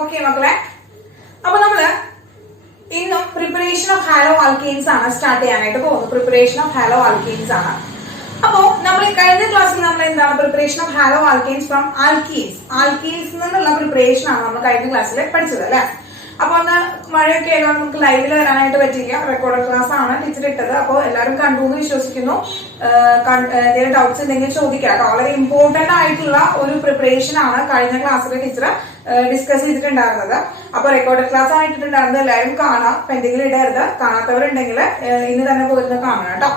Okay, മക്കളെ. അപ്പോൾ നമ്മള് ഇന്നും പ്രിപ്പറേഷൻ ഓഫ് ഹാലോ ആൽക്കെയിൻസ് ആണ് സ്റ്റാർട്ട് ചെയ്യാനായിട്ട് പോകുന്നത്. പ്രിപ്പറേഷൻ ഓഫ് ഹാലോ ആൽക്കെയിൻസ് ആണ്. അപ്പോൾ നമ്മൾ കഴിഞ്ഞ ക്ലാസ്സിൽ നമ്മൾ എന്താണ് preparation of halo alkanes from alkenes. Alkenes നിന്നുള്ള പ്രിപ്പറേഷൻ ആണ് നമ്മൾ കഴിഞ്ഞ ക്ലാസ്സിൽ പഠിച്ചത് അല്ലെ. അപ്പൊ ഒന്ന് മഴയൊക്കെ ആയതുകൊണ്ട് നമുക്ക് ലൈവിൽ വരാനായിട്ട് പറ്റില്ല. റെക്കോർഡ് ക്ലാസ് ആണ് ടീച്ചർ ഇട്ടത്. അപ്പോൾ എല്ലാവരും കണ്ടു എന്ന് വിശ്വസിക്കുന്നു. എന്തെങ്കിലും ഡൗട്ട്സ് എന്തെങ്കിലും ചോദിക്കാം കേട്ടോ. വളരെ ഇമ്പോർട്ടന്റ് ആയിട്ടുള്ള ഒരു പ്രിപ്പറേഷൻ ആണ് കഴിഞ്ഞ ക്ലാസ്സിൽ ടീച്ചർ ഡിസ്കസ് ചെയ്തിട്ടുണ്ടായിരുന്നത്. അപ്പൊ റെക്കോർഡ് ക്ലാസ് ആണ് ഇട്ടിട്ടുണ്ടായിരുന്നത്. എല്ലാവരും കാണാം. എന്തെങ്കിലും ഇടരുത്. കാണാത്തവരുണ്ടെങ്കിൽ ഇന്ന് തന്നെ പോയിരുന്ന് കാണണം കേട്ടോ.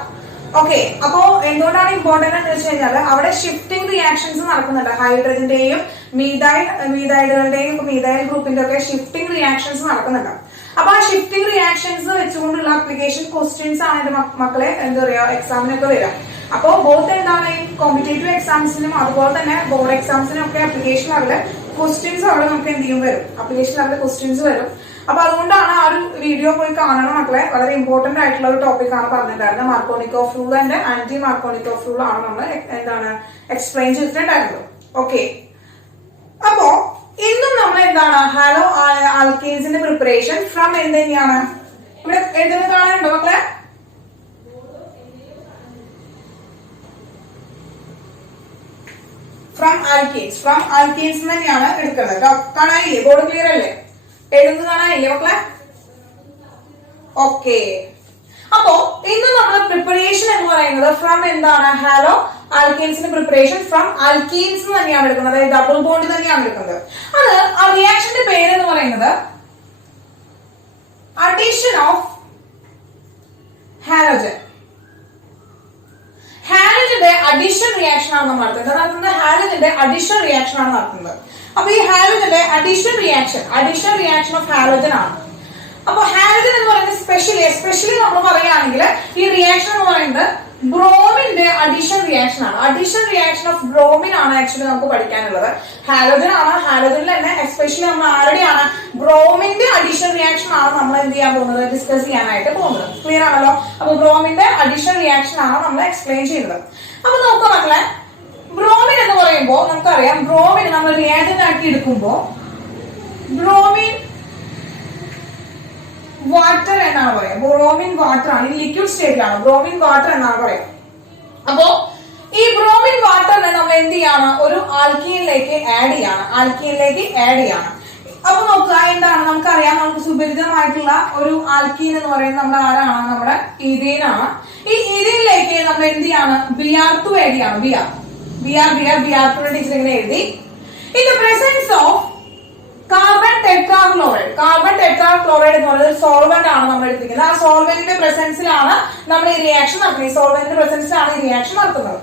ഓക്കെ, അപ്പോ എന്തുകൊണ്ടാണ് ഇമ്പോർട്ടന്റ് എന്ന് വെച്ച് കഴിഞ്ഞാൽ അവിടെ ഷിഫ്റ്റിംഗ് റിയാക്ഷൻസ് നടക്കുന്നുണ്ട്. ഹൈഡ്രജന്റെയും മീതൈലുകളുടെയും മീതൈൽ ഗ്രൂപ്പിന്റെ ഒക്കെ ഷിഫ്റ്റിംഗ് റിയാക്ഷൻസ് നടക്കുന്നുണ്ട്. അപ്പൊ ആ ഷിഫ്റ്റിംഗ് റിയാക്ഷൻസ് വെച്ചുകൊണ്ടുള്ള ആപ്ലിക്കേഷൻ ക്വസ്റ്റ്യൻസ് ആണ് എന്റെ മക്കളെ എന്താ പറയാ എക്സാമിനൊക്കെ വരാം. അപ്പോ ബോത്ത് എന്താണ് ഈ കോമ്പറ്റേറ്റീവ് എക്സാംസിനും അതുപോലെ തന്നെ ബോർഡ് എക്സാംസിനും ഒക്കെ ആപ്ലിക്കേഷൻ ലെവല് ക്വസ്റ്റ്യൻസ് അവിടെ നമുക്ക് എന്ത് ചെയ്യും വരും. ആപ്ലിക്കേഷൻ ലെവലിൽ ക്വസ്റ്റ്യൻസ് വരും. അപ്പൊ അതുകൊണ്ടാണ് ആ ഒരു വീഡിയോ പോയി കാണണം മക്കളെ. വളരെ ഇമ്പോർട്ടന്റ് ആയിട്ടുള്ള ഒരു ടോപ്പിക് ആണ് പറഞ്ഞിട്ടുണ്ടായിരുന്നത്. Markovnikov rule and anti Markovnikov rule ആണ് നമ്മൾ എന്താണ് എക്സ്പ്ലെയിൻ ചെയ്തിട്ടുണ്ടായിരുന്നത്. ഓക്കെ, അപ്പോ ഇന്നും നമ്മൾ എന്താണ് ഹാലോ ആൽക്കെയിൻസിന്റെ പ്രിപ്പറേഷൻ ഫ്രം എന്ത് തന്നെയാണ് ഇവിടെ എഴുതുന്നത് കാണാനുണ്ടോ മക്കളെ? ഫ്രം ആൽക്കെയിൻസ് തന്നെയാണ് എടുക്കുന്നത് കേട്ടോ. കാണാനില്ലേ? ബോർഡ് ക്ലിയർ അല്ലേ? എഴുതുന്നത് കാണാനില്ലേ മക്കളെ? ഓക്കെ, അപ്പോ ഇന്ന് നമ്മുടെ പ്രിപ്പറേഷൻ എന്ന് പറയുന്നത് ഫ്രം എന്താണ് ഹാലോ ആൽക്കെയിൻസിന്റെ പ്രിപ്പറേഷൻ ഫ്രം ആൽക്കീൻസ് തന്നെയാണ് എടുക്കുന്നത്. അതായത് ഡബിൾ ബോണ്ട് തന്നെയാണ് എടുക്കുന്നത്. അത് ആ റിയാക്ഷന്റെ പേര് എന്ന് പറയുന്നത് അഡീഷൻ ഓഫ് ഹാലോജൻ. ഹാലോജന്റെ അഡീഷൻ റിയാക്ഷൻ ആണ് നമ്മൾ നടത്തുന്നത്. ഹാലോജന്റെ അഡീഷൻ റിയാക്ഷൻ ആണ് നടത്തുന്നത്. അപ്പൊ ഈ ഹാലോജന്റെ അഡീഷൻ റിയാക്ഷൻ ഓഫ് ഹാലോജൻ ആണ്. അപ്പൊ ഹാലോജൻ എന്ന് പറയുന്നത് എസ്പെഷ്യലി നമ്മൾ പറയുകയാണെങ്കിൽ ഈ റിയാക്ഷൻ എന്ന് പറയുന്നത് ബ്രോമിന്റെ അഡീഷൻ റിയാക്ഷൻ ആണ്. അഡീഷൻ റിയാക്ഷൻ ഓഫ് ബ്രോമിൻ ആണ് ആക്ച്വലി നമുക്ക് പഠിക്കാനുള്ളത്. ഹാലോജൻ ആണ്. ഹാലോജനിൽ തന്നെ എസ്പെഷ്യലി നമ്മൾ ആരുടെയാണ് ബ്രോമിന്റെ അഡീഷൻ റിയാക്ഷൻ ആണ് നമ്മൾ എന്ത് ചെയ്യാൻ പോകുന്നത്, ഡിസ്കസ് ചെയ്യാനായിട്ട് പോകുന്നത്. ക്ലിയർ ആണല്ലോ? അപ്പൊ ബ്രോമിന്റെ അഡീഷൻ റിയാക്ഷൻ ആണ് നമ്മൾ എക്സ്പ്ലെയിൻ ചെയ്യുന്നത്. അപ്പൊ നോക്കാം മക്കളെ, ബ്രോമിൻ എന്ന് പറയുമ്പോൾ നമുക്കറിയാം ബ്രോമിൻ നമ്മൾ റിയാജന്റ് ആക്കി എടുക്കുമ്പോ ബ്രോമിൻ വാട്ടർ എന്നാണ് പറയാം. ബ്രോമിൻ വാട്ടർ ആണ്. ലിക്വിഡ് സ്റ്റേറ്റിലാണ്. ബ്രോമിൻ വാട്ടർ എന്നാണ് പറയാം. അപ്പോ ഈ ബ്രോമിൻ വാട്ടറിനെ നമ്മൾ എന്ത് ചെയ്യാണ്, ഒരു ആൽക്കീനിലേക്ക് ആഡ് ചെയ്യാണ്. അപ്പൊ നോക്കുക എന്താണ് നമുക്കറിയാം, നമുക്ക് സുപരിചിതമായിട്ടുള്ള ഒരു ആൽക്കീൻ എന്ന് പറയുന്നത് നമ്മുടെ ആരാണ്, നമ്മുടെ ഈഥീൻ ആണ്. ഈ ഈഥീനിലേക്ക് നമ്മൾ എന്ത് ചെയ്യാണ്, Br2 ആഡ് ചെയ്യാണ്. Br2 ടീച്ചർ ഇങ്ങനെ എഴുതി. In the presence of carbon tetrachloride എന്ന് പറയുന്നത് സോൾവെന്റ് ആണ് നമ്മൾ എടുത്തിരിക്കുന്നത്. ആ സോൾവെന്റിന്റെ പ്രസൻസിലാണ് നമ്മൾ ഈ റിയാക്ഷൻ നടത്തുന്നത്.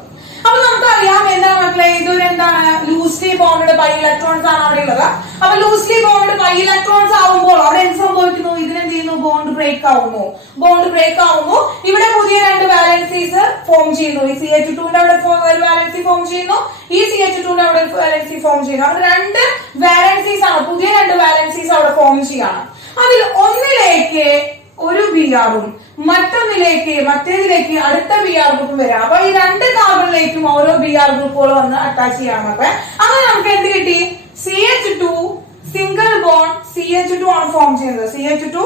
അപ്പൊ നമുക്കറിയാം എന്താണ് മക്കളെ, ഇതൊരു എന്താണ് ലൂസ്ലി ബോണ്ടഡ് പൈ ഇലക്ട്രോൺസ് ആണ് അവിടെ ഉള്ളത്. അപ്പൊ ലൂസ്ലി ബോണ്ടഡ് പൈ ഇലക്ട്രോൺസ് ആവുമ്പോൾ അവിടെ എന്ത് സംഭവിക്കുന്നു, ഇതിനെന്ത് ചെയ്യുന്നു, ബോണ്ട് ബ്രേക്ക് ആവുന്നു. ഇവിടെ പുതിയ രണ്ട് വാലൻസീസ് ഫോം ചെയ്യുന്നു. ഈ CH2ന്റെ അവിടെ ഒരു വാലൻസി ഫോം ചെയ്യുന്നു, ഈ CH2ന്റെ അവിടെ ഒരു വാലൻസി ഫോം ചെയ്യുന്നു. അവിടെ രണ്ട് വാലൻസീസ് ആണ്, പുതിയ രണ്ട് വാലൻസീസ് അവിടെ ഫോം ചെയ്യാണ്. അതിൽ ഒന്നിലേക്ക് ഒരു Br-ഉം മറ്റേതിലേക്ക് അടുത്ത Br ഗ്രൂപ്പും വരാം. അപ്പൊ ഈ രണ്ട് കാർബണിലേക്കും ഓരോ Br ഗ്രൂപ്പുകൾ വന്ന് അറ്റാച്ച് ചെയ്യണം. അപ്പൊ അങ്ങനെ നമുക്ക് എന്ത് കിട്ടി, CH2 സിംഗിൾ ബോണ്ട് CH2 ആണ് ഫോം ചെയ്യുന്നത്. CH2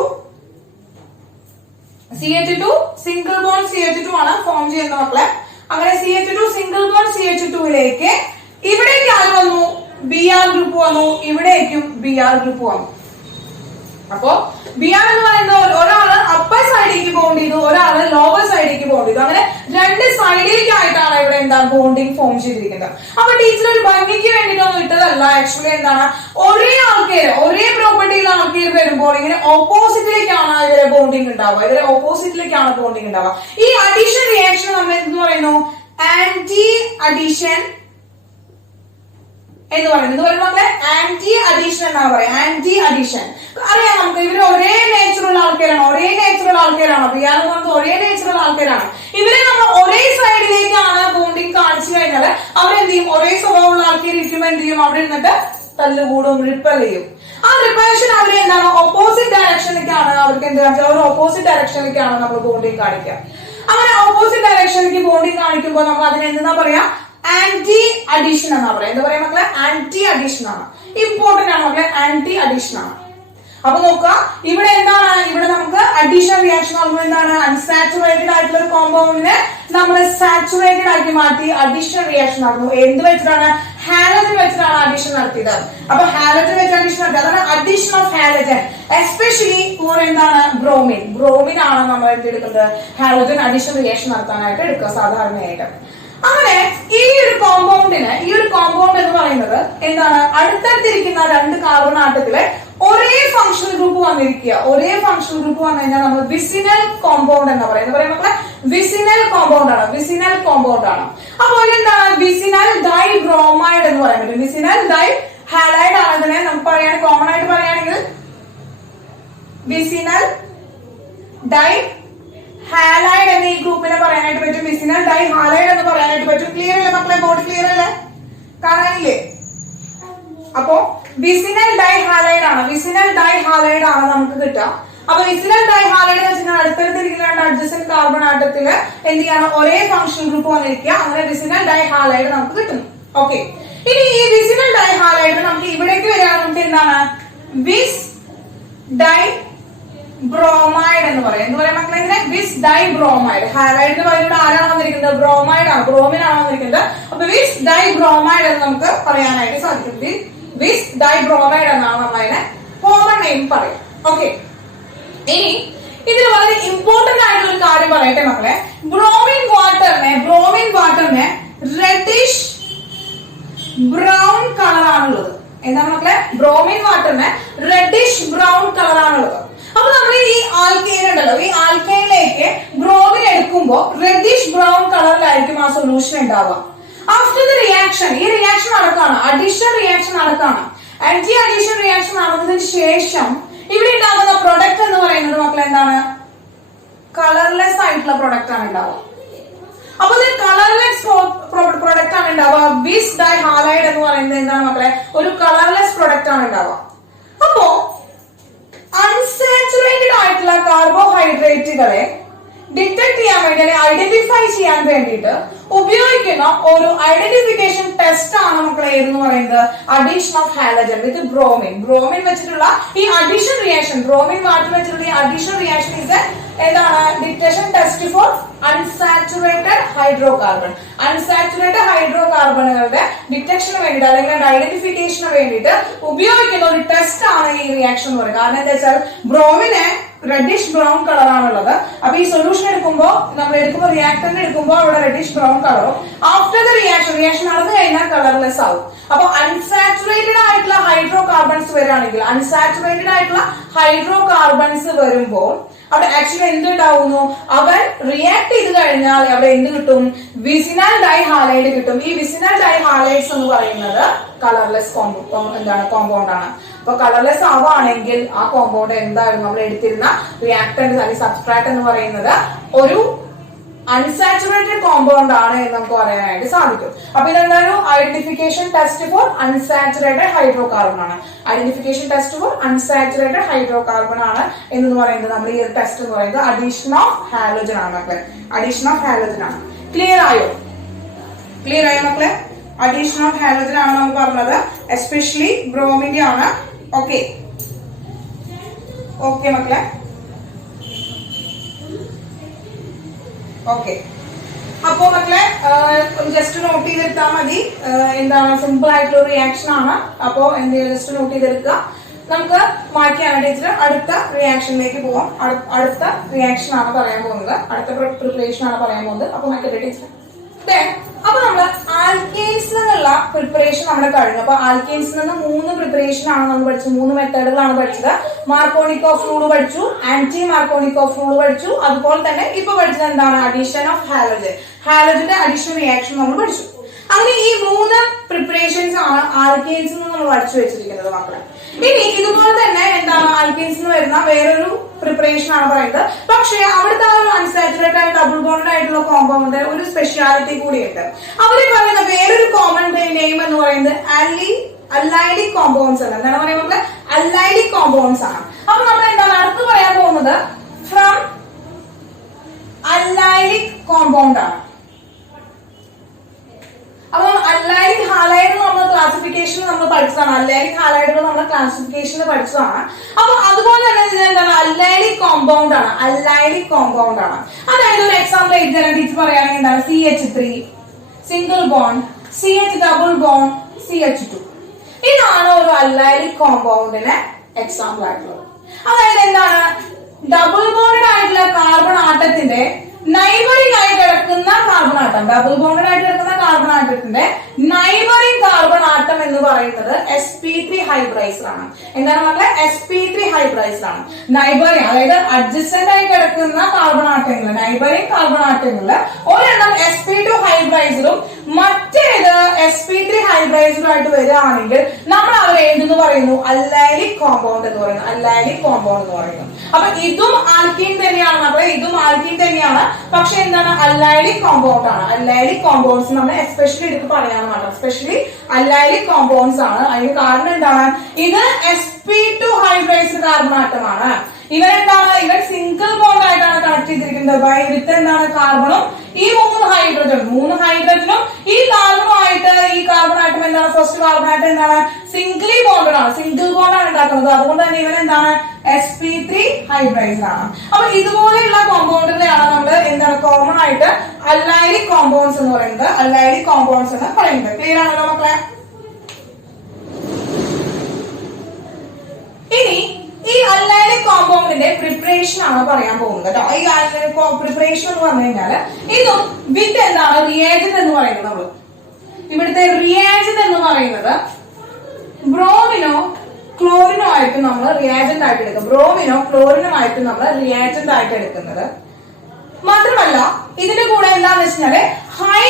സിംഗിൾ ബോണ്ട് CH2 ആണ് ഫോം ചെയ്യുന്നത് മക്കളെ. അങ്ങനെ CH2 സിംഗിൾ ബോണ്ട് CH2ലേക്ക് ഇവിടേക്ക് ആര് വന്നു, Br ഗ്രൂപ്പ് വന്നു. ഇവിടേക്കും Br ഗ്രൂപ്പ് വന്നു. അപ്പോ Br എന്ന് പറയുന്നത് ഒരാള് അപ്പർ സൈഡിലേക്ക് ബോണ്ട് ചെയ്തു, ഒരാള് ലോവർ സൈഡിലേക്ക് ബോണ്ട് ചെയ്തു. അങ്ങനെ രണ്ട് സൈഡിലേക്കായിട്ടാണ് ഇവിടെ എന്താണ് ബോണ്ടിങ് ഫോം ചെയ്തിരിക്കുന്നത്. അപ്പൊ ടീച്ചർ ഒരു ഭംഗിക്ക് വേണ്ടിയിട്ടൊന്നും ഇട്ടതല്ല. ആക്ച്വലി എന്താണ്, ഒരേ പ്രോപ്പർട്ടിയിലുള്ള ആൾക്കാർ വരുമ്പോൾ ഇങ്ങനെ ഓപ്പോസിറ്റിലേക്കാണ് ഇവരെ ബോണ്ടിങ് ഉണ്ടാവുക. ഈ അഡീഷൻ റിയാക്ഷൻ നമ്മൾ എന്ത് പറയുന്നു, ആന്റി അഡീഷൻ എന്ന് പറയുന്നത് മക്കളെ ആന്റി അഡീഷൻ എന്നാണ് പറയാം. ആന്റി അഡീഷൻ അറിയാം നമുക്ക്. ഇവര് ഒരേ നേച്ചറുള്ള ആൾക്കാരാണ്. Br എന്ന് പറഞ്ഞത് ഒരേ നേച്ചറുള്ള ആൾക്കാരാണ്. ഇവരെ നമ്മൾ ഒരേ സൈഡിലേക്കാണ് ബോണ്ടിങ് കാണിച്ചു കഴിഞ്ഞാൽ അവരെന്ത് ചെയ്യും, ഒരേ സ്വഭാവമുള്ള ആൾക്കാർ ഇരിക്കുമ്പോൾ എന്ത് ചെയ്യും, അവിടെ ഇരുന്നിട്ട് തല്ലുകൂടും, റിപ്പൽ ചെയ്യും. ആ റിപ്പൽഷൻ അവരെ എന്താണ് ഓപ്പോസിറ്റ് ഡയറക്ഷനിലേക്കാണ് അവർക്ക് എന്ത് കാണിച്ചാൽ അവർ ഓപ്പോസിറ്റ് ഡയറക്ഷനിലേക്കാണ് നമ്മൾ ബോണ്ടിങ് കാണിക്കുക. അങ്ങനെ ഓപ്പോസിറ്റ് ഡയറക്ഷനിലേക്ക് ബോണ്ടിങ് കാണിക്കുമ്പോൾ നമ്മൾ അതിന് എന്താ പറയാ, ആന്റി അഡീഷൻ എന്നാ പറയാ. എന്താ പറയാ മക്കളെ, ആന്റി അഡീഷൻ ആണ്. ഇമ്പോർട്ടന്റ് ആണ് മക്കളെ. ആന്റി അഡീഷൻ ആണ്. അപ്പൊ നോക്കുക, ഇവിടെ എന്താണ്, ഇവിടെ നമുക്ക് അഡീഷൻ റിയാക്ഷൻ ആകുമ്പോൾ എന്താണ്, അൺസാച്ചുറേറ്റഡ് ആയിട്ടുള്ള ഒരു കോമ്പൗണ്ടിനെ നമ്മൾ സാച്ചുറേറ്റഡ് ആക്കി മാറ്റി അഡീഷൻ റിയാക്ഷൻ നടന്നു. എന്ത് വെച്ചിട്ടാണ്, ഹാലജൻ വെച്ചിട്ടാണ് അഡീഷൻ നടത്തിയത്. അപ്പൊ ഹാലജൻ വെച്ച് അഡീഷൻ നടത്തി, അതാണ് addition of halogen especially for എന്താണ്, ബ്രോമിൻ. ബ്രോമിൻ ആണ് നമ്മൾ എടുക്കുന്നത് ഹാലജൻ അഡീഷൻ റിയാക്ഷൻ നടത്താനായിട്ട് എടുക്കുക സാധാരണയായിട്ട്. അങ്ങനെ ഈ ഒരു കോമ്പൗണ്ട് എന്ന് പറയുന്നത് എന്താണ്, അടുത്തടുത്തിരിക്കുന്ന രണ്ട് കാർബൺ ആറ്റത്തില് ഒരേ ഫംഗ്ഷണൽ ഗ്രൂപ്പ് വന്നിരിക്കുക. ഒരേ ഫംഗ്ഷണൽ ഗ്രൂപ്പ് വന്നു കഴിഞ്ഞാൽ നമ്മൾ വിസിനൽ കോമ്പൗണ്ട് എന്ന് പറയുന്നത്. മക്കളെ വിസിനൽ കോമ്പൗണ്ട് ആണ്, വിസിനൽ കോമ്പൗണ്ട് ആണ്. അപ്പോൾ എന്താണ്, വിസിനൽ ഡൈ ബ്രോമൈഡ് എന്ന് പറയാൻ പറ്റും. വിസിനൽ ഡൈ ഹാലൈഡ് ആണ്. ഇതിനെ നമുക്ക് പറയാൻ കോമൺ ആയിട്ട് പറയുകയാണെങ്കിൽ വിസിനൽ ഡൈ ഹാലൈഡ് എന്ന ഈ ഗ്രൂപ്പിനെ പറയാനായിട്ട് പറ്റും. വിസിനൽ ഡൈ ഹാലൈഡ് എന്ന് പറയാനായിട്ട് പറ്റും. ക്ലിയർ അല്ലേ മക്കളെ, ബോർഡ് ക്ലിയർ അല്ലേ, കാണാനില്ലേ? അപ്പോ വിസിനൽ ഡൈ ഹാലൈഡ് ആണ്, വിസിനൽ ഡൈ ഹാലൈഡ് ആണ് നമുക്ക് കിട്ടുക. അപ്പൊ വിസിനൽ ഡൈ ഹാലൈഡ് എന്ന് വെച്ചാൽ അടുത്തടുത്തിരിക്കുന്ന രണ്ട് അഡ്ജസന്റ് കാർബൺ ആറ്റത്തില് എന്ത് ചെയ്യാണ്, ഒരേ ഫംഗ്ഷൻ ഗ്രൂപ്പ് വന്നിരിക്കുക. അങ്ങനെ വിസിനൽ ഡൈ ഹാലൈഡ് നമുക്ക് കിട്ടുന്നു. ഓക്കെ, ഇനി ഈ വിസിനൽ ഡൈ ഹാലൈഡ് നമുക്ക് ഇവിടേക്ക് വരികയാണ്, നമുക്ക് എന്താണ് വിസ് ഡൈ ബ്രോമൈഡ് എന്ന് പറയാം. എന്ത് പറയാം മക്കളെ, ഇതിനെ വിസ് ഡൈ ബ്രോമൈഡ്. ഹാലൈഡിന് പകരം ആരാണ് വന്നിരിക്കുന്നത്, ബ്രോമൈഡ് ആണ്, ബ്രോമിൻ ആണ് വന്നിരിക്കുന്നത്. അപ്പൊ വിസ് ഡൈ ബ്രോമൈഡ് എന്ന് നമുക്ക് പറയാനായിട്ട് സാധിക്കും. വിസ് ഡൈ ബ്രോമൈഡ് എന്നാണ് നമ്മൾ അതിനെ കോമൺ നെയിം പറയും. ഓക്കെ, ഇനി ഇതിൽ വളരെ ഇമ്പോർട്ടന്റ് ആയിട്ടുള്ള ഒരു കാര്യം പറയട്ടെ മക്കളെ. ബ്രോമിൻ വാട്ടറിനെ റെഡിഷ് ബ്രൗൺ കളറാണുള്ളത്. എന്താണ് മക്കളെ, ബ്രോമിൻ വാട്ടറിന് റെഡിഷ് ബ്രൗൺ കളറാണുള്ളത്. അപ്പൊ നമ്മൾ ഈ ആൽക്കൈൻ ഉണ്ടല്ലോ, ഈ ആൽക്കൈനിലേക്ക് ബ്രോമിൻ എടുക്കുമ്പോൾ റെഡിഷ് ബ്രൗൺ കളറിലായിരിക്കും ആ സൊല്യൂഷൻ ഉണ്ടാവുക. ആഫ്റ്റർ ദ റിയാക്ഷൻ, ഈ റിയാക്ഷൻ നടക്കാണ്, അഡീഷൻ റിയാക്ഷൻ നടക്കാണ്. ആന്റി അഡീഷൻ റിയാക്ഷൻ നടന്നതിന് ശേഷം ഇവിടെ ഉണ്ടാകുന്ന പ്രൊഡക്റ്റ് എന്ന് പറയുന്നത് മക്കളെ എന്താണ്, കളർലെസ് ആയിട്ടുള്ള പ്രൊഡക്റ്റ് ആണ് ഉണ്ടാവുക. അപ്പൊ ഇത് കളർലെസ് പ്രൊഡക്റ്റ് ആണ് ഉണ്ടാവുക. വിസ് ഡൈ ഹാലൈഡ് എന്ന് പറയുന്നത് എന്താണ് മക്കളെ, ഒരു കളർലെസ് പ്രൊഡക്റ്റ് ആണ് ഉണ്ടാവുക. അപ്പോ അൺസാച്ചുറേറ്റഡ് ആയിട്ടുള്ള കാർബോഹൈഡ്രേറ്റുകളെ ഡിറ്റക്ട് ചെയ്യാൻ വേണ്ടി അല്ലെങ്കിൽ ഐഡന്റിഫൈ ചെയ്യാൻ വേണ്ടിയിട്ട് ഉപയോഗിക്കുന്ന ഒരു ഐഡന്റിഫിക്കേഷൻ ടെസ്റ്റ് ആണ് മക്കളെ ഏതെന്ന് പറയുന്നത്, addition of halogen with bromine. Bromine വെച്ചിട്ടുള്ള ഈ അഡീഷൻ റിയാക്ഷൻ, ബ്രോമിൻ വാട്ടർ വെച്ചിട്ടുള്ള ഈ അഡീഷൻ റിയാക്ഷൻ ഇസ് എന്താണ്, detection test for unsaturated hydrocarbon. Unsaturated ഹൈഡ്രോകാർബണുകളുടെ ഡിറ്റക്ഷന് വേണ്ടിയിട്ട് അല്ലെങ്കിൽ ഐഡന്റിഫിക്കേഷന് വേണ്ടിയിട്ട് ഉപയോഗിക്കുന്ന ഒരു ടെസ്റ്റ് ആണ് ഈ റിയാക്ഷൻ എന്ന് പറയുന്നത്. കാരണം എന്താ വെച്ചാൽ ബ്രോമിനെ റെഡിഷ് ബ്രൗൺ കളറാണുള്ളത്. അപ്പൊ ഈ സൊല്യൂഷൻ നമ്മൾ എടുക്കുമ്പോൾ റിയാക്ടന്റ് എടുക്കുമ്പോൾ അവിടെ റെഡിഷ് ബ്രൗൺ കളറും ആഫ്റ്റർ ദ റിയാക്ഷൻ നടന്നു കഴിഞ്ഞാൽ കളർലെസ് ആവും. അപ്പൊ അൺസാച്ചുറേറ്റഡ് ആയിട്ടുള്ള ഹൈഡ്രോ കാർബൺസ് വരികയാണെങ്കിൽ, അൺസാച്ചുറേറ്റഡ് ആയിട്ടുള്ള ഹൈഡ്രോ കാർബൺസ് വരുമ്പോൾ അവിടെ ആക്ച്വലി എന്തുണ്ടാവുന്നു, അവൻ റിയാക്ട് ചെയ്ത് കഴിഞ്ഞാൽ അവിടെ എന്ത് കിട്ടും, വിസിനൽ ഡൈ ഹാലൈഡ് കിട്ടും. ഈ വിസിനൽ ഡൈ ഹാലൈഡ്സ് എന്ന് പറയുന്നത് കളർലെസ് കോമ്പൗണ്ട് ആണ്. അപ്പൊ കളർലെസ് ആവുകയാണെങ്കിൽ ആ കോമ്പൗണ്ട് എന്തായിരുന്നു, നമ്മൾ എടുത്തിരുന്ന റിയാക്ടന്റ് അല്ലെങ്കിൽ സബ്സ്ട്രാറ്റ് എന്ന് പറയുന്നത് ഒരു അൺസാച്ചുറേറ്റഡ് കോമ്പൗണ്ട് ആണ് എന്ന് നമുക്ക് പറയാനായിട്ട് സാധിക്കും. അപ്പൊ ഇതെന്താണ്, identification test for unsaturated hydrocarbon ആണ്. Identification test for unsaturated hydrocarbon ആണ് എന്ന് പറയുന്നത് നമ്മൾ ഈ ടെസ്റ്റ് എന്ന് പറയുന്നത് അഡീഷൻ ഓഫ് ഹാലോജൻ ആണ് മക്കളെ. അഡീഷൻ ഓഫ് ഹാലോജൻ ആണ്. ക്ലിയർ ആയോ മക്കളെ? അഡീഷൻ ഓഫ് ഹാലോജൻ ആണ് നമ്മൾ പറഞ്ഞത്, എസ്പെഷ്യലി ബ്രോമിന്റെ ആണ്. ഓക്കെ മക്കളെ, ഓക്കെ. അപ്പോ മക്കളെ ജസ്റ്റ് നോട്ട് ചെയ്തെടുത്താൽ മതി. എന്താണ്, സിമ്പിൾ ആയിട്ടുള്ള റിയാക്ഷൻ ആണ്. അപ്പോ എന്ത് ജസ്റ്റ് നോട്ട് ചെയ്തെടുക്കുക. നമുക്ക് മാറ്റിയാണ് ടീച്ചർ അടുത്ത റിയാക്ഷനിലേക്ക് പോവാം. അടുത്ത റിയാക്ഷൻ ആണ് പറയാൻ പോകുന്നത്, അടുത്ത പ്രിപ്പറേഷൻ ആണ് പറയാൻ പോകുന്നത്. അപ്പൊ മാറ്റില്ലേ ടീച്ചർ? അപ്പൊ നമ്മള് ആൽക്കെയിൻസിൽ നിന്നുള്ള പ്രിപ്പറേഷൻ നമ്മുടെ കഴിഞ്ഞു. അപ്പൊ ആൽക്കെയിൻസിൽ നിന്ന് 3 പ്രിപ്പറേഷൻ ആണ് നമ്മൾ പഠിച്ചത്, 3 മെത്തേഡുകളാണ് പഠിച്ചത്. മാർക്കോണിക്കോഫ് റൂൾ പഠിച്ചു, ആന്റി മാർക്കോണിക്കോഫ് റൂൾ പഠിച്ചു, അതുപോലെ തന്നെ ഇപ്പൊ പഠിച്ചത് എന്താണ്, അഡീഷൻ ഓഫ് ഹാലോജൻ. ഹാലോജന്റെ അഡീഷൻ റിയാക്ഷൻ നമ്മൾ പഠിച്ചു. അങ്ങനെ ഈ 3 പ്രിപ്പറേഷൻസ് ആണ് ആൽക്കെയിൻസിൽ നിന്ന് നമ്മൾ പഠിച്ചു വെച്ചിരിക്കുന്നത് മക്കളെ. ഇനി ഇതുപോലെ തന്നെ എന്താണ്, ആൽക്കെയിൻസിൽ നിന്ന് വരുന്ന വേറൊരു പ്രിപ്പറേഷൻ ആണ് പറയുന്നത്. പക്ഷേ അവിടുത്തെ ആ ഒരു അൺസാച്ചുറേറ്റഡ് ഡബിൾ ബോണ്ടഡ് ആയിട്ടുള്ള കോമ്പൗണ്ട് ഒരു സ്പെഷ്യാലിറ്റി കൂടിയുണ്ട്. അവര് പറയുന്ന വേറൊരു കോമൺ നെയിം എന്ന് പറയുന്നത് അല്ലൈഡിക് കോമ്പൗണ്ട്സ് ആണ്. എന്താണ് പറയുന്നത്, അല്ലൈഡിക് കോമ്പൗണ്ട്സ് ആണ്. അപ്പൊ നമ്മൾ എന്താണ് അടുത്ത് പറയാൻ പോകുന്നത്, ഫ്രം അല്ലൈഡിക് കോമ്പൗണ്ട് ആണ്. അപ്പൊ അല്ലൈലിക് ഹാലൈഡ് നമ്മൾ ക്ലാസിഫിക്കേഷൻ നമ്മൾ പഠിച്ചതാണ്. അല്ലൈലിക് ഹാലൈഡുകൾ നമ്മൾ ക്ലാസിഫിക്കേഷനിൽ പഠിച്ചതാണ്. അപ്പൊ അതുപോലെ തന്നെ ഇത് എന്താണ് അല്ലൈലിക് കോമ്പൗണ്ട് ആണ്. അല്ലൈലിക് കോമ്പൗണ്ട് ആണ്. അതായത് ഒരു എക്സാമ്പിൾ എഴുതി ടീച്ചർ പറയുകയാണെങ്കിൽ എന്താണ് CH3 single bond, CH double bond, CH2. ഇതാണ് ഒരു അല്ലൈലിക് കോമ്പൗണ്ടിന് എക്സാമ്പിൾ ആയിട്ടുള്ളത്. അതായത് എന്താണ് ഡബിൾ ബോണ്ടഡ് ആയിട്ടുള്ള കാർബൺ ആറ്റത്തിന്റെ നൈബറിംഗ് ആയി കിടക്കുന്ന കാർബൺ ആറ്റം, ഡബിൾ ബോണ്ടഡ് ആയിട്ട് കിടക്കുന്ന കാർബൺ ആറ്റത്തിന്റെ നൈബറിംഗ് കാർബൺ ആറ്റം എന്ന് പറയുന്നത് sp3 ഹൈബ്രൈസ് ആണ്. എന്താണ് മക്കളെ? sp3 ഹൈബ്രൈസ് ആണ്. നൈബറിംഗ് അതായത് അഡ്ജസ്റ്റന്റ് ആയി കിടക്കുന്ന കാർബൺ ആറ്റങ്ങൾ, നൈബറിംഗ് കാർബൺ ആറ്റങ്ങളിൽ ഒരെണ്ണം sp2 ഹൈബ്രൈസിലും മറ്റേത് sp3 ഹൈബ്രൈസിലുമായിട്ട് വരികയാണെങ്കിൽ നമ്മൾ അവരെ എന്തെന്ന് പറയുന്നു? അല്ലൈലിക് കോമ്പൗണ്ട് എന്ന് പറയുന്നു. അല്ലൈലിക് കോമ്പൗണ്ട് എന്ന് പറയുന്നു. അപ്പൊ ഇതും ആൽക്കീൻ തന്നെയാണ് മക്കളെ, ഇതും ആൽക്കീൻ തന്നെയാണ്. പക്ഷെ എന്താണ് അല്ലൈലിക് കോമ്പൗണ്ട് ആണ്. അല്ലൈലിക് കോമ്പൗണ്ട്സ് നമ്മൾ എസ്പെഷ്യലി എടുത്ത് പറയാൻ മാത്രം, എസ്പെഷ്യലി അല്ലൈലിക് കോമ്പൗണ്ട്സ് ആണ്. അതിന് കാരണം എന്താണ്? ഇത് sp2 ഹൈബ്രൈസ്ഡ് കാർബൺ ആറ്റമാണ്. ഇവരെന്താണ്? ഇവർ സിംഗിൾ ബോണ്ട് ആയിട്ടാണ് കണക്ട് ചെയ്തിരിക്കുന്നത്. ബൈ വിത്ത് എന്താണ്? കാർബണും ഈ മൂന്ന് ഹൈഡ്രജനും ഈ കാർബണുമായിട്ട് ഈ കാർബൺ ആറ്റം എന്താണ്? ഫസ്റ്റ് കാർബൺ ആറ്റം എന്താണ്? സിംഗിളി ബോണ്ടഡ് ആണ്, സിംഗിൾ ബോണ്ട് ആണ് ഉണ്ടാക്കുന്നത്. അതുകൊണ്ട് തന്നെ ഇവൻ എന്താണ്? sp3 ഹൈബ്രൈസ്ഡ് ആണ്. അപ്പൊ ഇതുപോലെയുള്ള കോമ്പൗണ്ടുകളെയാണ് നമ്മൾ എന്താണ് കോമൺ ആയിട്ട് അല്ലൈലിക് കോമ്പൗണ്ട്സ് എന്ന് പറയുന്നത്. അല്ലൈലിക് കോമ്പൗണ്ട്സ് എന്ന് പറയുന്നത്. ക്ലിയർ ആണല്ലോ മക്കളെ? ഇനി ഈ അല്ലൈലിക് കോമ്പൗണ്ടിന്റെ പ്രിപ്പറേഷൻ ആണ് പറയാൻ പോകുന്നത് കേട്ടോ. ഈ പ്രിപ്പറേഷൻ എന്ന് പറഞ്ഞു കഴിഞ്ഞാൽ ഇതും വിത്ത് എന്താണ് റിയേജന്റ് എന്ന് പറയുന്നത്. നമ്മൾ ഇവിടുത്തെ റിയേജന്റ് എന്ന് പറയുന്നത് ബ്രോമിനോ ക്ലോറിനോ ആയിട്ട് നമ്മൾ റിയാജന്റ് ആയിട്ട് എടുക്കും. ബ്രോമിനോ ക്ലോറിനോ ആയിട്ട് നമ്മൾ റിയാജന്റ് ആയിട്ട് എടുക്കുന്നത്. മാത്രമല്ല ഇതിന്റെ കൂടെ എന്താണെന്ന് വെച്ചാല് ഹൈ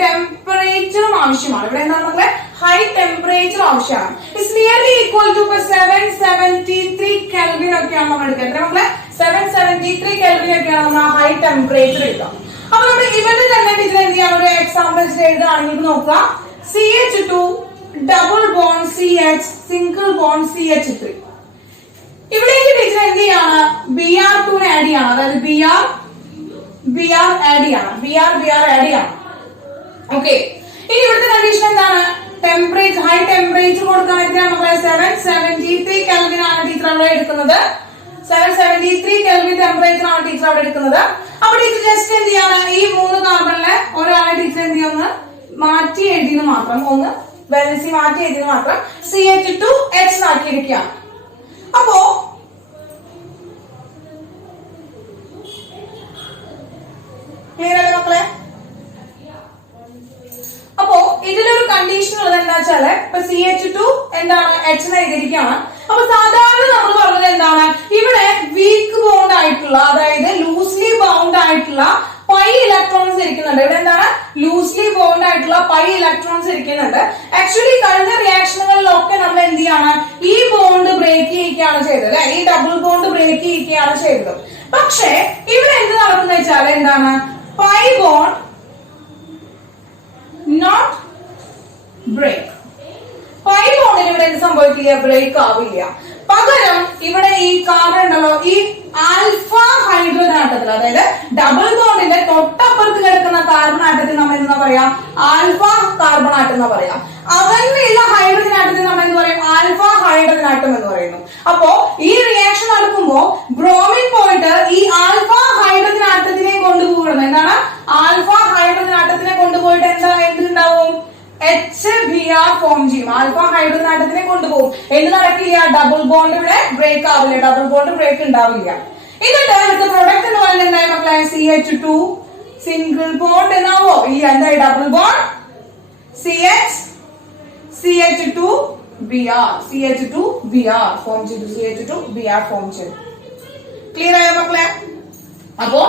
ടെമ്പറേച്ചറും ആവശ്യമാണ്. ഇവിടെ എന്താണ് മക്കളെ? ഹൈ ടെമ്പറേച്ചർ ആവശ്യമാണ്. It's nearly equal to 773 kelvin ഒക്കെയാണ് നമ്മൾ എടുക്കുക. എത്ര മക്കളെ? 773 കെൽവിൻ ഒക്കെയാണ് നമ്മൾ ഹൈ ടെമ്പറേച്ചർ എടുക്കുക. അപ്പൊ നമ്മൾ ഇവരുടെ തന്നെ ഇതിൽ എന്ത് ചെയ്യാം? ഒരു എക്സാമ്പിൾസ് എഴുതുകയാണെങ്കിൽ നോക്കുക. CH2 double bond CH single bond CH3. ഇവിടേക്ക് ടീച്ചർ എന്ത് ചെയ്യാണ്? Br2 ആഡ് ചെയ്യാണ്. അതായത് Br ആഡ് ചെയ്യാണ്. Br ആഡ് ചെയ്യാണ്. ഓക്കെ. ഇനി ഇവിടുത്തെ കണ്ടീഷൻ എന്താണ്? ടെമ്പറേച്ചർ, ഹൈ ടെമ്പറേച്ചർ കൊടുക്കുകയാണെങ്കിൽ 773 കെൽവിൻ ആണ് ടീച്ചർ അവിടെ എടുക്കുന്നത്. 773 കെൽവിൻ ടെമ്പറേച്ചർ ആണ് ടീച്ചർ അവിടെ എടുക്കുന്നത്. അപ്പൊ ടീച്ചർ ജസ്റ്റ് എന്ത് ചെയ്യാണ്? ഈ മൂന്ന് കാർബണിലെ ഒരാളെ ടീച്ചർ എന്ത് ചെയ്യുന്ന മാറ്റി എഴുതിയെന്ന് മാത്രം, ഒന്ന് വാലൻസി മാറ്റി എഴുതിയെന്ന് മാത്രം CH2H ആക്കിയിരിക്കുകയാണ്. അപ്പോ ക്ലിയർ അല്ലേ മക്കളെ? അപ്പോ ഇതിലൊരു കണ്ടീഷൻ ഉള്ളത് എന്താ വെച്ചാല് ഇപ്പൊ CH2 എന്താണ് H എഴുതിയിരിക്കുകയാണ്. അപ്പൊ സാധാരണ നമ്മൾ പറഞ്ഞത് എന്താണ്? ഇവിടെ വീക്ക് ബോണ്ട് ആയിട്ടുള്ള, അതായത് ലൂസ്ലി ബൗണ്ട് ആയിട്ടുള്ള പൈ ഇലക്ട്രോൺസ് ഇരിക്കുന്നുണ്ട്. ഇവിടെ എന്താണ്? ലൂസ്ലി ബോണ്ട് ആയിട്ടുള്ള പൈ ഇലക്ട്രോൺസ് ഇരിക്കുന്നുണ്ട്. ആക്ച്വലി കഴിഞ്ഞ റിയാക്ഷനുകളിലൊക്കെ നമ്മൾ എന്ത് ചെയ്യാണ്? ഈ ബോണ്ട് ബ്രേക്ക് ചെയ്യിക്കുകയാണ് ചെയ്തത് അല്ലെ? ഈ ഡബിൾ ബോണ്ട് ബ്രേക്ക് ചെയ്യിക്കുകയാണ് ചെയ്തത്. പക്ഷെ ഇവിടെ എന്ത് നടക്കുന്ന വെച്ചാൽ എന്താണ്? Pi bond not break. Pi ബോണ്ടിന് ഇവിടെ എന്ത് സംഭവിക്കില്ല? ബ്രേക്ക് ആവില്ല. പകരം ഇവിടെ ഈ കാർബൺ ഉണ്ടല്ലോ, ഈ ആൽഫ ഹൈഡ്രജൻ ആറ്റത്തിൽ, അതായത് ഡബിൾ ബോണ്ടിന്റെ തൊട്ടപ്പുറത്ത് കിടക്കുന്ന കാർബൺ ആറ്റത്തിൽ നമ്മൾ എന്താ പറയാ? ആൽഫ കാർബൺ ആറ്റം എന്ന് പറയാം. അവനിലുള്ള ഹൈഡ്രജൻ ആറ്റത്തിൽ നമ്മൾ എന്ത് പറയും? ആൽഫ ഹൈഡ്രജൻ ആറ്റം എന്ന് പറയുന്നു. അപ്പോ ഈ റിയാക്ഷൻ നടക്കുമ്പോ ബ്രോമിൻ പോയിട്ട് ഈ ആൽഫ ഹൈഡ്രജൻ ആറ്റത്തിനെ കൊണ്ടുപോകണം. എന്താണ്? ആൽഫ ഹൈഡ്രജൻ ആറ്റത്തിനെ കൊണ്ടുപോയിട്ട് എന്തുണ്ടാവും? HBr ഫോം ചെയ്യും. ആൽഫ ഹൈഡ്രജൻ ആറ്റത്തിനെ കൊണ്ടുപോകും. എന്ത് നടക്കില്ല? ഡബിൾ ബോണ്ട് ഇവിടെ ബ്രേക്ക് ആവില്ല, ഡബിൾ ബോണ്ട് ബ്രേക്ക് ഉണ്ടാവില്ല. എന്നിട്ട് ഇവിടുത്തെ പ്രൊഡക്റ്റ് എന്ന് പറയുന്നത് എന്തായി മക്കളെ? CH2 single bond എന്നാവോ? ഇല്ല. എന്തായി? ഡബിൾ ബോണ്ട് CH2Br ഫോം ചെയ്തു. CH2Br ഫോം ചെയ്തു. ക്ലിയർ ആയോ മക്കളെ? അപ്പോ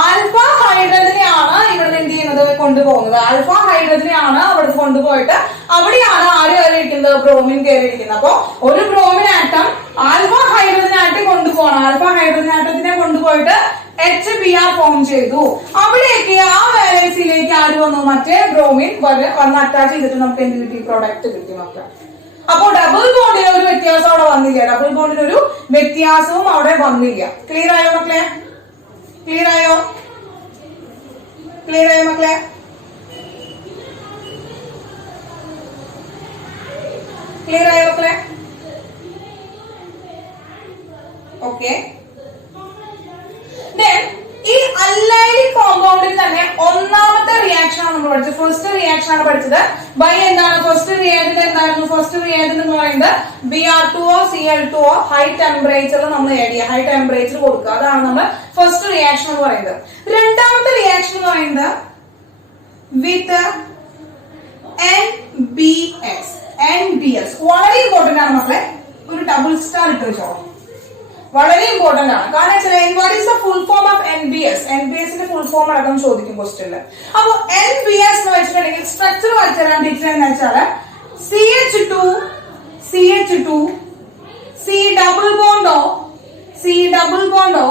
ആൽഫ ഹൈഡ്രജനെയാണ് ഇവിടെ എന്ത് ചെയ്യുന്നത്? കൊണ്ടുപോകുന്നത്. ആൽഫ ഹൈഡ്രജനെയാണ് അവിടെ കൊണ്ടുപോയിട്ട് അവിടെയാണ് ആര് കയറിയിരിക്കുന്നത്? ബ്രോമിൻ കയറിയിരിക്കുന്നത്. അപ്പൊ ഒരു ബ്രോമിൻ ആറ്റം ആൽഫ ഹൈഡ്രജൻ ആയിട്ട് കൊണ്ടുപോകണം. ആൽഫ ഹൈഡ്രജൻ ആറ്റത്തിനെ കൊണ്ടുപോയിട്ട് HBr ഫോം ചെയ്തു. അവിടേക്ക് ആ വാലൻസിയിലേക്ക് ആര് വന്നു? മറ്റേ ബ്രോമിൻ വന്ന് അറ്റാച്ച് ചെയ്തിട്ട് നമുക്ക് എന്ത് കിട്ടി? പ്രൊഡക്റ്റ് കിട്ടി മക്കളെ. അപ്പോ ഡബിൾ ബോണ്ടിന് ഒരു വ്യത്യാസം അവിടെ വന്നില്ല. ഡബിൾ ബോണ്ടിന് ഒരു വ്യത്യാസവും അവിടെ വന്നില്ല. ക്ലിയർ ആയോ മക്കളെ? ക്ലിയർ ആയോ മക്കളെ? ക്ലിയർ ആയോ മക്കളെ? ഓക്കെ. ഈ അല്ലൈലിക് കോമ്പൗണ്ടിൽ തന്നെ ഒന്നാമത്തെ റിയാക്ഷൻ ആണ് നമ്മൾ പഠിച്ചത്. ഫസ്റ്റ് റിയാക്ഷൻ ആണ് പഠിച്ചത്. ബൈ എന്താണ് ഫസ്റ്റ് റിയാക്ടന്റ് എന്തായിരുന്നു? ഫസ്റ്റ് റിയാക്ടന്റ് എന്ന് പറയുന്നത് Br2O Cl2O ഹൈ ടെമ്പറേച്ചറിൽ നമ്മൾ ആഡ് ചെയ്യുക, ഹൈ ടെമ്പറേച്ചർ കൊടുക്കുക. അതാണ് നമ്മൾ ഫസ്റ്റ് റിയാക്ഷൻ എന്ന് പറയുന്നത്. രണ്ടാമത്തെ റിയാക്ഷൻ എന്ന് പറയുന്നത് വിത്ത് NBS. വളരെ ഇമ്പോർട്ടന്റ് ആണ് മക്കളെ, ഒരു ഡബിൾ സ്റ്റാർ ഇട്ട് വെച്ചോ, വളരെ ഇമ്പോർട്ടന്റ് ആണ്. കാരണം what is the full form of NBS? NBSന്റെ ഫുൾ ഫോം അടക്കം ചോദിക്കും ക്വസ്റ്റ്യനില്. അപ്പൊ NBS എന്ന് വെച്ചിട്ടുണ്ടെങ്കിൽ സ്ട്രക്ചർ വരച്ചാൽ ടീച്ചർ എന്ന് വെച്ചാൽ CH2 C ഡബിൾ ബോണ്ടോ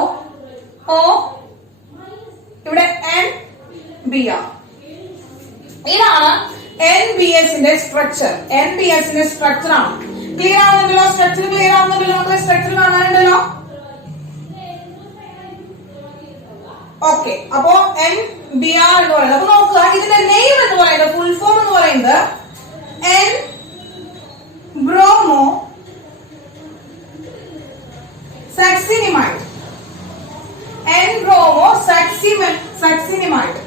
O ഇവിടെ NBr. ഇതാണ് NBSന്റെ സ്ട്രക്ചർ. NBSന്റെ സ്ട്രക്ചർ ആണ്. ക്ലിയർ ആവുന്നുണ്ടല്ലോ? സ്ട്രക്ചർ ക്ലിയർ ആവുന്നുണ്ടല്ലോ? നമുക്ക് സ്ട്രക്ചർ കാണാനുണ്ടല്ലോ. ഓക്കെ. അപ്പോ NBr എന്ന് പറയുന്നത്, അപ്പൊ നോക്കുക ഇതിന്റെ നെയിം എന്ന് പറയുന്നത്, ഫുൾ ഫോം എന്ന് പറയുന്നത് N bromo succinimide. N bromo succinimide.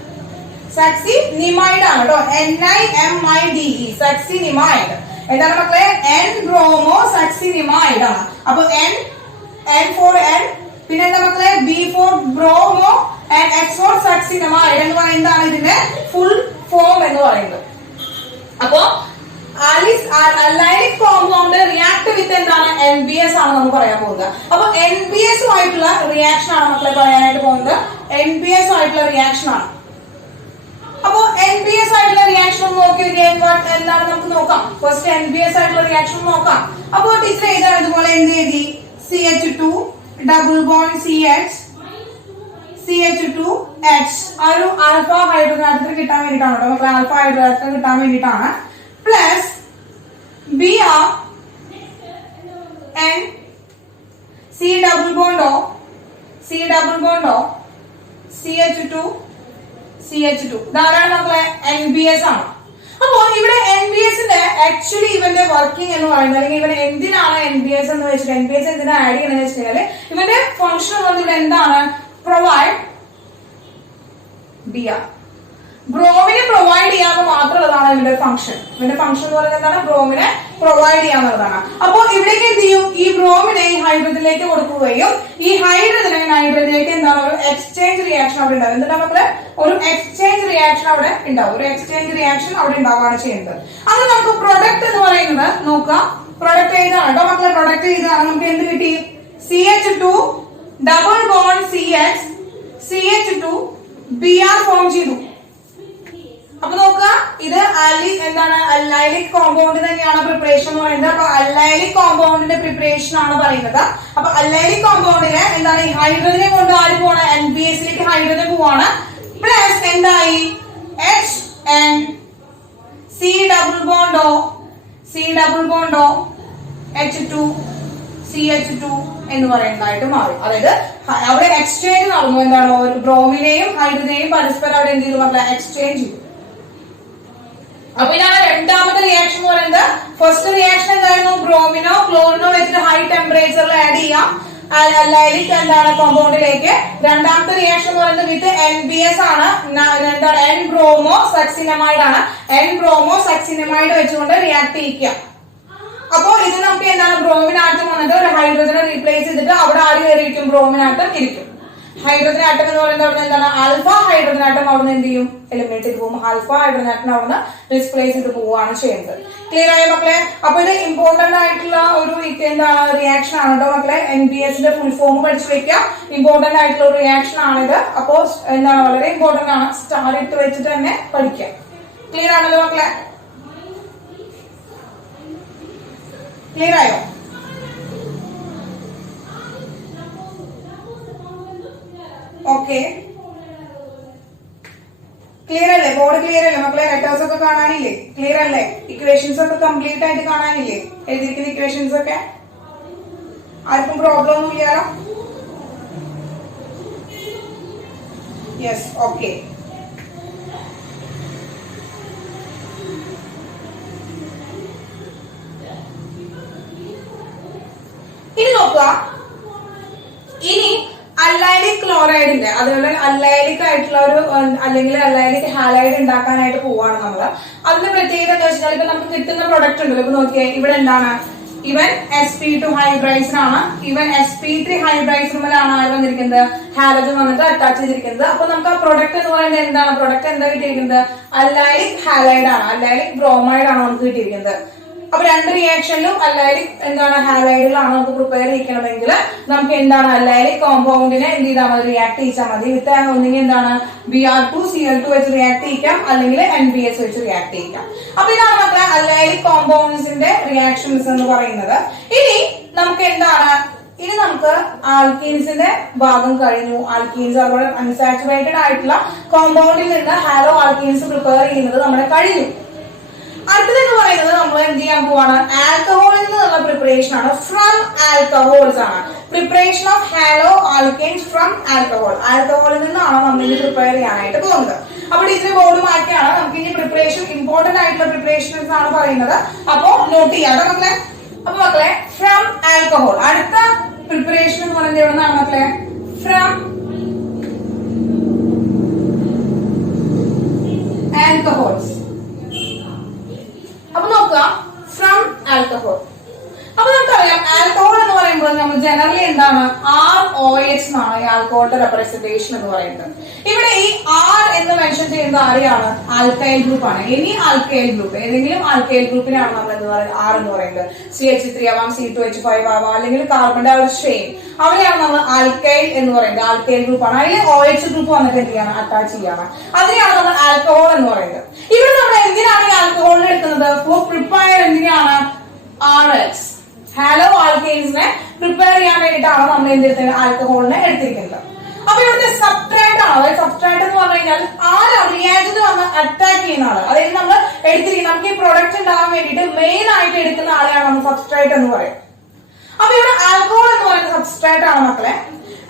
Succinimide ആണ് കേട്ടോ. NIMIDE സക്സിനിമൈഡ്. എന്താണ് മക്കളെ? N ബ്രോമോ സക്സിനിമൈഡ് ആണ്. അപ്പൊ N for N, പിന്നെ എന്താ മക്കളെ? B for bromo and X for സക്സിനിമൈഡ് എന്ന് പറയുന്നതാണ് ഇതിന്റെ ഫുൾ ഫോം എന്ന് പറയുന്നത്. അപ്പോ അലൈലിക് കോമ്പൗണ്ട് റിയാക്ട് വിത്ത് എന്താണ്? NBS ആണ് നമ്മൾ പറയാൻ പോകുന്നത്. അപ്പൊ NBS ആയിട്ടുള്ള റിയാക്ഷൻ ആണ് മക്കളെ പറയാനായിട്ട് പോകുന്നത്. NBS ആയിട്ടുള്ള റിയാക്ഷൻ ആണ്. അപ്പോ NBS ആയിട്ടുള്ള റിയാക്ഷൻ നോക്കി എന്താണ് നമുക്ക് നോക്കാം. ഫസ്റ്റ് NBS ആയിട്ടുള്ള റിയാക്ഷൻ നോക്കാം. അപ്പോ ടീച്ചർ എഴുതാൻ ഇതുപോലെ എന്ത് എഴുതി? CH2 ഡബിൾ ബോണ്ട് CH2H ആ ഒരു ആൽഫ ഹൈഡ്രജൻ ആറ്റത്തിന് കിട്ടാൻ വേണ്ടിയിട്ടാണ് കേട്ടോ മക്കളെ. ആൽഫ ഹൈഡ്രജൻ കിട്ടാൻ വേണ്ടിയിട്ടാണ്. Plus Br N C double ബോണ്ടോ CH2 ധാരാളം മക്കളെ NBS ആണ്. അപ്പോ ഇവിടെ NBSന്റെ ആക്ച്വലി ഇവന്റെ വർക്കിംഗ് എന്ന് പറയുന്നത്, അല്ലെങ്കിൽ ഇവൻ എന്തിനാണ് NBS എന്ന് വെച്ചിട്ട് NBS എന്തിനാ ആഡ് ചെയ്യണമെന്ന് വെച്ചാല് ഇവന്റെ ഫംഗ്ഷൻ വന്നിട്ട് എന്താണ്? Provide Br. ബ്രോമിനെ പ്രൊവൈഡ് ചെയ്യാന്ന് മാത്രമുള്ളതാണ് ഇവന്റെ ഫംഗ്ഷൻ. ഇവന്റെ ഫംഗ്ഷൻ എന്ന് പറയുന്നത് എന്താണ്? ബ്രോമിനെ പ്രൊവൈഡ് ചെയ്യാന്നുള്ളതാണ്. അപ്പോൾ ഇവിടേക്ക് എന്ത് ചെയ്യും? ഈ ബ്രോമിനെ ഈ ഹൈഡ്രജനിലേക്ക് കൊടുക്കുകയും ഈ ഹൈഡ്രജനെ നൈട്രജനിലേക്ക് എന്താണ്? ഒരു എക്സ്ചേഞ്ച് റിയാക്ഷൻ അവിടെ ഉണ്ടാവും. എന്നിട്ട് മക്കള് ഒരു എക്സ്ചേഞ്ച് റിയാക്ഷൻ അവിടെ ഉണ്ടാവും. ഒരു എക്സ്ചേഞ്ച് റിയാക്ഷൻ അവിടെ ഉണ്ടാവുകയാണ് ചെയ്യുന്നത്. അത് നമുക്ക് പ്രൊഡക്റ്റ് എന്ന് പറയുന്നത് നോക്കാം. പ്രൊഡക്റ്റ് ഏതാണ് കേട്ടോ മക്കളെ? പ്രൊഡക്റ്റ് ചെയ്താണ് നമുക്ക് എന്ത് കിട്ടി? CH2 double bond CH2 Br form ചെയ്തു. അപ്പൊ നോക്കുക, ഇത് എന്താണ്? അല്ലൈലിക് കോമ്പൗണ്ട് തന്നെയാണ് പ്രിപ്പറേഷൻ എന്ന് പറയുന്നത്. അപ്പൊ അല്ലൈലിക് കോമ്പൗണ്ടിന്റെ പ്രിപ്പറേഷൻ ആണ് പറയുന്നത്. അപ്പൊ അല്ലൈലിക് കോമ്പൗണ്ടിന് എന്താണ്? ഈ ഹൈഡ്രജനെ കൊണ്ട് ആര് പോവാണ്? NBSലേക്ക് ഹൈഡ്രജൻ പോവാണ്. പ്ലസ് എന്തായി? HN C ഡബിൾ ബോണ്ടോ H2 CH2 എന്ന് പറയുന്നതായിട്ട് മാറി. അതായത് അവിടെ എക്സ്ചേഞ്ച് നടന്നു. എന്താണ്? ബ്രോമിനെയും ഹൈഡ്രജനെയും പരസ്പരം അവിടെ എന്ത് ചെയ്തു? നമ്മളെ എക്സ്ചേഞ്ച് ചെയ്തു. അപ്പൊ ഇതാണ് രണ്ടാമത്തെ റിയാക്ഷൻ എന്ന് പറയുന്നത്. ഫസ്റ്റ് റിയാക്ഷൻ എന്തായിരുന്നു? ബ്രോമിനോ ക്ലോറിനോ വെച്ചിട്ട് ഹൈ ടെമ്പറേച്ചറിൽ ആഡ് ചെയ്യാം അല്ലൈലിക് എന്താണ് കോമ്പൗണ്ടിലേക്ക്. രണ്ടാമത്തെ റിയാക്ഷൻ എന്ന് പറയുന്നത് വിത്ത് NBS ആണ്. എന്താണ്? N ബ്രോമോ സക്സിനമൈഡ് ആണ്. N ബ്രോമോ സക്സിനമൈഡ് വെച്ചുകൊണ്ട് റിയാക്ട് ചെയ്യിക്കുക. അപ്പോ ഇത് നമുക്ക് എന്താണ്? ബ്രോമിനാറ്റം വന്നിട്ട് ഒരു ഹൈഡ്രജനെ റീപ്ലേസ് ചെയ്തിട്ട് അവിടെ ആര് കയറിയിരിക്കും? ബ്രോമിനാറ്റം ഇരിക്കും. ഹൈഡ്രജൻ ആറ്റം എന്ന് പറയുന്നത് അവിടെ എന്താണ്? ആൽഫ ഹൈഡ്രജൻ ആറ്റം അവിടെ എന്ത് ചെയ്യും? എലിമിനേറ്റ് ചെയ്ത് പോകും. ആൽഫ ഹൈഡ്രജൻ ആറ്റം അവിടെ ഡിസ്പ്ലേസ് ചെയ്ത് പോവുകയാണ് ചെയ്യുന്നത്. ക്ലിയർ ആയ മക്കളെ? അപ്പൊ ഇത് ഇമ്പോർട്ടന്റ് ആയിട്ടുള്ള ഒരു എന്താണ്? റിയാക്ഷൻ ആണ് കേട്ടോ മക്കളെ. NBSന്റെ ഫുൾ ഫോം പഠിച്ചു വെക്കുക. ഇമ്പോർട്ടന്റ് ആയിട്ടുള്ള ഒരു റിയാക്ഷൻ ആണിത്. അപ്പോ എന്താണ്? വളരെ ഇമ്പോർട്ടന്റ് ആണ്. സ്റ്റാർ ഇട്ട് വെച്ചിട്ട് തന്നെ പഠിക്കാം. ക്ലിയർ ആണല്ലോ മക്കളെ? ക്ലിയർ ആയോ? ഓക്കെ, ക്ലിയർ അല്ലേ? ബോർഡ് ക്ലിയർ അല്ലേ മക്കളെ? ലെറ്റേഴ്സ് ഒക്കെ കാണാനില്ലേ? ക്ലിയർ അല്ലേ? ഇക്വേഷൻസ് ഒക്കെ കംപ്ലീറ്റ് ആയിട്ട് കാണാനില്ലേ? എഴുതിയിരിക്കുന്ന ഇക്വേഷൻസ് ഒക്കെ ആർക്കും പ്രോബ്ലം ഒന്നും ഇല്ലല്ലോ? Yes, okay. നോക്കുക, ഇനി അല്ലൈലിക് ക്ലോറൈഡിന്റെ അതുപോലെ അല്ലൈലിക് ആയിട്ടുള്ള ഒരു അല്ലെങ്കിൽ അല്ലൈലിക് ഹാലൈഡ് ഉണ്ടാക്കാനായിട്ട് പോവാണ് നമ്മള്. അതിന്റെ പ്രത്യേകത എന്താ വെച്ചാൽ ഇപ്പൊ നമുക്ക് കിട്ടുന്ന പ്രൊഡക്റ്റ് ഉണ്ടല്ലോ. ഇപ്പൊ നോക്കിയേ, ഇവിടെ എന്താണ്, ഇവൻ sp2 ഹൈബ്രൈഡ്സിനാണ്, ഇവൻ sp3 ഹൈബ്രൈഡ്സിനുമാണ് ആര് വന്നിരിക്കുന്നത്, ഹാലജൻ വന്നിട്ട് അറ്റാച്ച് ചെയ്തിരിക്കുന്നത്. അപ്പൊ നമുക്ക് ആ പ്രൊഡക്റ്റ് എന്ന് പറയുന്നത് എന്താണ്, പ്രൊഡക്റ്റ് എന്താ കിട്ടിയിരിക്കുന്നത്, അല്ലൈലിക് ഹാലൈഡ് ആണ്, അല്ലൈലിക് ബ്രോമൈഡ് ആണ് നമുക്ക് കിട്ടിയിരിക്കുന്നത്. അപ്പൊ രണ്ട് റിയാക്ഷനിലും അല്ലൈലിക് എന്താണ് ഹാലൈഡിലാണ് നമുക്ക് പ്രിപ്പയർ ചെയ്യണമെങ്കിൽ നമുക്ക് എന്താണ് അല്ലൈലിക് കോമ്പൗണ്ടിനെ എന്ത് ചെയ്താൽ മതി, റിയാക്ട് ചെയ്യിച്ചാൽ മതി. വിത്ത് ഒന്നെങ്കിൽ എന്താണ് Br2Cl2 വെച്ച് റിയാക്ട് ചെയ്യിക്കാം, അല്ലെങ്കിൽ NBS വെച്ച് റിയാക്ട് ചെയ്യിക്കാം. അപ്പൊ ഇതാണ് നമ്മുടെ അല്ലൈലിക് കോമ്പൗണ്ട്സിന്റെ റിയാക്ഷൻസ് എന്ന് പറയുന്നത്. ഇനി നമുക്ക് എന്താണ്, ഇനി നമുക്ക് ആൽക്കീൻസിന്റെ ഭാഗം കഴിഞ്ഞു. ആൽക്കീൻസ് അതുപോലെ അൺസാച്ചുറേറ്റഡ് ആയിട്ടുള്ള കോമ്പൗണ്ടിൽ നിന്ന് ഹാലോ ആൽക്കീൻസ് പ്രിപ്പയർ ചെയ്യുന്നത് നമ്മുടെ കഴിഞ്ഞു. അടുത്തതെന്ന് പറയുന്നത് നമ്മൾ എന്ത് ചെയ്യാൻ പോവാണ്, ആൽക്കഹോളിൽ നിന്നുള്ള പ്രിപ്പറേഷൻ ആണ്. ഫ്രം ആൽക്കഹോൾസ് ആണ് preparation of halo alkanes from alcohol. ആൽക്കഹോളിൽ നിന്നാണ് നമ്മൾ ഇനി പ്രിപ്പയർ ചെയ്യാനായിട്ട് പോകുന്നത്. അപ്പോൾ ഇതിന് ബോർഡ് മാറ്റിയാണ് നമുക്ക് ഇനി പ്രിപ്പറേഷൻ ഇമ്പോർട്ടന്റ് ആയിട്ടുള്ള പ്രിപ്പറേഷൻസ് ആണ് പറയുന്നത്. അപ്പോ നോട്ട് ചെയ്യാം മക്കളെ. അപ്പൊ മക്കളെ ഫ്രം ആൽക്കഹോൾ അടുത്ത പ്രിപ്പറേഷൻ എന്ന് പറയുന്നത് എവിടെ നിന്നാണ് മക്കളെ, ഫ്രം ആൽക്കഹോൾസ്. അപ്പൊ നോക്കുക, ഫ്രം ആൽക്കഹോൾ. അപ്പൊ നമുക്കറിയാം ആൽക്കഹോൾ എന്ന് പറയുമ്പോൾ നമ്മൾ ജനറലി എന്താണ് ROH എന്നാണ് ഈ ആൽക്കഹോളിന്റെ റെപ്രസെന്റേഷൻ എന്ന് പറയുന്നത്. ഇവിടെ ഈ R എന്ന് മെൻഷൻ ചെയ്യുന്നത് ആരെയാണ്, ആൽക്കൈൽ ഗ്രൂപ്പ് ആണ്. ഇനി ആൽക്കൈൽ ഗ്രൂപ്പ് ഏതെങ്കിലും ആൽക്കൈൽ ഗ്രൂപ്പിനാണ് നമ്മൾ എന്ന് പറയുന്നത് R എന്ന് പറയുന്നത്. CH3 ആവാം, C2H5 ആവാം, അല്ലെങ്കിൽ കാർബണിന്റെ ഒരു ചെയിൻ, അവരെയാണ് നമ്മൾ ആൽക്കൈൽ എന്ന് പറയുന്നത്. ആൽക്കൈൽ ഗ്രൂപ്പ് ആണ്. അതിൽ OH ഗ്രൂപ്പ് വന്നിട്ട് എന്ത് ചെയ്യണം, അറ്റാച്ച് ചെയ്യണം. അതിനെയാണ് നമ്മൾ ആൽക്കഹോൾ എന്ന് പറയുന്നത്. ഇവിടെ നമ്മൾ എന്തിനാണ് ഈ ആൽക്കഹോളിനെ എടുക്കുന്നത്, ഫോർ പ്രിപ്പയർ എന്തിനാണ്, RH ഹാലോ ആൽക്കെയിൻസിനെ പ്രിപ്പയർ ചെയ്യാൻ വേണ്ടിയിട്ടാണ് നമ്മൾ എന്തെടുത്തത്, ആൽക്കഹോളിനെ എടുത്തിരിക്കുന്നത്. അപ്പൊ ഇവിടുത്തെ സബ്സ്ട്രാറ്റ് ആണ്. അതായത് സബ്സ്ട്രാറ്റ് എന്ന് പറഞ്ഞു കഴിഞ്ഞാൽ ആരാണ് റിയാജന്റ് വന്ന് അറ്റാക്ക് ചെയ്യുന്ന ആള്. അതായത് നമ്മൾ എടുത്തിരിക്കുന്നത് നമുക്ക് ഈ പ്രൊഡക്റ്റ് ഉണ്ടാകാൻ വേണ്ടിയിട്ട് മെയിൻ ആയിട്ട് എടുക്കുന്ന ആളെയാണ് നമ്മൾ സബ്സ്ട്രാറ്റ് എന്ന് പറയും. അപ്പൊ ഇവിടെ ആൽക്കഹോൾ എന്ന് പറയുന്ന സബ്സ്ട്രാറ്റ് ആണ് മക്കളെ.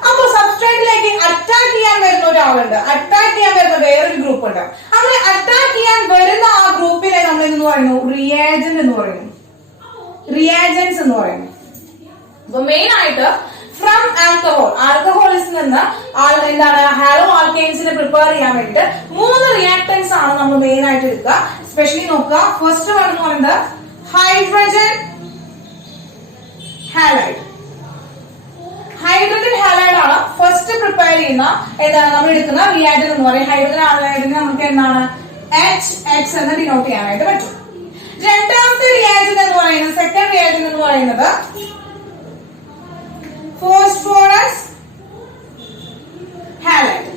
അപ്പൊ സബ്സ്ട്രാറ്റിലേക്ക് അറ്റാക്ക് ചെയ്യാൻ വരുന്ന ഒരാളുണ്ട്, അറ്റാക്ക് ചെയ്യാൻ വരുന്ന വേറൊരു ഗ്രൂപ്പ് ഉണ്ട്. അങ്ങനെ അറ്റാക്ക് ചെയ്യാൻ വരുന്ന ആ ഗ്രൂപ്പിനെ നമ്മൾ എന്ന് പറയുന്നു റിയാജന്റ് എന്ന് പറയുന്നു, റിയാജൻസ് എന്ന് പറയുന്നു. അപ്പൊ മെയിൻ ആയിട്ട് ഫ്രം ആൽക്കഹോൾ, ആൽക്കഹോളിൽ നിന്ന് എന്താണ് ഹാലോ ആൽക്കെയിൻസിനെ പ്രിപ്പയർ ചെയ്യാൻ വേണ്ടിയിട്ട് 3 റിയാക്ടൻസ് ആണ് നമ്മൾ മെയിൻ ആയിട്ട് എടുക്കുക. സ്പെഷ്യലി നോക്കുക, ഫസ്റ്റ് വൺ എന്ന് പറയുന്നത് ഹൈഡ്രജൻ ഹാലൈഡ്. ഹൈഡ്രജൻ ഹാലൈഡ് ആണ് ഫസ്റ്റ് പ്രിപ്പയർ ചെയ്യുന്ന എന്താണ് നമ്മൾ എടുക്കുന്ന റിയാക്ടന്റ് എന്ന് പറയും. ഹൈഡ്രജൻ ഹാലൈഡിനെ നമുക്ക് എന്താണ് HX എന്ന് ഡിനോട്ട് ചെയ്യാനായിട്ട് പറ്റും. രണ്ടാമത്തെ റിയാക്ടന്റ് എന്ന് പറയുന്നത്, സെക്കൻഡ് റിയാക്ടന്റ് എന്ന് പറയുന്നത് ഫോസ്ഫോറസ് ഹാലൈഡ്.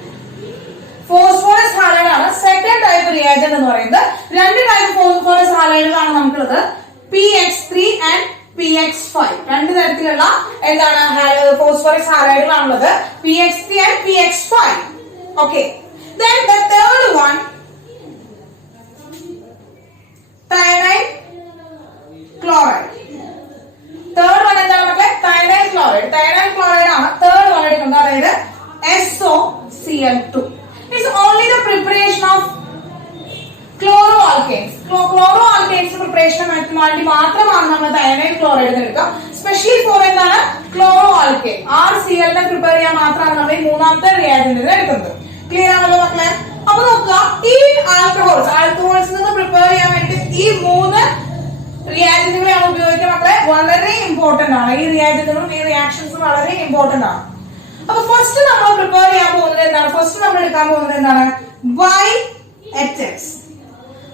ഫോസ്ഫോറസ് ഹാലൈഡ് ആണ് സെക്കൻഡ് ടൈപ്പ് റിയാക്ടന്റ് എന്ന് പറയുന്നത്. രണ്ട് ടൈപ്പ് ഫോസ്ഫോറസ് ഹാലൈഡുകളാണ് നമുക്കുള്ളത്, PX3 ആൻഡ് PX5. രണ്ട് തരത്തിലുള്ള എന്താണ് ഫോസ്ഫോറസ് ഹാലൈഡുകളാണുള്ളത്, PX3 and PX5. Okay, then the third one thionine chloride. Third one എന്താണ് മക്കളെ, thionine chloride. thionine chloride ആണ് തേർഡ് വൺ എടുക്കുന്നത്, അതായത് SOCl2. It's only the preparation of chloroalkanes. Chloroalkanes preparation വേണ്ടി മാത്രമാണ് നമ്മൾ thionine chloride എടുക്കുക. സ്പെഷ്യലി ഫോർ എന്താണ് chloroalkane, RCl നെ പ്രിപ്പയർ ചെയ്യാൻ മാത്രമാണ് നമ്മൾ ഈ മൂന്നാമത്തെ റിയാക്ടന്റ് എടുക്കുന്നത്. ക്ലിയർ ആണല്ലോ മക്കളെ. അപ്പൊ നോക്കുക, ഈ ആൽക്കഹോൾസ് നിന്ന് പ്രിപ്പയർ ചെയ്യാൻ വേണ്ടി ഈ 3 റിയാക്ടന്റുകളാണ് ഉപയോഗിക്കുക മക്കളെ. വളരെ ഇമ്പോർട്ടന്റ് ആണ് ഈ റിയാക്ടന്റുകളും ഈ റിയാക്ഷൻസും വളരെ ഇമ്പോർട്ടന്റ് ആണ്. അപ്പൊ ഫസ്റ്റ് നമ്മൾ പ്രിപ്പയർ ചെയ്യാൻ പോകുന്നത് എന്താണ്, ഫസ്റ്റ് നമ്മൾ എടുക്കാൻ പോകുന്നത് എന്താണ്, YHX.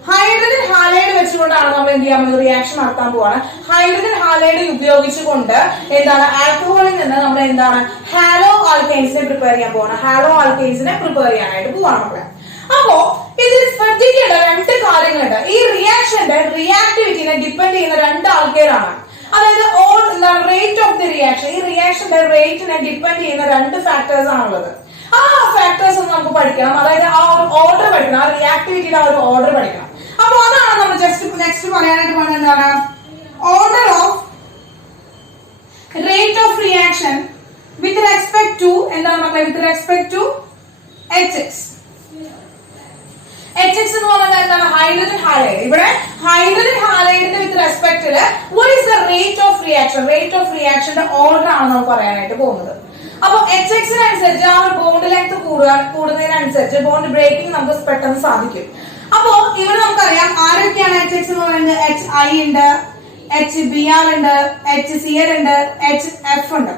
ഹൈഡ്രജൻ ഹാലൈഡ് വെച്ചുകൊണ്ടാണ് നമ്മൾ എന്ത് ചെയ്യാൻ പോകുന്നത്, റിയാക്ഷൻ നടത്താൻ പോവാണ്. ഹൈഡ്രജൻ ഹാലൈഡ് ഉപയോഗിച്ചുകൊണ്ട് എന്താണ് ആൽക്കഹോളിൽ നിന്ന് നമ്മൾ എന്താണ് ഹാലോ ആൽക്കെയിൻസിനെ പ്രിപ്പയർ ചെയ്യാൻ പോവാണ്. ഹാലോ ആൽക്കെയിൻസിനെ പ്രിപ്പയർ ചെയ്യാനായിട്ട് പോവാണ് മക്കളെ. അപ്പോ ഇതിൽ ശ്രദ്ധിക്കേണ്ട 2 കാര്യങ്ങളുണ്ട്. ഈ റിയാക്ഷന്റെ റിയാക്ടിവിറ്റിനെ ഡിപ്പെൻഡ് ചെയ്യുന്ന 2 ആൾക്കാരാണ്. അതായത് എന്താണ് റേറ്റ് ഓഫ് ദി റിയാക്ഷൻ, ഈ റിയാക്ഷന്റെ റേറ്റിനെ ഡിപ്പെൻഡ് ചെയ്യുന്ന 2 ഫാക്ടേഴ്സ് ആണുള്ളത്. ആ ഫാക്ടേഴ്സ് നമുക്ക് പഠിക്കണം. അതായത് ആ ഒരു ഓർഡർ പഠിക്കണം, ആ റിയാക്ടിവിറ്റിയുടെ ആ ഒരു ഓർഡർ പഠിക്കണം. അപ്പൊ അതാണ് നമ്മൾ നെക്സ്റ്റ് പറയാനായിട്ട് പോകുന്നത്, എന്താണ് order of rate of reaction with respect to എന്താണ് മക്കളെ, with respect to HX. HX എന്ന് പറയുന്നത് എന്താണ് ഹൈഡ്രജൻ ഹാലൈഡ്. ഇവിടെ ഹൈഡ്രജൻ ഹാലൈഡിന്റെ വിത്ത് റെസ്പെക്ടില് what is the rate of reaction, rate of റിയാക്ഷന്റെ ഓർഡർ ആണ് നമുക്ക് പറയാനായിട്ട് പോകുന്നത്. അപ്പൊ എച്ച് എക്സിനനുസരിച്ച് ആ ഒരു ബോണ്ട് ലെങ്ത് കൂടുന്നതിനനുസരിച്ച് ബോണ്ട് ബ്രേക്കിംഗ് നമുക്ക് പെട്ടെന്ന് സാധിക്കും. അപ്പോ ഇവിടെ നമുക്കറിയാം ആരൊക്കെയാണ് എച്ച് എക്സ് എന്ന് പറയുന്നത്. എച്ച് ഐ ഉണ്ട്, എച്ച് ബി ആർ ഉണ്ട്, എച്ച് സി എൽ ഉണ്ട്, എച്ച് എഫ് ഉണ്ട്.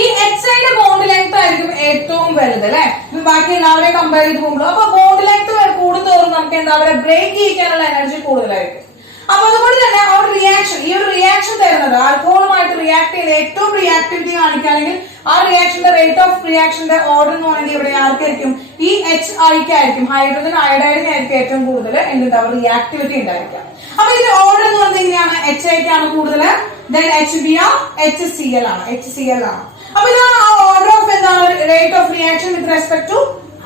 ഈ എച്ച് ഐയുടെ ബോണ്ട് ലെങ്ത് ആയിരിക്കും ഏറ്റവും വലുത് അല്ലെ, ബാക്കി എല്ലാവരെയും കമ്പയർ ചെയ്ത് പോകുമ്പോൾ. അപ്പൊ ബോണ്ട് ലെങ്ത് കൂടുന്തോറും നമുക്ക് എന്താ അവരെ ബ്രേക്ക് ചെയ്യിക്കാനുള്ള എനർജി കൂടുതലായിരിക്കും. അപ്പൊ അതുകൊണ്ട് തന്നെ ആ ഒരു റിയാക്ഷൻ, ഈ ഒരു റിയാക്ഷൻ തരുന്നത് ആൽക്കഹോളുമായിട്ട് റിയാക്ട് ചെയ്ത് ഏറ്റവും റിയാക്ടിവിറ്റി കാണിക്കുകയാണെങ്കിൽ ആ റിയാക്ഷന്റെ റേറ്റ് ഓഫ് റിയാക്ഷന്റെ ഓർഡർ എന്ന് പറയുന്നത് ഇവിടെ ആർക്കായിരിക്കും, ഈ എച്ച് ഐക്കായിരിക്കും, ഹൈഡ്രജൻ അയഡൈഡിനായിരിക്കും ഏറ്റവും കൂടുതൽ എന്തുണ്ടാവും, റിയാക്ടിവിറ്റി ഉണ്ടായിരിക്കാം. അപ്പൊ ഇതിന്റെ ഓർഡർ എന്ന് പറയുന്നത് എങ്ങനെയാണ്, എച്ച് ഐക്കാണ് കൂടുതൽ, then H B R, H C L ആണ്, എച്ച് സി എൽ ആണ്. അപ്പൊ ഇതാണ് ആ ഓർഡർ ഓഫ് എന്താണ് rate of reaction with respect to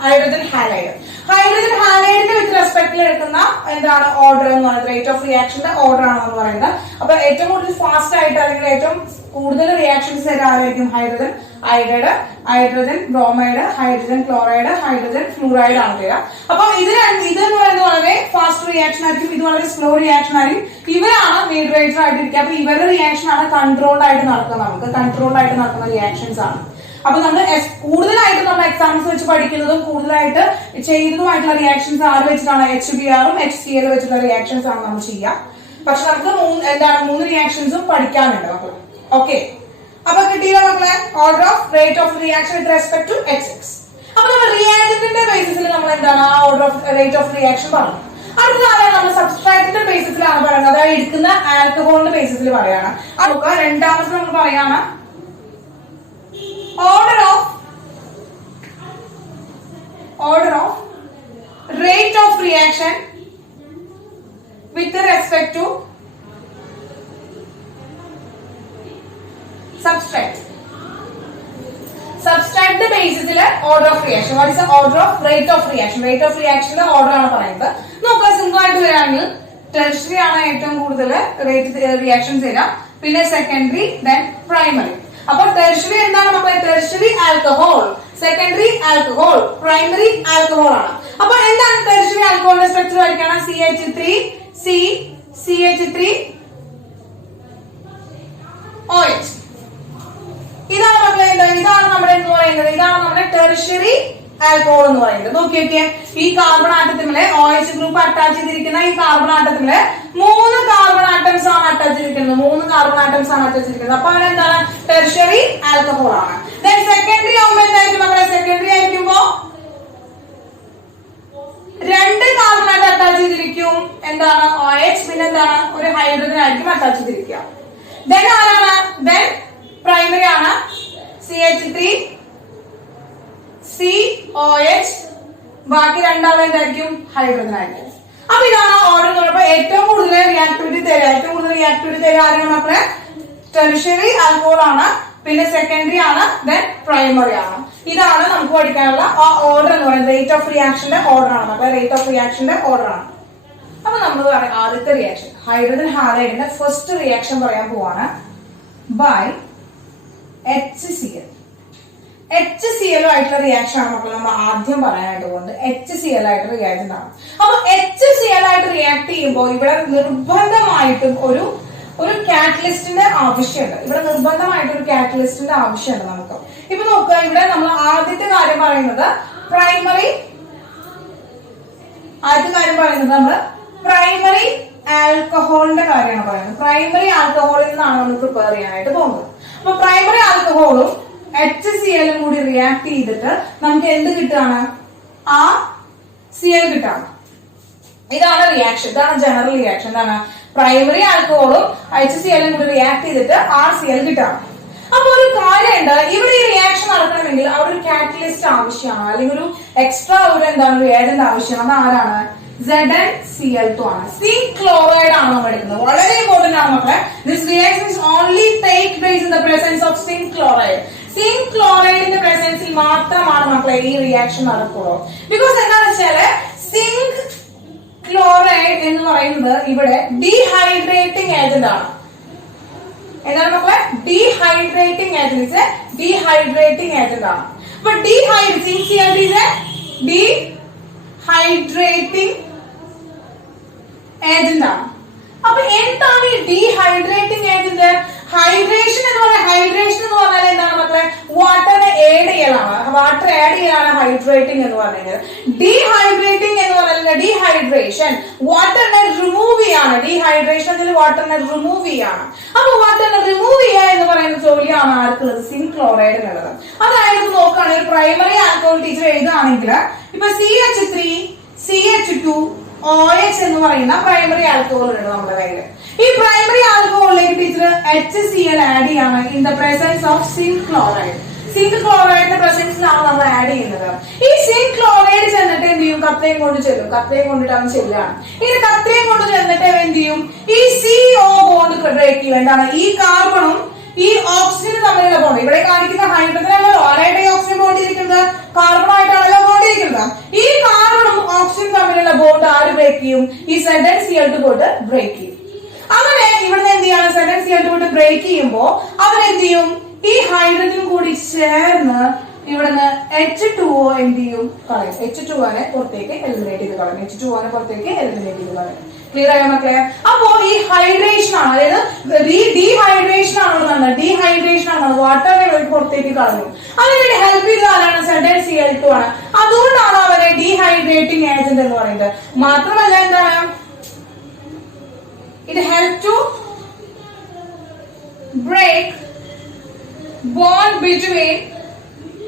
hydrogen halide. Hydrogen ഹാലൈഡിന്റെ വിത്ത് റെസ്പെക്ടിൽ എടുക്കുന്ന എന്താണ് ഓർഡർ എന്ന് പറയുന്നത്, റേറ്റ് ഓഫ് റിയാക്ഷന്റെ ഓർഡർ ആണെന്ന് പറയുന്നത്. അപ്പൊ ഏറ്റവും കൂടുതൽ ഫാസ്റ്റ് ആയിട്ട് അല്ലെങ്കിൽ ഏറ്റവും കൂടുതൽ റിയാക്ഷൻസ് ആരായിരിക്കും, hydrogen iodide, hydrogen bromide, hydrogen chloride, hydrogen fluoride ആണ് വരിക. അപ്പൊ ഇതെന്ന് പറയുന്നത് വളരെ ഫാസ്റ്റ് റിയാക്ഷൻ ആയിരിക്കും, ഇത് വളരെ സ്ലോ റിയാക്ഷൻ ആയിരിക്കും. ഇവരാണ് മീഡിയേറ്റർ ആയിട്ടിരിക്കുക. അപ്പൊ ഇവരുടെ റിയാക്ഷൻ ആണ് കൺട്രോൾഡ് ആയിട്ട് നടക്കുക, നമുക്ക് കൺട്രോൾഡ് ആയിട്ട് നടക്കുന്ന റിയാക്ഷൻസ് ആണ്. അപ്പൊ നമ്മൾ കൂടുതലായിട്ട് നമ്മൾ എക്സാംസ് വെച്ച് പഠിക്കുന്നതും കൂടുതലായിട്ട് ചെയ്തതുമായിട്ടുള്ള റിയാക്ഷൻസ് ആര് വെച്ചിട്ടാണ്, എച്ച് ബി ആറും എച്ച് സി എൽ വെച്ചിട്ടുള്ള റിയാക്ഷൻസ് ആണ് നമ്മൾ ചെയ്യുക. പക്ഷെ നമുക്ക് മൂന്ന് റിയാക്ഷൻസും പഠിക്കാനുണ്ട് മക്കളെ. ഓക്കെ, അപ്പൊ കിട്ടിയോ മക്കളെ order of rate of reaction with respect to H X. അപ്പൊ നമ്മൾ റിയാക്ടന്റിന്റെ ബേസിസിൽ നമ്മൾ എന്താണ് ആ order of rate of reaction പറഞ്ഞു. അടുത്തതാണ് നമ്മൾ സബ്സ്ട്രാക്റ്റിന്റെ ബേസിസിലാണ് പറയുന്നത്, അതായത് എടുക്കുന്ന ആൽക്കഹോളിന്റെ ബേസിസിൽ പറയാണ്. നമുക്ക് രണ്ടാമത് നമ്മൾ പറയാണ് order of rate of reaction with respect to substrate. Substrate the basis is order of reaction. What is the order of rate of reaction? Rate of reaction the order ആണ് പറയുന്നത്. നോക്കുക സിമ്പിൾ ആയിട്ട് വരാണെങ്കിൽ ടെർഷ്യറി ആണ് ഏറ്റവും കൂടുതൽ rate reactions വരിക, പിന്നെ secondary, then primary. അപ്പൊ ടെർഷ്യറി എന്താണ് മക്കളെ, tertiary alcohol, secondary alcohol, primary alcohol ആണ്. അപ്പൊ എന്താണ് ടെർഷ്യറി ആൽക്കഹോളിന്റെ സ്ട്രക്ചർ വരയ്ക്കണം, CH3C, CH3OH. ഇതാണ് മക്കളെ എന്താ, ഇതാണ് നമ്മുടെ എന്ന് പറയുന്നത്, ഇതാണ് നമ്മുടെ ടെർഷ്യറി ആൽക്കഹോൾ എന്ന് പറയുന്നത്. നോക്കിയൊക്കെ ഈ കാർബൺ ആറ്റത്തിലെ OH ഗ്രൂപ്പ് അറ്റാച്ച് ചെയ്തിരിക്കുന്ന ഈ കാർബൺ ആറ്റത്തിലെ 3 കാർബൺ ആറ്റംസ് ആണ് അറ്റാച്ച് ചെയ്തിരിക്കുന്നത്, 3 കാർബൺ ആറ്റംസ് ആണ് അറ്റാച്ച് ചെയ്തിരിക്കുന്നത്. അപ്പൊ അവിടെ എന്താണ് ടെർഷ്യറി ആൽക്കഹോൾ ആണ്. ദെൻ സെക്കൻഡറി ആവുമ്പോ എന്തായിരിക്കും മക്കളെ, സെക്കൻഡറി ആയിരിക്കുമ്പോ 2 കാർബൺ ആറ്റം അറ്റാച്ച് ചെയ്തിരിക്കും, എന്താണ് OH, പിന്നെ എന്താണ് ഒരു ഹൈഡ്രജൻ ആയിരിക്കും അറ്റാച്ച് ചെയ്തിരിക്കുക. ദെൻ ആരാണ്, ദെൻ പ്രൈമറി ആണ് CH3COH, ബാക്കി രണ്ടാമത് എന്തായിരിക്കും ഹൈഡ്രജൻ ആയിരിക്കും. അപ്പൊ ഇതാണ് ഓർഡർ എന്ന് പറയുമ്പോൾ ഏറ്റവും കൂടുതൽ റിയാക്ടിവിറ്റി തരിക ആരാണ് മക്കളെ, ടെർഷ്യറി ആൽക്കഹോൾ ആണ്, പിന്നെ സെക്കൻഡറി ആണ്, ദെൻ പ്രൈമറി ആണ്. ഇതാണ് നമുക്ക് പഠിക്കാനുള്ള ആ ഓർഡർ എന്ന് പറയുന്നത്, റേറ്റ് ഓഫ് റിയാക്ഷന്റെ ഓർഡർ ആണ് മക്കളെ, റേറ്റ് ഓഫ് റിയാക്ഷന്റെ ഓർഡർ ആണ്. അപ്പൊ നമ്മൾ ആദ്യത്തെ റിയാക്ഷൻ ഹൈഡ്രജൻ ഹാലൈഡിന്റെ ഫസ്റ്റ് റിയാക്ഷൻ പറയാൻ പോവാണ്, ബൈ HCl. HCl ആയിട്ടുള്ള റിയാക്ഷൻ ആണ് മക്കൾ നമ്മൾ ആദ്യം പറയാനായിട്ട് പോകുന്നത്. HCl ആയിട്ടുള്ള റിയാക്ഷൻ ആണ്. അപ്പൊ HCl ആയിട്ട് റിയാക്ട് ചെയ്യുമ്പോൾ ഇവിടെ നിർബന്ധമായിട്ടും ഒരു കാറ്റലിസ്റ്റിന്റെ ആവശ്യമുണ്ട്. ഇവിടെ നിർബന്ധമായിട്ട് ഒരു കാറ്റലിസ്റ്റിന്റെ ആവശ്യമുണ്ട് നമുക്ക്. ഇപ്പൊ നോക്കുക, ഇവിടെ നമ്മൾ ആദ്യത്തെ കാര്യം പറയുന്നത് നമ്മൾ പ്രൈമറി ആൽക്കഹോളിന്റെ കാര്യമാണ് പറയുന്നത്. പ്രൈമറി ആൽക്കഹോളിൽ നിന്നാണ് നമ്മൾ പ്രിപ്പയർ ചെയ്യാനായിട്ട് പോകുന്നത്. അപ്പൊ പ്രൈമറി ആൽക്കഹോളും HCl കൂടി റിയാക്ട് ചെയ്തിട്ട് നമുക്ക് എന്ത് കിട്ടാണ്, RCl കിട്ടാണ്. ഇതാണ് റിയാക്ഷൻ, ഇതാണ് ജനറൽ റിയാക്ഷൻ. എന്താണ്, പ്രൈമറി ആൽക്കഹോളും HCl കൂടി റിയാക്ട് ചെയ്തിട്ട് RCl കിട്ടാണ്. അപ്പൊ ഒരു കാര്യമുണ്ട്, ഇവിടെ ഈ റിയാക്ഷൻ നടക്കണമെങ്കിൽ അവിടെ ഒരു കാറ്റലിസ്റ്റ് ആവശ്യമാണ്, അല്ലെങ്കിൽ ഒരു എക്സ്ട്രാ ഒരു എന്താണ് ഒരു ഏജന്റ് ആവശ്യമാണ്. അത് ആരാണ്, ZnCl2 ആണ്. സിങ്ക് ക്ലോറൈഡ് ആണ് നമ്മൾ എടുക്കുന്നത്. വളരെ ഇമ്പോർട്ടന്റ് ആണ് മക്കളെ. This reaction only take place in the presence of zinc chloride. Zinc ക്ലോറൈഡിന്റെ പ്രസൻസിൽ മാത്രമാണ് മക്കളെ ഈ റിയാക്ഷൻ നടക്കുള്ളൂ. ബിക്കോസ് എന്താണെന്ന് വെച്ചാല് സിങ്ക് ക്ലോറൈഡ് എന്ന് പറയുന്നത് ഇവിടെ ഡീഹൈഡ്രേറ്റിംഗ് ഏജന്റ് ആണ്. എന്താണ് മക്കളെ, ഡീഹൈഡ്രേറ്റിംഗ് ഏജന്റ് ആണ്. അപ്പൊ ഡീഹൈഡ്രേറ്റിംഗ് ഏജന്റ് ആണ്. അപ്പൊ എന്താണ് ഈ ഡീഹൈഡ്രേറ്റിംഗ് ഏജന്റ് ആഡ് ചെയ്യാണ് ഹൈഡ്രേറ്റിംഗ് എന്ന് പറയുന്നത്. ഡീഹൈഡ്രേറ്റിംഗ് എന്ന് പറയുന്നത് ഡീഹൈഡ്രേഷൻ, വാട്ടറിനെ റിമൂവ് ചെയ്യാണ്. ഡീഹൈഡ്രേഷൻ വാട്ടറിനെ റിമൂവ് ചെയ്യാണ്. അപ്പൊ വാട്ടറിനെ റിമൂവ് ചെയ്യുക എന്ന് പറയുന്ന ജോലിയാണ് ആർക്കുള്ളത്? സിങ്ക് ക്ലോറൈഡിനുള്ളത്. അതായത് നോക്കുകയാണെങ്കിൽ പ്രൈമറി ആൽക്കഹോൾ ടീച്ചർ എഴുതുകയാണെങ്കിൽ ഇപ്പൊ CH3 CH2 OH എന്ന് പറയുന്ന പ്രൈമറി ആൽക്കഹോൾ ഉണ്ട് നമ്മുടെ കയ്യിൽ. ഈ പ്രൈമറി ആൽക്കഹോളിലേക്ക് ടീച്ചർ HCl ആഡ് ചെയ്യാണ് in the presence of zinc chloride. Zinc ക്ലോറൈഡിന്റെ പ്രസൻസിലാണ് നമ്മൾ ആഡ് ചെയ്യുന്നത്. ഈ സിങ്ക് ക്ലോറൈഡ് ചെന്നിട്ട് എന്ത് ചെയ്യും? കത്തയും കൊണ്ട് ചെല്ലും. കത്തയും കൊണ്ടിട്ട് അവൻ ചെല്ലുകയാണ്. ഈ കത്തയും കൊണ്ട് ചെന്നിട്ട് എന്ത് ചെയ്യും? ഈ CO ബോണ്ട് ബ്രേക്ക് ചെയ്യും. എന്താണ്? ഈ കാർബണും ഈ ഓക്സിജനും തമ്മിലുള്ള ബോണ്ട്. ഇവിടെ കാണിക്കുന്ന ഹൈഡ്രജനല്ലോ ആരായിട്ട് ഈ ഓക്സിജൻ ബോണ്ട് ഇരിക്കുന്നത്? കാർബണായിട്ടാണല്ലോ ബോണ്ട് ഇരിക്കുന്നത്. ഈ കാർബണും ഓക്സിജനും തമ്മിലുള്ള ബോണ്ട് ആര് ബ്രേക്ക് ചെയ്യും? ഈ ZnCl2 കൊണ്ട് ബ്രേക്ക് ചെയ്യും. അങ്ങനെ ഇവിടുന്ന് എന്ത് ചെയ്യാണ്? ZnCl2 കൊണ്ട് ബ്രേക്ക് ചെയ്യുമ്പോ അവരെന്ത് ചെയ്യും? ഈ ഹൈഡ്രജനും കൂടി ചേർന്ന് ഇവിടുന്ന് H2O എന്ത് ചെയ്യും? കളയും. H2O പുറത്തേക്ക് എലിമിനേറ്റ് ചെയ്ത് കളയും. H2O പുറത്തേക്ക് എലിമിനേറ്റ് ചെയ്ത് കളയും. ക്ലിയർ ആയോ മക്കളെ? അപ്പോ ഈ ഹൈഡ്രേഷൻ ആണ്, അതായത് ഡീഹൈഡ്രേഷൻ ആണ് നടന്നത്. ഡീഹൈഡ്രേഷൻ ആണ് വാട്ടറിനെ പുറത്തേക്ക് കളഞ്ഞു. അതിനുവേണ്ടി ഹെൽപ്പ് ചെയ്ത ആരാണ്? ZnCl2 ആണ്. അതുകൊണ്ടാണ് അവരെ ഡീഹൈഡ്രേറ്റിംഗ് ഏജന്റ് എന്ന് പറയുന്നത്. മാത്രമല്ല എന്താണ്? It helps to break bond between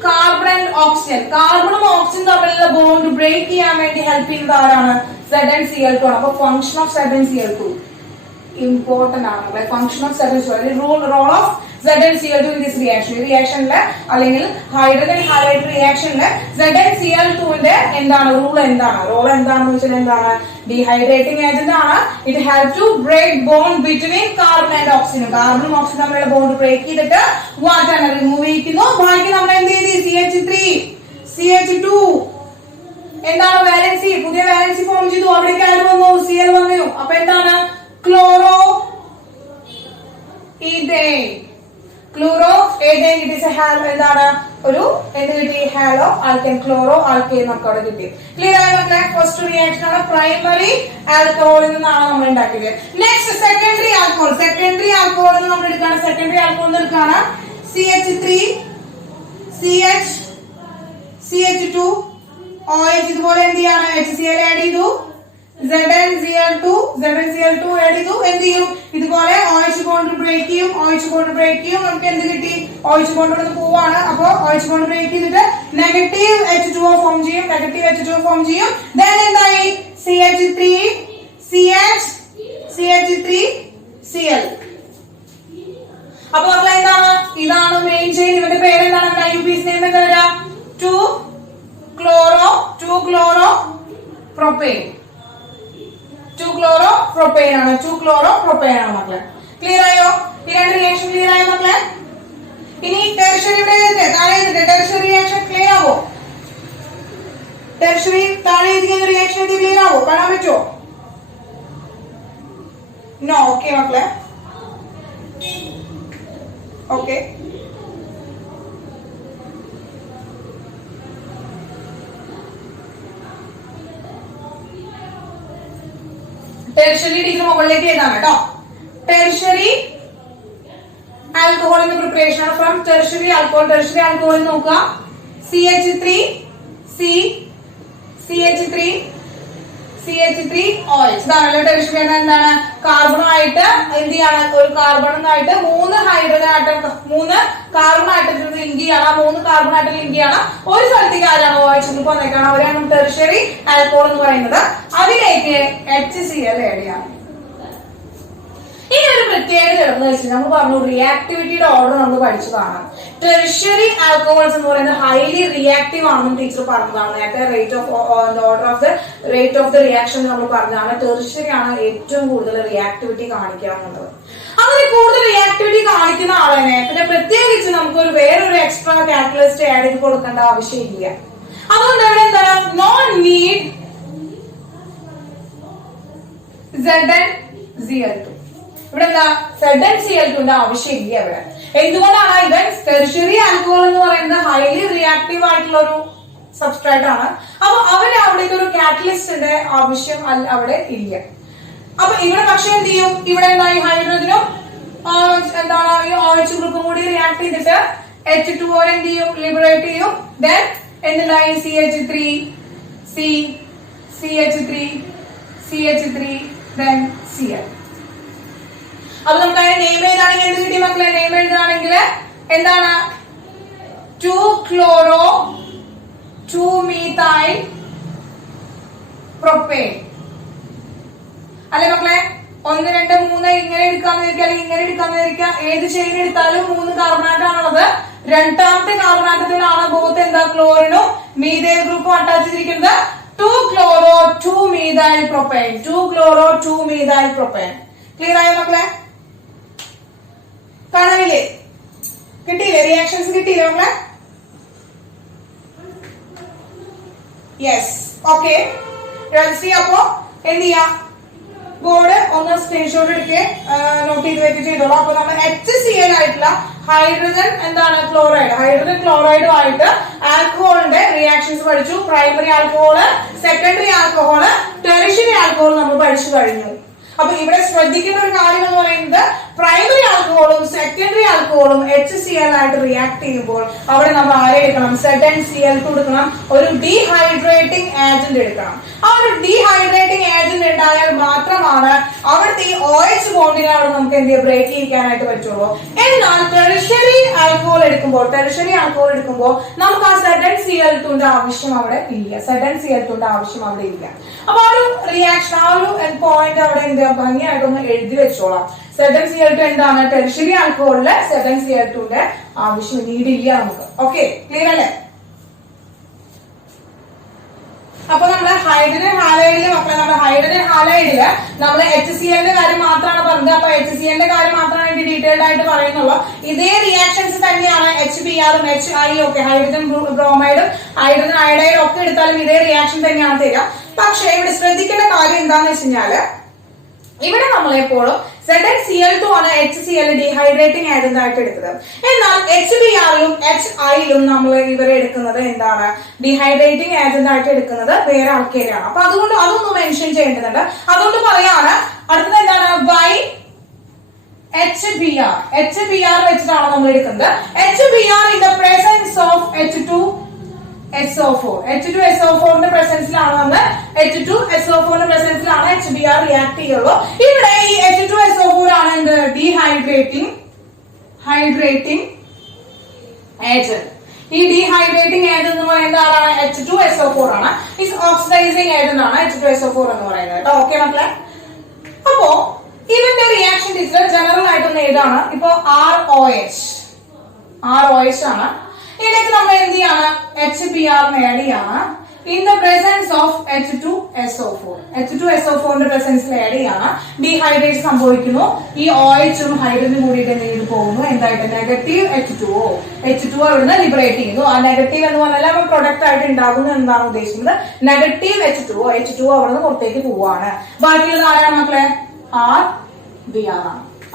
carbon and oxygen. കാർബണും ഓക്സിജനും തമ്മിലുള്ള ബോണ്ട് ബ്രേക്ക് ചെയ്യാൻ വേണ്ടി ഹെൽപ്പ് ചെയ്യുന്നത് ആരാണ്? ZnCl2 ആണ്. അപ്പൊ ഫംഗ്ഷൻ ഓഫ് ZnCl2 ഇമ്പോർട്ടന്റ് ആണ്. Function of ZnCl2, role of ZnCl2 in this reaction. ഈ റിയാക്ഷനില് അല്ലെങ്കിൽ ഹൈഡ്രജൻ ഹാലൈഡ് റിയാക്ഷനില് ZnCl2ന്റെ എന്താണ് റൂൾ? എന്താണ് റോൾ? എന്താണെന്ന് വെച്ചാൽ എന്താണ്? ഡീഹൈഡ്രേറ്റിംഗ് ഏജന്റ് ആണ്. It have to break bond between carbon and oxygen. കാർബണും ഓക്സിജനും തമ്മിലുള്ള ബോണ്ട് ബ്രേക്ക് ചെയ്തിട്ട് വാട്ടറിനെ റിമൂവ് ചെയ്യിക്കുന്നു. ബാക്കി നമ്മൾ എന്ത് ചെയ്ത്? CH3 CH2 എന്താണ്? വാലൻസി, പുതിയ വാലൻസി ഫോം ചെയ്തു. അവിടേക്ക് ആര് വന്നു? Cl വന്നു. അപ്പൊ എന്താണ്? Chloro ethane. ക്ലോറോ ഏതെങ്കിലും കിട്ടിയ ഹാലോ എന്താണ്? ഒരു എന്ത് കിട്ടി? ഹാലോ ആൽക്കൈൻ, ക്ലോറോ ആൽക്കൈൻ നമുക്ക് അവിടെ കിട്ടി. ക്ലിയർ ആയ മക്കളെ? ഫസ്റ്റ് റിയാക്ഷൻ ആണ് പ്രൈമറി ആൽക്കഹോളിൽ നിന്നാണ് നമ്മൾ ഉണ്ടാക്കിയത്. Next secondary alcohol. സെക്കൻഡറി ആൽക്കഹോളിൽ നിന്ന് നമ്മൾ എടുക്കുകയാണ്. സെക്കൻഡറി ആൽക്കഹോൾ എടുക്കുകയാണ് CH3 CH CH2 OH ഇതുപോലെ എന്ത് ചെയ്യാണ്? HCl ആഡ് ചെയ്തു. ZnCl2 ആഡ് ചെയ്തു. എന്ത് ചെയ്യും? ഇതുപോലെ OH ബോണ്ട് ബ്രേക്ക് ചെയ്യും. OH ബോണ്ട് ബ്രേക്ക് ചെയ്യും. നമുക്ക് എന്ത് കിട്ടി? OH ബോണ്ട് ഇവിടെ പോവാണ്. അപ്പൊ OH ബോണ്ട് ബ്രേക്ക് ചെയ്തിട്ട് നെഗറ്റീവ് H2O ഫോം ചെയ്യും. നെഗറ്റീവ് H2O ഫോം ചെയ്യും. Then എന്തായി? CH3 CH CH3 Cl. അപ്പൊ മക്കളെ എന്താണ്? ഇതാണ് മെയിൻ ചെയിൻ. ഇവന്റെ പേരെന്താണ്? IUPAC നെയിം എന്താ വരിക? 2 chloro propane. 2 chloro propane ആണ്. 2 chloro propane ആണ് മക്കളെ. ക്ലിയർ ആയോ? ഈ രണ്ട് റിയാക്ഷൻ ക്ലിയർ ആയോ മക്കളെ? ഇനി ടെർഷ്യറി ഇവിടെ താഴെ ടെർഷ്യറി റിയാക്ഷൻ ക്ലിയർ ആവോ? ടെർഷ്യറി താഴെ എഴുതിയ റിയാക്ഷൻ ക്ലിയർ ആവോ? കാണാൻ പറ്റുമോ? നോ. ഓക്കെ മക്കളെ, ഓക്കെ. ടെർഷ്യറി ടീച്ചർ മുകളിലേക്ക് എഴുതാണ് കേട്ടോ. ടെർഷ്യറി ആൽക്കഹോളിന്റെ പ്രിപ്പറേഷൻ ആണ്. From tertiary alcohol. ടെർഷ്യറി ആൽക്കഹോളിൽ നോക്കുക. CH3 OH. ഇതാണല്ലോ ടെർഷ്യറി. എന്താണ്? കാർബണായിട്ട് എന്ത് ചെയ്യാണ്? ഒരു കാർബണായിട്ട് 3 ഹൈഡ്രജൻ ആറ്റം, 3 കാർബൺ ആറ്റത്തിൽ ലിങ്ക് ചെയ്യണം. 3 കാർബൺ ആറ്റം ലിങ്ക് ചെയ്യണം. ഒരു സ്ഥലത്തേക്ക് ആരാണ്? OH വന്നേക്കാണ്. അവരാണ് ടെർഷ്യറി ആൽക്കഹോൾ എന്ന് പറയുന്നത്. അതിലേക്ക് HCl ആഡ് ചെയ്യണം. ഇനി ഒരു പ്രത്യേകത എന്ന് വെച്ചാൽ നമ്മൾ പറഞ്ഞു റിയാക്ടിവിറ്റിയുടെ ഓർഡർ നമ്മൾ പഠിച്ചതാണ്. ടെർഷ്യറി ആൽക്കഹോൾസ് എന്ന് പറയുന്നത് ഹൈലി റിയാക്റ്റീവ് ആണെന്നും ടീച്ചർ പറഞ്ഞതാണ്. നേരത്തെ റേറ്റ് ഓഫ് ദ റിയാക്ഷൻ നമ്മൾ പറഞ്ഞതാണ്. ടെർഷ്യറി ആണ് ഏറ്റവും കൂടുതൽ റിയാക്ടിവിറ്റി കാണിക്കാവുന്നത്. അങ്ങനെ കൂടുതൽ റിയാക്ടിവിറ്റി കാണിക്കുന്ന ആളെ പിന്നെ പ്രത്യേകിച്ച് നമുക്കൊരു വേറൊരു എക്സ്ട്രാ കാറ്റലിസ്റ്റ് ആഡ് ചെയ്ത് കൊടുക്കേണ്ട ആവശ്യമില്ല. അതുകൊണ്ട് ഇവിടെ എന്താണ്? No need ZnCl2. ഇവിടെ എന്താ? ZnCl2ന്റെ ആവശ്യമില്ല ഇവിടെ. എന്തുകൊണ്ടാണ്? ഇവൻ ടെർഷ്യറി ആൽക്കഹോൾ എന്ന് പറയുന്നത് ഹൈലി റിയാക്റ്റീവ് ആയിട്ടുള്ള ഒരു സബ്സ്ട്രേറ്റ് ആണ്. അപ്പൊ അവന് അവിടേക്ക് ഒരു കാറ്റലിസ്റ്റിന്റെ ആവശ്യം അവിടെ ഇല്ല. അപ്പൊ ഇവിടെ പക്ഷെ എന്ത് ചെയ്യും? ഇവിടെ എന്താ? ഈ ഹൈഡ്രജനും എന്താണ് ഈ OH ഗ്രൂപ്പും കൂടി റിയാക്ട് ചെയ്തിട്ട് H2O എന്ത് ചെയ്യും? ലിബറേറ്റ് ചെയ്യും. ദെൻ എന്തുണ്ടായി? CH3 CH3 CH3 then Cl. അപ്പൊ നമുക്ക് അതിന്റെ നെയിം എഴുതാണെങ്കിൽ എന്ത് കിട്ടി മക്കളെ? നെയിം എഴുതാണെങ്കിൽ എന്താണ്? 2-chloro 2-methyl propane അല്ലെ മക്കളെ? 1 2 3 ഇങ്ങനെ എടുക്കാന്ന് വിചാരിക്കുക, അല്ലെങ്കിൽ ഇങ്ങനെ എടുക്കാന്ന് വിചാരിക്കുക. ഏത് ചെയിൻ എടുത്താലും 3 കാർബണാറ്റം ആണുള്ളത്. രണ്ടാമത്തെ കാർബണാറ്റത്തിലാണ് ബോത്ത് എന്താ? ക്ലോറിനും മീഥൈൽ ഗ്രൂപ്പും അറ്റാച്ച് ചെയ്തിരിക്കുന്നത്. 2-chloro 2-methyl propane 2-chloro 2-methyl propane. Clear ആയോ മക്കളെ? കാണാനില്ലേ? കിട്ടിയില്ലേ? റിയാക്ഷൻസ് കിട്ടിയില്ലേ മക്കളെ? Yes, okay. അപ്പോ എന്ത് ചെയ്യാം? ബോർഡ് ഒന്ന് സ്ക്രീൻഷോട്ട് എടുത്ത് നോട്ട് ചെയ്ത് വെച്ച് ചെയ്തോളൂ. അപ്പൊ നമ്മൾ HCl ആയിട്ടുള്ള ഹൈഡ്രജൻ എന്താണ്? ക്ലോറൈഡ്. ഹൈഡ്രജൻ ക്ലോറൈഡുമായിട്ട് ആൽക്കഹോളിന്റെ റിയാക്ഷൻസ് പഠിച്ചു. Primary alcohol, secondary alcohol, tertiary alcohol നമ്മൾ പഠിച്ചു കഴിഞ്ഞു. അപ്പൊ ഇവിടെ ശ്രദ്ധിക്കേണ്ട ഒരു കാര്യം എന്ന് പറയുന്നത് പ്രൈമറി ആൽക്കഹോളും സെക്കൻഡറി ആൽക്കഹോളും HCl ആയിട്ട് റിയാക്ട് ചെയ്യുമ്പോൾ അവിടെ നമ്മൾ ആരെ എടുക്കണം? ZnCl2 എടുക്കണം. ഒരു ഡീഹൈഡ്രേറ്റിംഗ് ഏജന്റ് എടുക്കണം. ആ ഒരു ഡീഹൈഡ്രേറ്റിംഗ് ഏജന്റ് ഉണ്ടായാൽ മാത്രമാണ് അവിടുത്തെ ഈ OH ബോണ്ടിനെ അവിടെ നമുക്ക് എന്ത് ബ്രേക്ക് ചെയ്യിക്കാനായിട്ട് പറ്റുള്ളൂ. എന്നാൽ ടെറിഷറി ആൽക്കഹോൾ എടുക്കുമ്പോൾ നമുക്ക് ആ ZnCl2ന്റെ ആവശ്യം അവിടെ ഇല്ല. ZnCl2ന്റെ ആവശ്യം അവിടെ ഇല്ല. അപ്പൊ ആ ഒരു റിയാക്ഷൻ, ആ ഒരു പോയിന്റ് അവിടെ എന്ത് ഭംഗിയായിട്ടൊന്ന് എഴുതി വെച്ചോളാം. ZnCl2 എന്താണ്? ടെറിഷറി ആൽക്കഹോളില് ZnCl2ന്റെ ആവശ്യം നീടില്ല നമുക്ക്. ഓക്കെ, ക്ലിയർ അല്ലേ? അപ്പൊ നമ്മള് ഹൈഡ്രജൻ ഹാലൈഡില് നമ്മള് HClന്റെ കാര്യം മാത്രമാണ് പറഞ്ഞത്. അപ്പൊ HClന്റെ കാര്യം മാത്രമാണ് ഡീറ്റെയിൽഡ് ആയിട്ട് പറയുന്നുള്ളൂ. ഇതേ റിയാക്ഷൻസ് തന്നെയാണ് HBr-ഉം HI ഒക്കെ, ഹൈഡ്രജൻ ബ്രോമൈഡും ഹൈഡ്രജൻ അയഡൈഡും ഒക്കെ എടുത്താലും ഇതേ റിയാക്ഷൻ തന്നെയാണ് തരിക. പക്ഷെ ഇവിടെ ശ്രദ്ധിക്കേണ്ട കാര്യം എന്താന്ന് വെച്ച് കഴിഞ്ഞാല് ഇവിടെ നമ്മളെപ്പോഴും ZnCl2 ആണ് HCl ഡീഹൈഡ്രേറ്റിംഗ് ഏജന്റ് ആയിട്ട് എടുത്തത്. എന്നാൽ HBr-ലും HI-ലും നമ്മൾ ഇവരെ എടുക്കുന്നത് എന്താണ്? ഡീഹൈഡ്രേറ്റിംഗ് ഏജന്റ് ആയിട്ട് എടുക്കുന്നത് വേറെ ആൾക്കാരാണ്. അപ്പൊ അതുകൊണ്ട് അതൊന്നും മെൻഷൻ ചെയ്യേണ്ടതുണ്ട്. അതുകൊണ്ട് പറയാണ് അടുത്തത് എന്താണ്? ബൈ HBr വെച്ചിട്ടാണ് നമ്മൾ എടുക്കുന്നത്. HBr in the presence of H2SO4 H2SO4ന്റെ പ്രസൻസിലാണ് നമ്മൾ H2SO4ന്റെ പ്രസൻസിലാണ് HBr റിയാക്ട് ചെയ്യുള്ളൂ. ഇവിടെ ഈ H2SO4 ആണ് എന്ത്? Dehydrating agent. ഈ ഡീഹൈഡ്രേറ്റിംഗ് ഏജന്റ് എന്ന് പറയുന്നത് ആരാണ്? H2SO4 ആണ്. ഈ ഓക്സിഡൈസിംഗ് ഏജന്റ് ആണ് H2SO4 എന്ന് പറയുന്നത് കേട്ടോ. ഓക്കെ മക്കളെ? അപ്പോ ഇതിന്റെ റിയാക്ഷൻ ടീച്ചർ ജനറൽ ആയിട്ടൊന്ന് ഏതാണ്? ഇപ്പൊ ROH ആണ്. ഇതിലേക്ക് നമ്മൾ എന്ത് ചെയ്യാണ്? HBr ആഡ് ചെയ്യാണ്. ഇൻ ദ പ്രസൻസ് ഓഫ് H2SO4ന്റെ പ്രസൻസിൽ ആഡ് ചെയ്യാണ്. ഡീഹൈഡ്രേറ്റ് സംഭവിക്കുന്നു. ഈ OH-ഉം ഹൈഡ്രജനും കൂടിയിട്ട് എന്ത് ചെയ്ത് പോകുന്നു? എന്തായിട്ട്? നെഗറ്റീവ് H2O ഇവിടുന്ന് ലിബറേറ്റ് ചെയ്യുന്നു. ആ നെഗറ്റീവ് എന്ന് പറഞ്ഞാൽ പ്രൊഡക്റ്റ് ആയിട്ട് ഉണ്ടാകുന്നു എന്നാണ് ഉദ്ദേശിക്കുന്നത്. നെഗറ്റീവ് H2O അവിടുന്ന് പുറത്തേക്ക് പോവാണ്. ബാക്കിയുള്ളത് ആരാണ് മക്കളെ?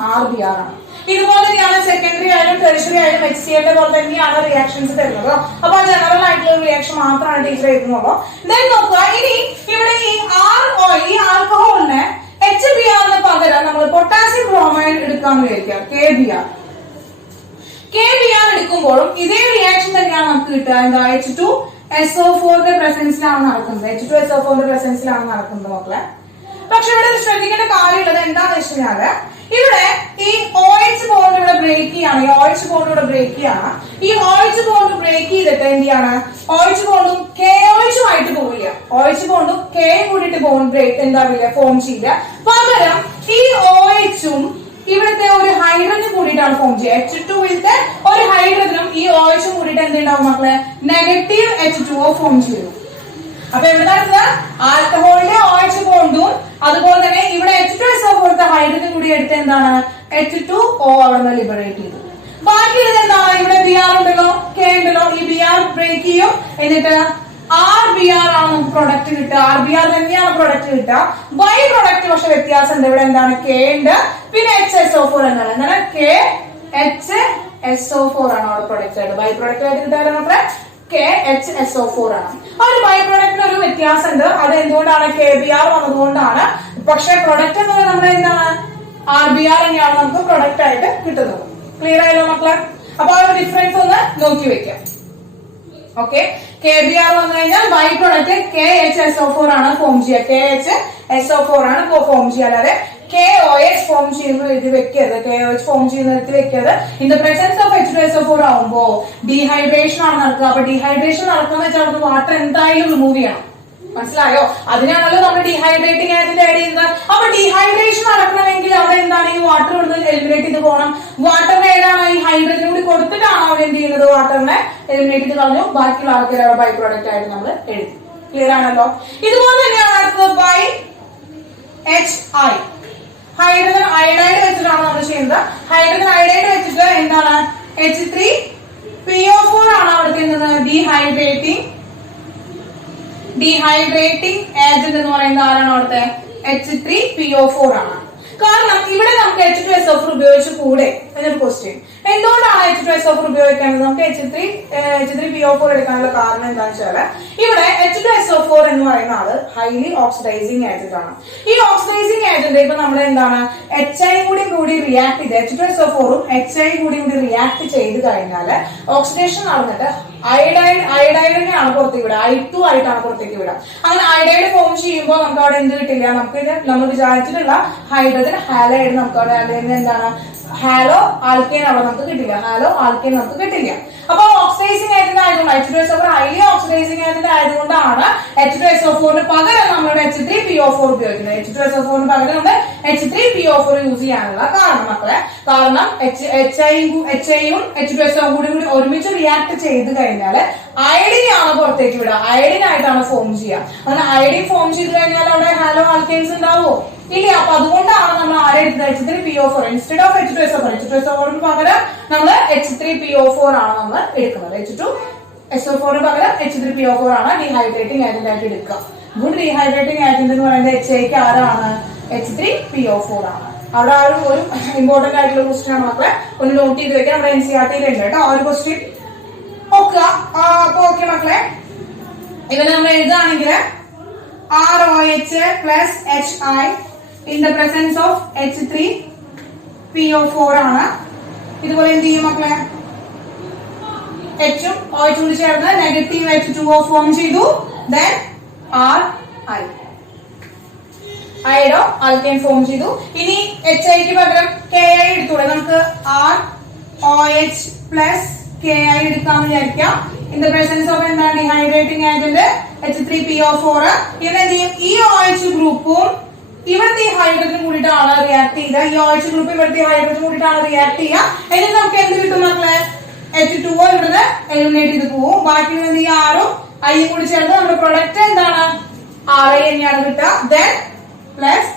RBr ആണ്. ഇതുപോലെ തന്നെയാണ് സെക്കൻഡറി ആയാലും ടെറിഷറി ആയാലും HClന്റെ പോലെ തന്നെയാണ് റിയാക്ഷൻസ് തരുന്നത്. അപ്പൊ ആ ജനറൽ ആയിട്ടുള്ള ഒരു റിയാക്ഷൻ മാത്രമാണ് ടീച്ചർ എഴുതുന്നുള്ളൂ. ദെൻ നോക്കുക, ഇനി ഇവിടെ ഈ ഈ ആൽക്കഹോളിനെ HBr-ന് പകരം നമ്മൾ പൊട്ടാസ്യം ബ്രോമൈഡ് എടുക്കാന്ന് വിചാരിക്കുക. KBr എടുക്കുമ്പോഴും ഇതേ റിയാക്ഷൻ തന്നെയാണ് നമുക്ക് കിട്ടുക. എന്താ? H2SO4ന്റെ പ്രസൻസിലാണ് നടക്കുന്നത് മക്കളെ. പക്ഷെ ഇവിടെ ശ്രദ്ധിക്കേണ്ട കാര്യമുള്ളത് എന്താന്ന് വെച്ച് കഴിഞ്ഞാല് ഇവിടെ ഈ OH ബോണ്ട് ഇവിടെ ബ്രേക്ക് ചെയ്യാണ്. ഈ OH ബോണ്ട് ബ്രേക്ക് ചെയ്തിട്ട് എന്ത് ചെയ്യാണ്? OH ബോണ്ടും KOH ആയിട്ട് പോവില്ല. OH ബോണ്ടും K കൂടിയിട്ട് ബോണ്ട് ബ്രേക്ക് എന്താവില്ല, ഫോം ചെയ്യില്ല. പകരം ഈ OH-ഉം ഇവിടുത്തെ ഒരു ഹൈഡ്രജൻ കൂടിയിട്ടാണ് ഫോം ചെയ്യുക. H2-ത്തെ ഒരു ഹൈഡ്രജനും ഈ OH-ഉം കൂടിയിട്ട് എന്തുണ്ടാവും മക്കളെ? നെഗറ്റീവ് H2O ഫോം ചെയ്യുന്നു. അപ്പൊ ഇവിടെ ആൽക്കഹോളിലെ OH ബോണ്ടും അതുപോലെ തന്നെ ഇവിടെ H2SO4 ഹൈഡ്രജൻ കൂടി എടുത്ത് എന്താണ്? H2O അവിടെ ലിബറേറ്റ് ചെയ്തു. ബാക്കിയുള്ളത് എന്താണ്? ഇവിടെ Br ഉണ്ടല്ലോ, K ഉണ്ടല്ലോ. ഈ Br ബ്രേക്ക് ചെയ്യും. എന്നിട്ട് RBr ആണ് നമുക്ക് പ്രൊഡക്റ്റ് കിട്ടുക. RBr തന്നെയാണ് പ്രൊഡക്റ്റ് കിട്ടുക. ബൈ പ്രൊഡക്റ്റ് പക്ഷെ വ്യത്യാസം ഉണ്ട്. ഇവിടെ എന്താണ്? K ഉണ്ട്, പിന്നെ HSO4 എന്നാണ്. എന്താണ്? KHSO4 ആണ് അവിടെ പ്രൊഡക്റ്റ് ആയിട്ട്. ബൈ പ്രൊഡക്റ്റ് ആയിട്ട് കിട്ടാറ് നമ്മുടെ KHSO4 ആണ്. ആ ഒരു ബൈ പ്രൊഡക്റ്റിന് ഒരു വ്യത്യാസം ഉണ്ട്. അത് എന്തുകൊണ്ടാണ്? KBr വന്നതുകൊണ്ടാണ്. പക്ഷെ പ്രൊഡക്റ്റ് എന്ന് പറയുന്നത് നമ്മുടെ എന്താണ്? RBr തന്നെയാണ് നമുക്ക് പ്രൊഡക്റ്റ് ആയിട്ട് കിട്ടുന്നത്. ക്ലിയർ ആയല്ലോ മക്കളെ? അപ്പൊ ആ ഒരു ഡിഫറൻസ് ഒന്ന് നോക്കി വെക്കാം. ഓക്കെ. KBr വന്നു കഴിഞ്ഞാൽ ബൈ പ്രൊഡക്റ്റ് KHSO4 ആണ് ഫോം ചെയ്യുക. KHSO4 ആണ് ഫോം ചെയ്യുക. അല്ലാതെ KOH ഫോം ചെയ്യുന്ന എഴുതി വെക്കരുത്. KOH ഫോം ചെയ്യുന്ന എഴുതി വെക്കരുത്. In the presence of H2SO4 ആവുമ്പോ ഡീഹൈഡ്രേഷൻ ആണ് നടക്കുക. അപ്പൊ ഡീഹൈഡ്രേഷൻ നടക്കുന്ന വെച്ചാൽ അവിടെ വാട്ടർ എന്തായാലും റിമൂവ് ചെയ്യണം. മനസ്സിലായോ? അതിനാണല്ലോ നമ്മൾ ഡീഹൈഡ്രേറ്റിംഗ് ഏജന്റ് ആഡ് ചെയ്യുന്നത്. അപ്പൊ ഡീഹൈഡ്രേഷൻ നടക്കണമെങ്കിൽ അവിടെ എന്താണ് ഈ വാട്ടർ എലിമിനേറ്റ് ചെയ്ത് പോകണം. വാട്ടറിനെ ഏതാണ് ഈ ഹൈഡ്രജൻ കൂടി കൊടുത്തിട്ടാണ് അവിടെ എന്ത് ചെയ്യുന്നത്? വാട്ടറിനെ എലിമിനേറ്റ് ചെയ്ത് കളഞ്ഞു. ബാക്കിയുള്ള ആൾക്കാരുടെ ബൈ പ്രോഡക്റ്റ് ആയിട്ട് നമ്മൾ എഴുതി. ക്ലിയർ ആണല്ലോ? ഇതുപോലെ തന്നെയാണ് അടുത്തത് ബൈ HI. ഹൈഡ്രജൻ അയഡൈഡ് വെച്ചിട്ടാണ് നമ്മൾ ചെയ്യുന്നത്. ഹൈഡ്രജൻ അയഡൈഡ് വെച്ചിട്ട് എന്താണ് H3PO4 ആണ് അവിടുത്തെ ഡീഹൈഡ്രേറ്റിംഗ് ഏജന്റ് എന്ന് പറയുന്നത് ആരാണ് അവിടുത്തെ? H3PO4 ആണ്. കാരണം ഇവിടെ നമുക്ക് H2SO4 ഉപയോഗിച്ച് കൂടെ എന്നൊരു ക്വസ്റ്റ്യൻ. എന്തുകൊണ്ടാണ് H2SO4 ഉപയോഗിക്കേണ്ടത്? നമുക്ക് H3PO4 എടുക്കാനുള്ള കാരണം എന്താണെന്ന് വെച്ചാൽ ഇവിടെ H2SO4 എന്ന് പറയുന്ന ആള് ഹൈലി ഓക്സിഡൈസിങ് ഏജന്റ് ആണ്. ഈ ഓക്സിഡൈസിങ് ഏജന്റ് ഇപ്പൊ നമ്മൾ എന്താണ് HI കൂടി റിയാക്ട് ചെയ്ത് H2SO4ഉം HI കൂടി റിയാക്ട് ചെയ്ത് കഴിഞ്ഞാൽ ഓക്സിഡേഷൻ നടന്നിട്ട് അയഡൈഡിനെയാണ് പുറത്തേക്ക് വിടുക. I2 ആയിട്ടാണ് പുറത്തേക്ക് വിടുക. അങ്ങനെ അയഡൈഡ് ഫോം ചെയ്യുമ്പോൾ നമുക്ക് അവിടെ എന്ത് കിട്ടില്ല? നമ്മൾ വിചാരിച്ചിട്ടുള്ള ഹൈഡ്രജൻ ഹാലൈഡ് നമുക്ക് അവിടെ അല്ലെങ്കിൽ എന്താണ് ഹാലോ ആൽക്കേൻ അവിടെ നമുക്ക് കിട്ടില്ല. അപ്പൊ ഓക്സിഡൈസിങ് ഏജന്റ് ആയതുകൊണ്ട് H2SO4 ഹൈലി ഓക്സിഡൈസിങ് ഏജന്റ് ആയതുകൊണ്ടാണ് H2SO4ന് പകരം നമ്മുടെ H3PO4 ഉപയോഗിക്കുന്നത്. H2SO4ന് പകരം നമ്മുടെ H3PO4 യൂസ് ചെയ്യാനുള്ള കാരണം മക്കളെ, കാരണം HIയും H2SO കൂടി ഒരുമിച്ച് റിയാക്ട് ചെയ്ത് കഴിഞ്ഞാൽ അയഡിനാണ് പുറത്തേക്ക് വിടുക. അയഡിൻ ആയിട്ടാണ് ഫോം ചെയ്യുക. അങ്ങനെ അയഡിൻ ഫോം ചെയ്ത് കഴിഞ്ഞാൽ അവിടെ ഹാലോ ആൽക്കെയിൻസ് ഉണ്ടാവോ? ഇല്ല. അപ്പൊ അതുകൊണ്ടാണ് നമ്മൾ ആരെ എടുത്തത്? H3PO4 ഇൻസ്റ്റെഡ് ഓഫ് H2SO4 പകരം നമ്മൾ H3PO4 ആണ് നമ്മൾ എടുക്കുന്നത്. H2SO4 പകരം H3PO4 ആണ് ഡീഹൈഡ്രേറ്റിംഗ് ഏജന്റ് ആയിട്ട് എടുക്കുക. ഗുഡ് ഡീഹൈഡ്രേറ്റിംഗ് ഏജന്റ് എന്ന് പറയുന്നത് HIക്ക് ആരാണ്? H3PO4 ആണ്. അവിടെ ആ ഒരു ഇമ്പോർട്ടന്റ് ആയിട്ടുള്ള ക്വസ്റ്റ്യൻ ആണ് മക്കളെ, ഒന്ന് നോട്ട് ചെയ്ത് വെക്കാം. നമ്മുടെ NCERT-യിൽ ഉണ്ട് കേട്ടോ ആ ഒരു ക്വസ്റ്റ്യൻ. അപ്പൊ ഓക്കെ മക്കളെ, ഇവനെ നമ്മൾ എഴുതുകയാണെങ്കിൽ ROH plus HI in the presence of H3PO4 ആണ്. ഇതുപോലെ എന്ത് ചെയ്യും മക്കളെ? H ഉം OH കൂടി ചേർന്ന് നെഗറ്റീവ് H2O ഫോം ചെയ്തു. Then RI iodo alkane form ചെയ്തു. ഇനി HIക്ക് പകരം KI എടുത്തൂടെ? നമുക്ക് ROH plus KI എടുക്കാന്ന് വിചാരിക്കാം. ഇൻ ദ പ്രസൻസ് ഓഫ് എന്താണ് ഡീഹൈഡ്രേറ്റിംഗ് ഏജന്റ് H3PO4. ഇവനെന്ത് ചെയ്യും? ഈ OH ഗ്രൂപ്പും ഇവിടുത്തെ ഹൈഡ്രജൻ കൂടിയിട്ടാണ് റിയാക്ട് ചെയ്യുക. ഈ OH ഗ്രൂപ്പ് ഇവിടുത്തെ ഹൈഡ്രജൻ കൂടിയിട്ടാണ് റിയാക്ട് ചെയ്യുക. എന്നിട്ട് നമുക്ക് എന്ത് കിട്ടും മക്കളെ? H2O ഇവിടുന്ന് എലിമിനേറ്റ് ചെയ്ത് പോവും. ബാക്കി ഈ ആറും ഐയും കൂടി ചേർന്ന് നമ്മുടെ പ്രൊഡക്റ്റ് എന്താണ്? RI തന്നെയാണ് കിട്ടുക. Then plus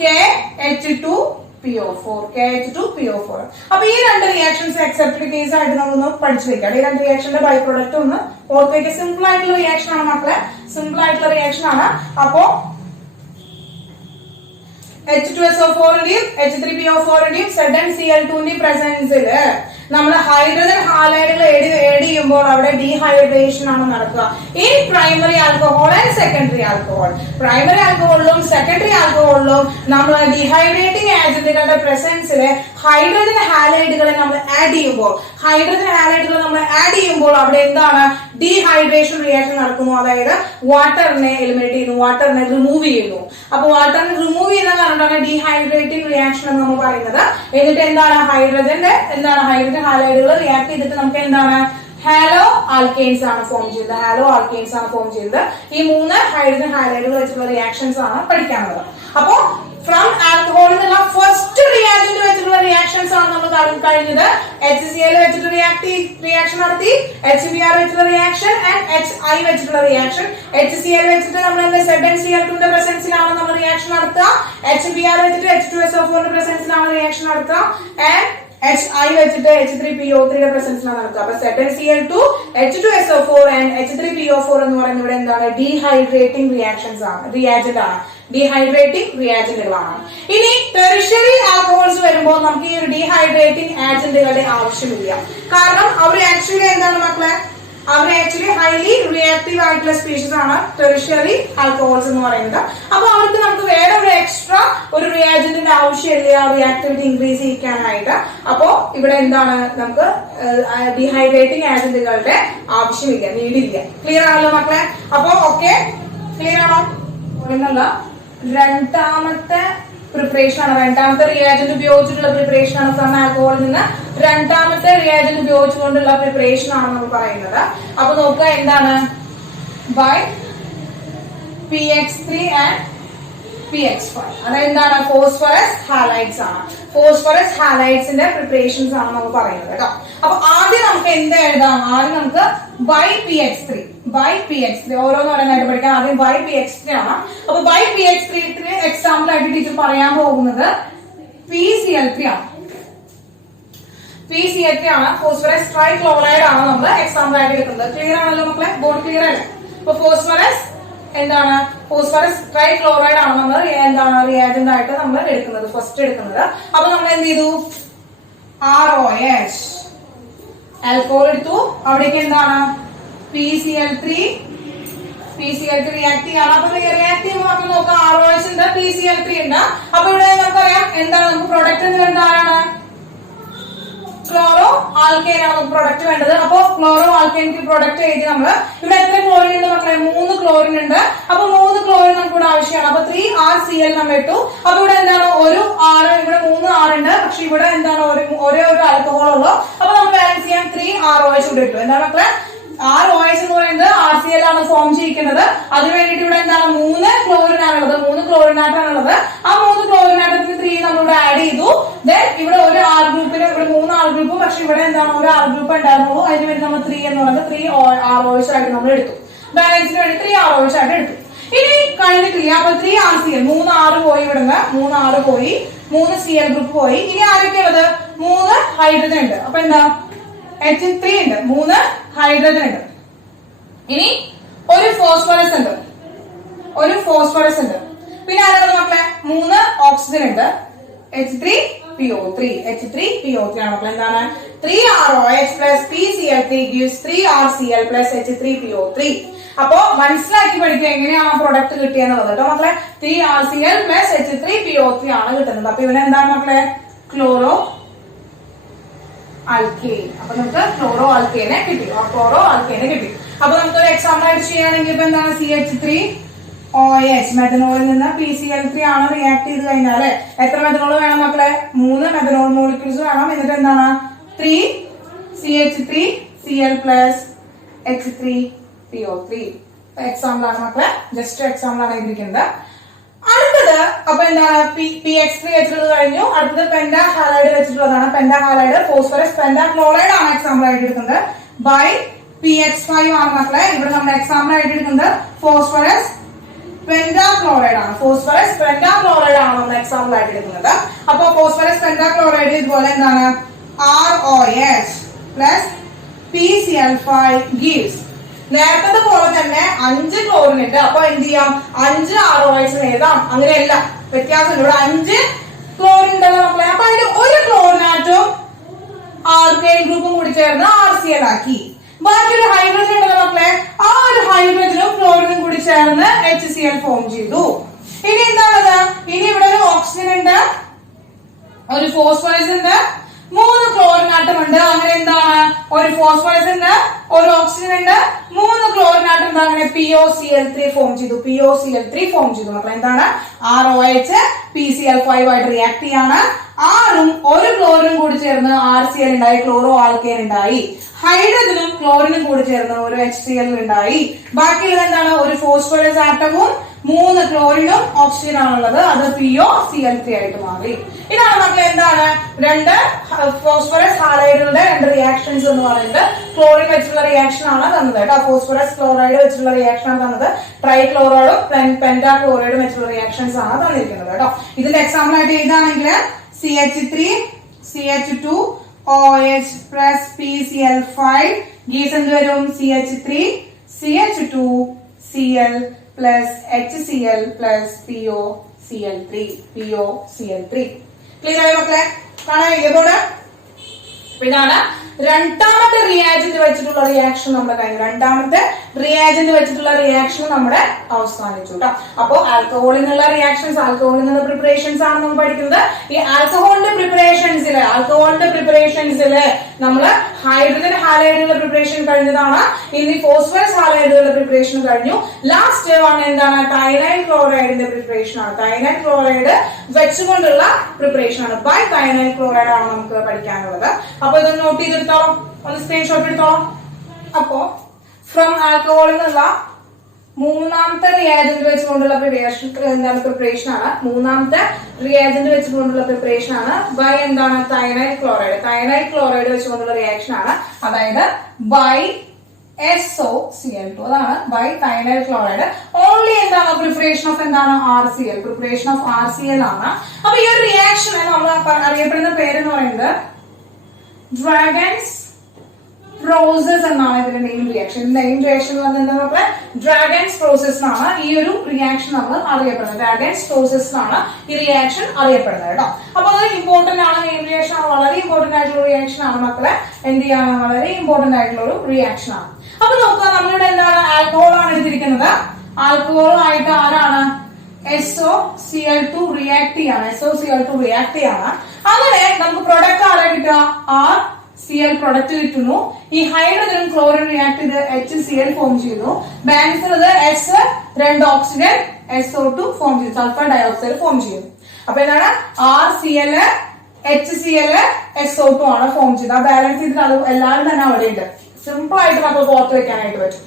KH2PO4. അപ്പൊ ഈ രണ്ട് റിയാക്ഷൻസ് അക്സെപ്റ്റഡ് കേസ് ആയിട്ട് നമ്മളൊന്ന് പഠിച്ചു വെക്കാം. ഈ രണ്ട് റിയാക്ഷന്റെ ബൈ പ്രൊഡക്റ്റ് ഒന്ന് ഓർത്ത് വെക്കുക. സിമ്പിൾ ആയിട്ടുള്ള റിയാക്ഷൻ ആണ് മക്കളെ, സിമ്പിൾ ആയിട്ടുള്ള റിയാക്ഷൻ ആണ്. അപ്പോ H2SO4ന്റെയും H3PO4ന്റെയും ZnCl2ന്റെയും പ്രസൻസില് നമ്മൾ ഹൈഡ്രജൻ ഹാലൈഡുകൾ ആഡ് ചെയ്യുമ്പോൾ അവിടെ ഡീഹൈഡ്രേഷൻ ആണ് നടക്കുക. ഈ primary alcohol and secondary alcohol, primary ആൽക്കഹോളിലും സെക്കൻഡറി ആൽക്കഹോളിലും നമ്മൾ ഡീഹൈഡ്രേറ്റിംഗ് ഏജന്റുകളുടെ പ്രസൻസിൽ ഹൈഡ്രജൻ ഹാലൈഡുകളെ നമ്മൾ ആഡ് ചെയ്യുമ്പോൾ അവിടെ എന്താണ്? ഡീഹൈഡ്രേഷൻ റിയാക്ഷൻ നടക്കുന്നു. അതായത് വാട്ടറിനെ എലിമിനേറ്റ് ചെയ്യുന്നു, വാട്ടറിനെ റിമൂവ് ചെയ്യുന്നു. അപ്പൊ വാട്ടറിനെ റിമൂവ് ചെയ്യുന്ന കാരണമാണ് ഡീഹൈഡ്രേറ്റിംഗ് റിയാക്ഷൻ എന്ന് നമ്മൾ പറയുന്നത്. എന്നിട്ട് എന്താണ്? ഹൈഡ്രജൻ ഹാലൈഡുകൾ റിയാക്ട് ചെയ്തിട്ട് നമുക്ക് എന്താണ്? ഹാലോ ആൽക്കെയിൻസ് ആണ് ഫോം ചെയ്തത്. ഈ 3 ഹൈഡ്രജൻ ഹാലൈഡുകൾ വെച്ചുള്ള റിയാക്ഷൻസ് ആണ് പഠിക്കാനുള്ളത്. അപ്പോ ഫ്രം ആൽക്കഹോളിൽ നിന്നുള്ള ഫസ്റ്റ് റിയാജന്റ് വെച്ചിട്ടുള്ള റിയാക്ഷൻസ് ആണ് നമ്മൾ കഴിഞ്ഞത്. HCl വെച്ചിട്ട് റിയാക്ഷൻ നടത്തി, HBr വെച്ചിട്ടുള്ള റിയാക്ഷൻ ആൻഡ് HI വെച്ചിട്ടുള്ള റിയാക്ഷൻ. HCl വെച്ചിട്ട് നമ്മൾ ZnCl2ന്റെ പ്രസൻസിലാണ് നമ്മൾ റിയാക്ഷൻ നടത്തുക. HBr വെച്ചിട്ട് H2SO4ന്റെ പ്രസൻസിലാണ് റിയാക്ഷൻ നടത്തുക. ആൻഡ് HI വെച്ചിട്ട് H3PO3യുടെ പ്രസൻസിലാണ് നടക്കുക. അപ്പൊ ZnCl2, H2SO4 ആൻഡ് H3PO4 എന്ന് പറയുന്നത് ഇവിടെ എന്താണ്? ഡീഹൈഡ്രേറ്റിംഗ് റിയാജന്റുകളാണ്. ഇനി ടെറിഷറി ആൽക്കഹോൾസ് വരുമ്പോൾ നമുക്ക് ഈ ഒരു ഡീഹൈഡ്രേറ്റിംഗ് ഏജന്റുകളുടെ ആവശ്യമില്ല. കാരണം അവർ ആക്ച്വലി എന്താണ് മക്കളെ? അവർ ആക്ച്വലി ഹൈലി റിയാക്റ്റീവ് ആയിട്ടുള്ള സ്പീഷീസ് ആണ് ടെറിഷ്യറി ആൽക്കഹോൾസ് എന്ന് പറയുന്നത്. അപ്പൊ അവർക്ക് നമുക്ക് വേറെ ഒരു എക്സ്ട്രാ ഒരു റിയാജന്റിന്റെ ആവശ്യമില്ല റിയാക്ടിവിറ്റി ഇൻക്രീസ് ചെയ്യിക്കാനായിട്ട്. അപ്പോ ഇവിടെ എന്താണ് നമുക്ക് ഡീഹൈഡ്രേറ്റിംഗ് ഏജന്റുകളുടെ ആവശ്യമില്ല, നീഡില്ല. ക്ലിയർ ആണല്ലോ മക്കളെ? അപ്പൊ ഓക്കെ, ക്ലിയർ ആണോ? ഒരെണ്ണല്ല, രണ്ടാമത്തെ പ്രിപ്പറേഷൻ ആണ്, രണ്ടാമത്തെ റിയാജന്റ് ഉപയോഗിച്ചിട്ടുള്ള പ്രിപ്പറേഷൻ ആണ് ഫ്രം ആൽക്കഹോളിൽ നിന്ന് രണ്ടാമത്തെ റിയാജന്റ് ഉപയോഗിച്ചുകൊണ്ടുള്ള പ്രിപ്പറേഷൻ ആണ് നമ്മൾ പറയുന്നത്. അപ്പൊ നോക്കുക എന്താണ് ബൈ PX3 ആൻഡ് PX5. അതെന്താണ്? ഫോസ്ഫറസ് ഹാലൈഡ്സ് ആണ്. ഫോസ്ഫറസ് ഹാലൈഡ്സിന്റെ പ്രിപ്പറേഷൻസ് ആണ് നമ്മൾ പറയുന്നത് കേട്ടോ. അപ്പൊ ആദ്യം നമുക്ക് എന്ത് എഴുതാം? ആദ്യം നമുക്ക് ബൈ PX3 ഓരോന്ന് ഓരോന്നായിട്ട് പഠിക്കാം. ആദ്യം ബൈ PX3 ആണ്. അപ്പൊ ബൈ PX3 എക്സാമ്പിൾ ആയിട്ട് ടീച്ചർ പറയാൻ പോകുന്നത് PCl3 ആണ്. PCl3 ആണ്, ഫോസ്ഫറസ് ട്രൈക്ലോറൈഡ് ആണ് നമ്മൾ എക്സാമ്പിൾ ആയിട്ട് എടുക്കുന്നത്. ക്ലിയർ ആണല്ലോ മക്കളെ? ബോർഡ് ക്ലിയർ അല്ലേ? അപ്പൊ ഫോസ്ഫറസ് എന്താണ്? ഫോസ്ഫറസ് ട്രൈക്ലോറൈഡ് ആണ് നമ്മൾ എന്താണ് റിയാജന്റ് ആയിട്ട് നമ്മൾ എടുക്കുന്നത്, ഫസ്റ്റ് എടുക്കുന്നത്. അപ്പൊ നമ്മൾ എന്ത് ചെയ്തു? ROH ആൽക്കഹോൾ എടുത്തു. അവിടേക്ക് എന്താണ്? PCl3 റിയാക്ട് ചെയ്യാണ്. അപ്പൊ റിയാക്ട് ചെയ്യുമ്പോൾ നമുക്ക് നോക്കാം ROH ഉണ്ട്, PCl3 ഉണ്ട്. അപ്പൊ ഇവിടെ നമുക്കറിയാം എന്താണ് നമുക്ക് പ്രൊഡക്റ്റ് എന്ന് വേണ്ടത് ആരാണ്? ക്ലോറോ ആൽക്കൈൻ ആണ് പ്രൊഡക്റ്റ് വേണ്ടത്. അപ്പൊ ക്ലോറോ ആൽക്കൈനിക്ക് പ്രൊഡക്റ്റ് എഴുതി നമ്മള്. ഇവിടെ എത്ര ക്ലോറിൻ ഉണ്ട് മക്കളെ? 3 ക്ലോറിൻ ഉണ്ട്. അപ്പൊ 3 ക്ലോറിൻ നമുക്ക് ഇവിടെ ആവശ്യമാണ്. അപ്പൊ 3RCl നമ്മൾ ഇട്ടു. അപ്പൊ ഇവിടെ എന്താണ്? ഒരു R, ഇവിടെ 3 R ഉണ്ട്. പക്ഷെ ഇവിടെ എന്താണ്? ഒരേ ഒരു ആൽക്കഹോൾ ഉള്ളൂ. അപ്പൊ നമ്മൾ ബാലൻസ് ചെയ്യാൻ 3ROH ഇവിടെ ഇട്ടു. എന്താണ് മക്കളെ? ROH എന്ന് പറയുന്നത് RCl ആണ് ഫോം ചെയ്യിക്കുന്നത്. അതിന് വേണ്ടിയിട്ട് ഇവിടെ എന്താണ്? 3 ക്ലോറിൻ ആണുള്ളത്, 3 ക്ലോറിനായിട്ടാണുള്ളത്. ആ 3 ക്ലോറിനായിട്ടത്തിന് 3 നമ്മളിവിടെ ആഡ് ചെയ്തു. ദെൻ ഇവിടെ ഒരു R ഗ്രൂപ്പിന് ഇവിടെ 3 R ഗ്രൂപ്പ്, പക്ഷെ ഇവിടെ എന്താണ്? ഒരു R ഗ്രൂപ്പ് ഉണ്ടായിരുന്നുള്ളൂ. അതിന് വേണ്ടി നമ്മൾ 3 എന്ന് പറയുന്നത് 3ROH ആയിട്ട് നമ്മൾ എടുത്തു. ബാലൻസിന് വേണ്ടി 3ROH ആയിട്ട് എടുത്തു. ഇനി കഴിഞ്ഞിട്ടില്ല. അപ്പൊ 3RCl 3 R പോയി, ഇവിടുന്ന് 3 R പോയി, 3 Cl ഗ്രൂപ്പ് പോയി. ഇനി ആരൊക്കെയുള്ളത്? 3 ഹൈഡ്രജൻ ഉണ്ട്. അപ്പൊ എന്താ? H3 ഉണ്ട്, 3 ഹൈഡ്രജൻ ഉണ്ട്. ഇനി ഒരു ഫോസ്ഫറസ് ഉണ്ട്, പിന്നെ ആരാണ് മക്കളെ? 3 ഓക്സിജൻ ഉണ്ട്, H3PO3 ആണ് മക്കളെ. എന്താണ്? 3ROH plus PCl3 gives 3RCl plus H3PO3. അപ്പോ മനസ്സിലാക്കി പഠിക്കുക എങ്ങനെയാണ് പ്രൊഡക്റ്റ് കിട്ടിയെന്നുള്ളത് കേട്ടോ മക്കളെ. 3RCl plus H3PO3 ആണ് കിട്ടുന്നത്. അപ്പൊ ഇവനെന്താണ് മക്കളെ? Chloro alkane. അപ്പൊ നമുക്ക് ക്ലോറോ ആൽക്കെയിനെ കിട്ടി. അപ്പൊ നമുക്കൊരു എക്സാമ്പിൾ ആയിട്ട് ചെയ്യുകയാണെങ്കിൽ ഇപ്പൊ എന്താണ്? CH3OH മെഥനോളിൽ നിന്ന് PCl3 ആണ് റിയാക്ട് ചെയ്ത് കഴിഞ്ഞാല് എത്ര മെഥനോൾ വേണം മക്കളെ? 3 മെഥനോൾ മോളിക്യൂൾസ് വേണം. എന്നിട്ട് എന്താണ്? 3CH3Cl plus H3PO3. എക്സാമ്പിൾ ആണ് മക്കളെ, ജസ്റ്റ് എക്സാമ്പിൾ ആണ് എഴുതിയിരിക്കുന്നത്. അടുത്തത് അപ്പൊ എന്താണ്? PX3 വെച്ചിട്ടുള്ളത് കഴിഞ്ഞു. അടുത്തത് പെന്റാ ഹാലൈഡ് വെച്ചിട്ടുള്ളതാണ്. പെന്റാ ഹാലൈഡ് ഫോസ്ഫറസ് പെന്റാക്ലോറൈഡ് ആണ് എക്സാമ്പിൾ ആയിട്ട് എടുക്കുന്നത്. ബൈ PX5 ആണ് മക്കളെ. ഇവിടെ നമ്മൾ എക്സാമ്പിൾ ആയിട്ട് എടുക്കുന്നത് ഫോസ്ഫറസ് പെന്റാക്ലോറൈഡ് ആണ്. നമ്മൾ എക്സാമ്പിൾ ആയിട്ട് എടുക്കുന്നത്. അപ്പൊ ഫോസ്ഫറസ് പെന്റാക്ലോറൈഡ് ഇതുപോലെ എന്താണ്? ROH plus PCl5 gives നേരത്തെ പോലെ തന്നെ 5 ക്ലോറിൻ ഉണ്ട്. അപ്പൊ എന്ത് ചെയ്യാം? 5 ROH എഴുതാം. അങ്ങനെയല്ല, വ്യത്യാസം. ഇവിടെ 5 ക്ലോറിൻ ഉണ്ടല്ലോ മക്കളെ. അപ്പൊ അതിൽ ഒരു ക്ലോറിനാറ്റും ആൽക്കൈൽ ഗ്രൂപ്പും കൂടി ചേർന്ന് RCl ആക്കി. ബാക്കി ഒരു ഹൈഡ്രജൻ ഉണ്ടല്ലോ മക്കളെ. ആ ഒരു ഹൈഡ്രജനും ക്ലോറിനും കൂടി ചേർന്ന് HCl ഫോം ചെയ്തു. ഇനി എന്താണത്? ഇനി ഇവിടെ ഒരു ഓക്സിജൻ ഉണ്ട്, ഒരു ഫോസ്ഫറസ് ഉണ്ട്, 3 ക്ലോറിൻ ആറ്റം ഉണ്ട്. അങ്ങനെ എന്താണ്? ഒരു ഫോസ്ഫറസ് ഉണ്ട്, ഒരു ഓക്സിജൻ ഉണ്ട്, 3 ക്ലോറിൻ ആറ്റം ഉണ്ട്. അങ്ങനെ POCl3 ഫോം ചെയ്തു. മക്കളെ എന്താണ്? ROH PCl5 ആയിട്ട് റിയാക്ട് ചെയ്യാണ്. ആറും ഒരു ക്ലോറിനും കൂടി ചേർന്ന് RCl ഉണ്ടായി, ക്ലോറോ ആൽക്കൈൻ ഉണ്ടായി. ഹൈഡ്രജനും ക്ലോറിനും കൂടി ചേർന്ന് ഒരു HCl ഉണ്ടായി. ബാക്കിയുള്ളത് എന്താണ്? ഒരു ഫോസ്ഫറസ് ആറ്റവും 3 ക്ലോറിനും ഓക്സിജൻ ആണുള്ളത്. അത് POCl3 ആയിട്ട് മാറി. ഇതാണ് മക്കളെ എന്താണ്? 2 ഫോസ്ഫറസ് ഹാലൈഡുകളുടെ 2 റിയാക്ഷൻസ് എന്ന് പറയുന്നത്. ക്ലോറിൻ വെച്ചുള്ള റിയാക്ഷൻ ആണ് തന്നത് കേട്ടോ. ഫോസ്ഫറസ് ക്ലോറൈഡ് വെച്ചുള്ള റിയാക്ഷൻ ആണ് തന്നത്. ട്രൈക്ലോറൈഡും പെന്റാക്ലോറൈഡും വെച്ചുള്ള റിയാക്ഷൻസ് ആണ് തന്നിരിക്കുന്നത് കേട്ടോ. ഇതിന്റെ എക്സാമ്പിൾ ആയിട്ട് എഴുതാണെങ്കിൽ CH3CH2OH plus PCl5 gives എന്ത് വരും? CH3CH2Cl plus HCl plus POCl3. Clear ആയോ മക്കളെ? കാണാൻ ഇതോടെ ഇതാണ് രണ്ടാമത്തെ റിയാജന്റ് വെച്ചിട്ടുള്ള റിയാക്ഷൻ നമ്മുടെ കഴിഞ്ഞു. രണ്ടാമത്തെ റിയാജന്റ് വെച്ചിട്ടുള്ള റിയാക്ഷൻ നമ്മുടെ അവസാനിച്ചു കേട്ടോ. അപ്പോ ആൽക്കഹോളിൽ നിന്നുള്ള റിയാക്ഷൻസ്, ആൽക്കഹോളിൽ നിന്നുള്ള പ്രിപ്പറേഷൻസ് ആണ് നമ്മൾ പഠിക്കുന്നത്. ഈ ആൽക്കഹോളിന്റെ പ്രിപ്പറേഷൻസില് നമ്മള് ഹൈഡ്രജൻ ഹാലൈഡുകളുടെ പ്രിപ്പറേഷൻ കഴിഞ്ഞതാണ്. ഇനി ഫോസ്ഫറസ് ഹാലൈഡുകളുടെ പ്രിപ്പറേഷൻ കഴിഞ്ഞു. ലാസ്റ്റ് ആണ് എന്താണ്, തൈനൈൽ ക്ലോറൈഡിന്റെ പ്രിപ്പറേഷൻ ആണ്. തൈനൈൽ ക്ലോറൈഡ് വെച്ചുകൊണ്ടുള്ള പ്രിപ്പറേഷൻ ആണ്. ബൈ തൈനൈൽ ക്ലോറൈഡ് ആണ് നമുക്ക് പഠിക്കാനുള്ളത്. അപ്പൊ ഇത് നോട്ട് ചെയ്തെടുത്തോളാം, ഒന്ന് സ്ക്രീൻഷോട്ട് എടുത്തോളാം. അപ്പോ ഫ്രം ആൽക്കഹോളിൽ നിന്നുള്ള മൂന്നാമത്തെ റിയാജന്റ് വെച്ചുകൊണ്ടുള്ള പ്രിപ്പറേഷൻ ആണ്. മൂന്നാമത്തെ റിയാജന്റ് വെച്ചുകൊണ്ടുള്ള പ്രിപ്പറേഷൻ ആണ് ബൈ എന്താണ്, തൈനൈൽ ക്ലോറൈഡ്. തൈനൈൽ ക്ലോറൈഡ് വെച്ചുകൊണ്ടുള്ള റിയാക്ഷൻ ആണ്. അതായത് ബൈ SOCl2, അതാണ് ബൈ തൈനൈൽ ക്ലോറൈഡ്. ഓൺലി എന്താണ്, പ്രിപ്പറേഷൻ ഓഫ് എന്താണ്, RCl. പ്രിപ്പറേഷൻ ഓഫ് RCl ആണ്. അപ്പൊ ഈ ഒരു റിയാക്ഷൻ നമ്മൾ അറിയപ്പെടുന്ന പേരെന്ന് പറയുന്നത് ഡ്രാഗൺസ് പ്രോസസ് എന്നാണ് ഇതിന്റെ നെയിം റിയാക്ഷൻ. നെയിം റിയാക്ഷൻ എന്ന് പറഞ്ഞാൽ ഡ്രാഗൺസ് പ്രോസസ് എന്നാണ് ഈ ഒരു റിയാക്ഷൻ നമ്മൾ അറിയപ്പെടുന്നത്. ഡ്രാഗൺസ് പ്രോസസ് എന്നാണ് ഈ റിയാക്ഷൻ അറിയപ്പെടുന്നത് കേട്ടോ. അപ്പൊ അത് ഇമ്പോർട്ടന്റ് ആണ്. നെയിം റിയാക്ഷൻ ആണ്, വളരെ ഇമ്പോർട്ടന്റ് ആയിട്ടുള്ള റിയാക്ഷൻ ആണ് മക്കളെ. എന്ത് ചെയ്യാണ്, വളരെ ഇമ്പോർട്ടന്റ് ആയിട്ടുള്ള ഒരു റിയാക്ഷൻ ആണ്. അപ്പൊ നോക്കുക, നമ്മളിവിടെ എന്താണ്, ആൽക്കഹോൾ ആണ് എടുത്തിരിക്കുന്നത്. ആൽക്കഹോൾ ആയിട്ട് ആരാണ്, SOCl2 റിയാക്ട് ചെയ്യാണ്. SOCl2 റിയാക്ട് ചെയ്യാണ്. അങ്ങനെ നമുക്ക് പ്രൊഡക്റ്റ് ആരെ കിട്ടുക, RCl പ്രൊഡക്റ്റ് കിട്ടുന്നു. ഈ ഹൈഡ്രജൻ ക്ലോറിൻ റിയാക്ട് ചെയ്ത് HCl ഫോം ചെയ്യുന്നു. Balance S, 2 oxygen, SO2 form ചെയ്തു, സൾഫർ ഡയോക്സൈഡ് ഫോം ചെയ്യുന്നു. അപ്പൊ എന്താണ്, RCl, HCl, SO2 ആണ് ഫോം ചെയ്തത്. ആ ബാലൻസ് ചെയ്തിട്ട് അത് എല്ലാവരും തന്നെ അവിടെ ഉണ്ട്. സിമ്പിൾ ആയിട്ട് നമുക്ക് പുറത്ത് വെക്കാനായിട്ട് പറ്റും.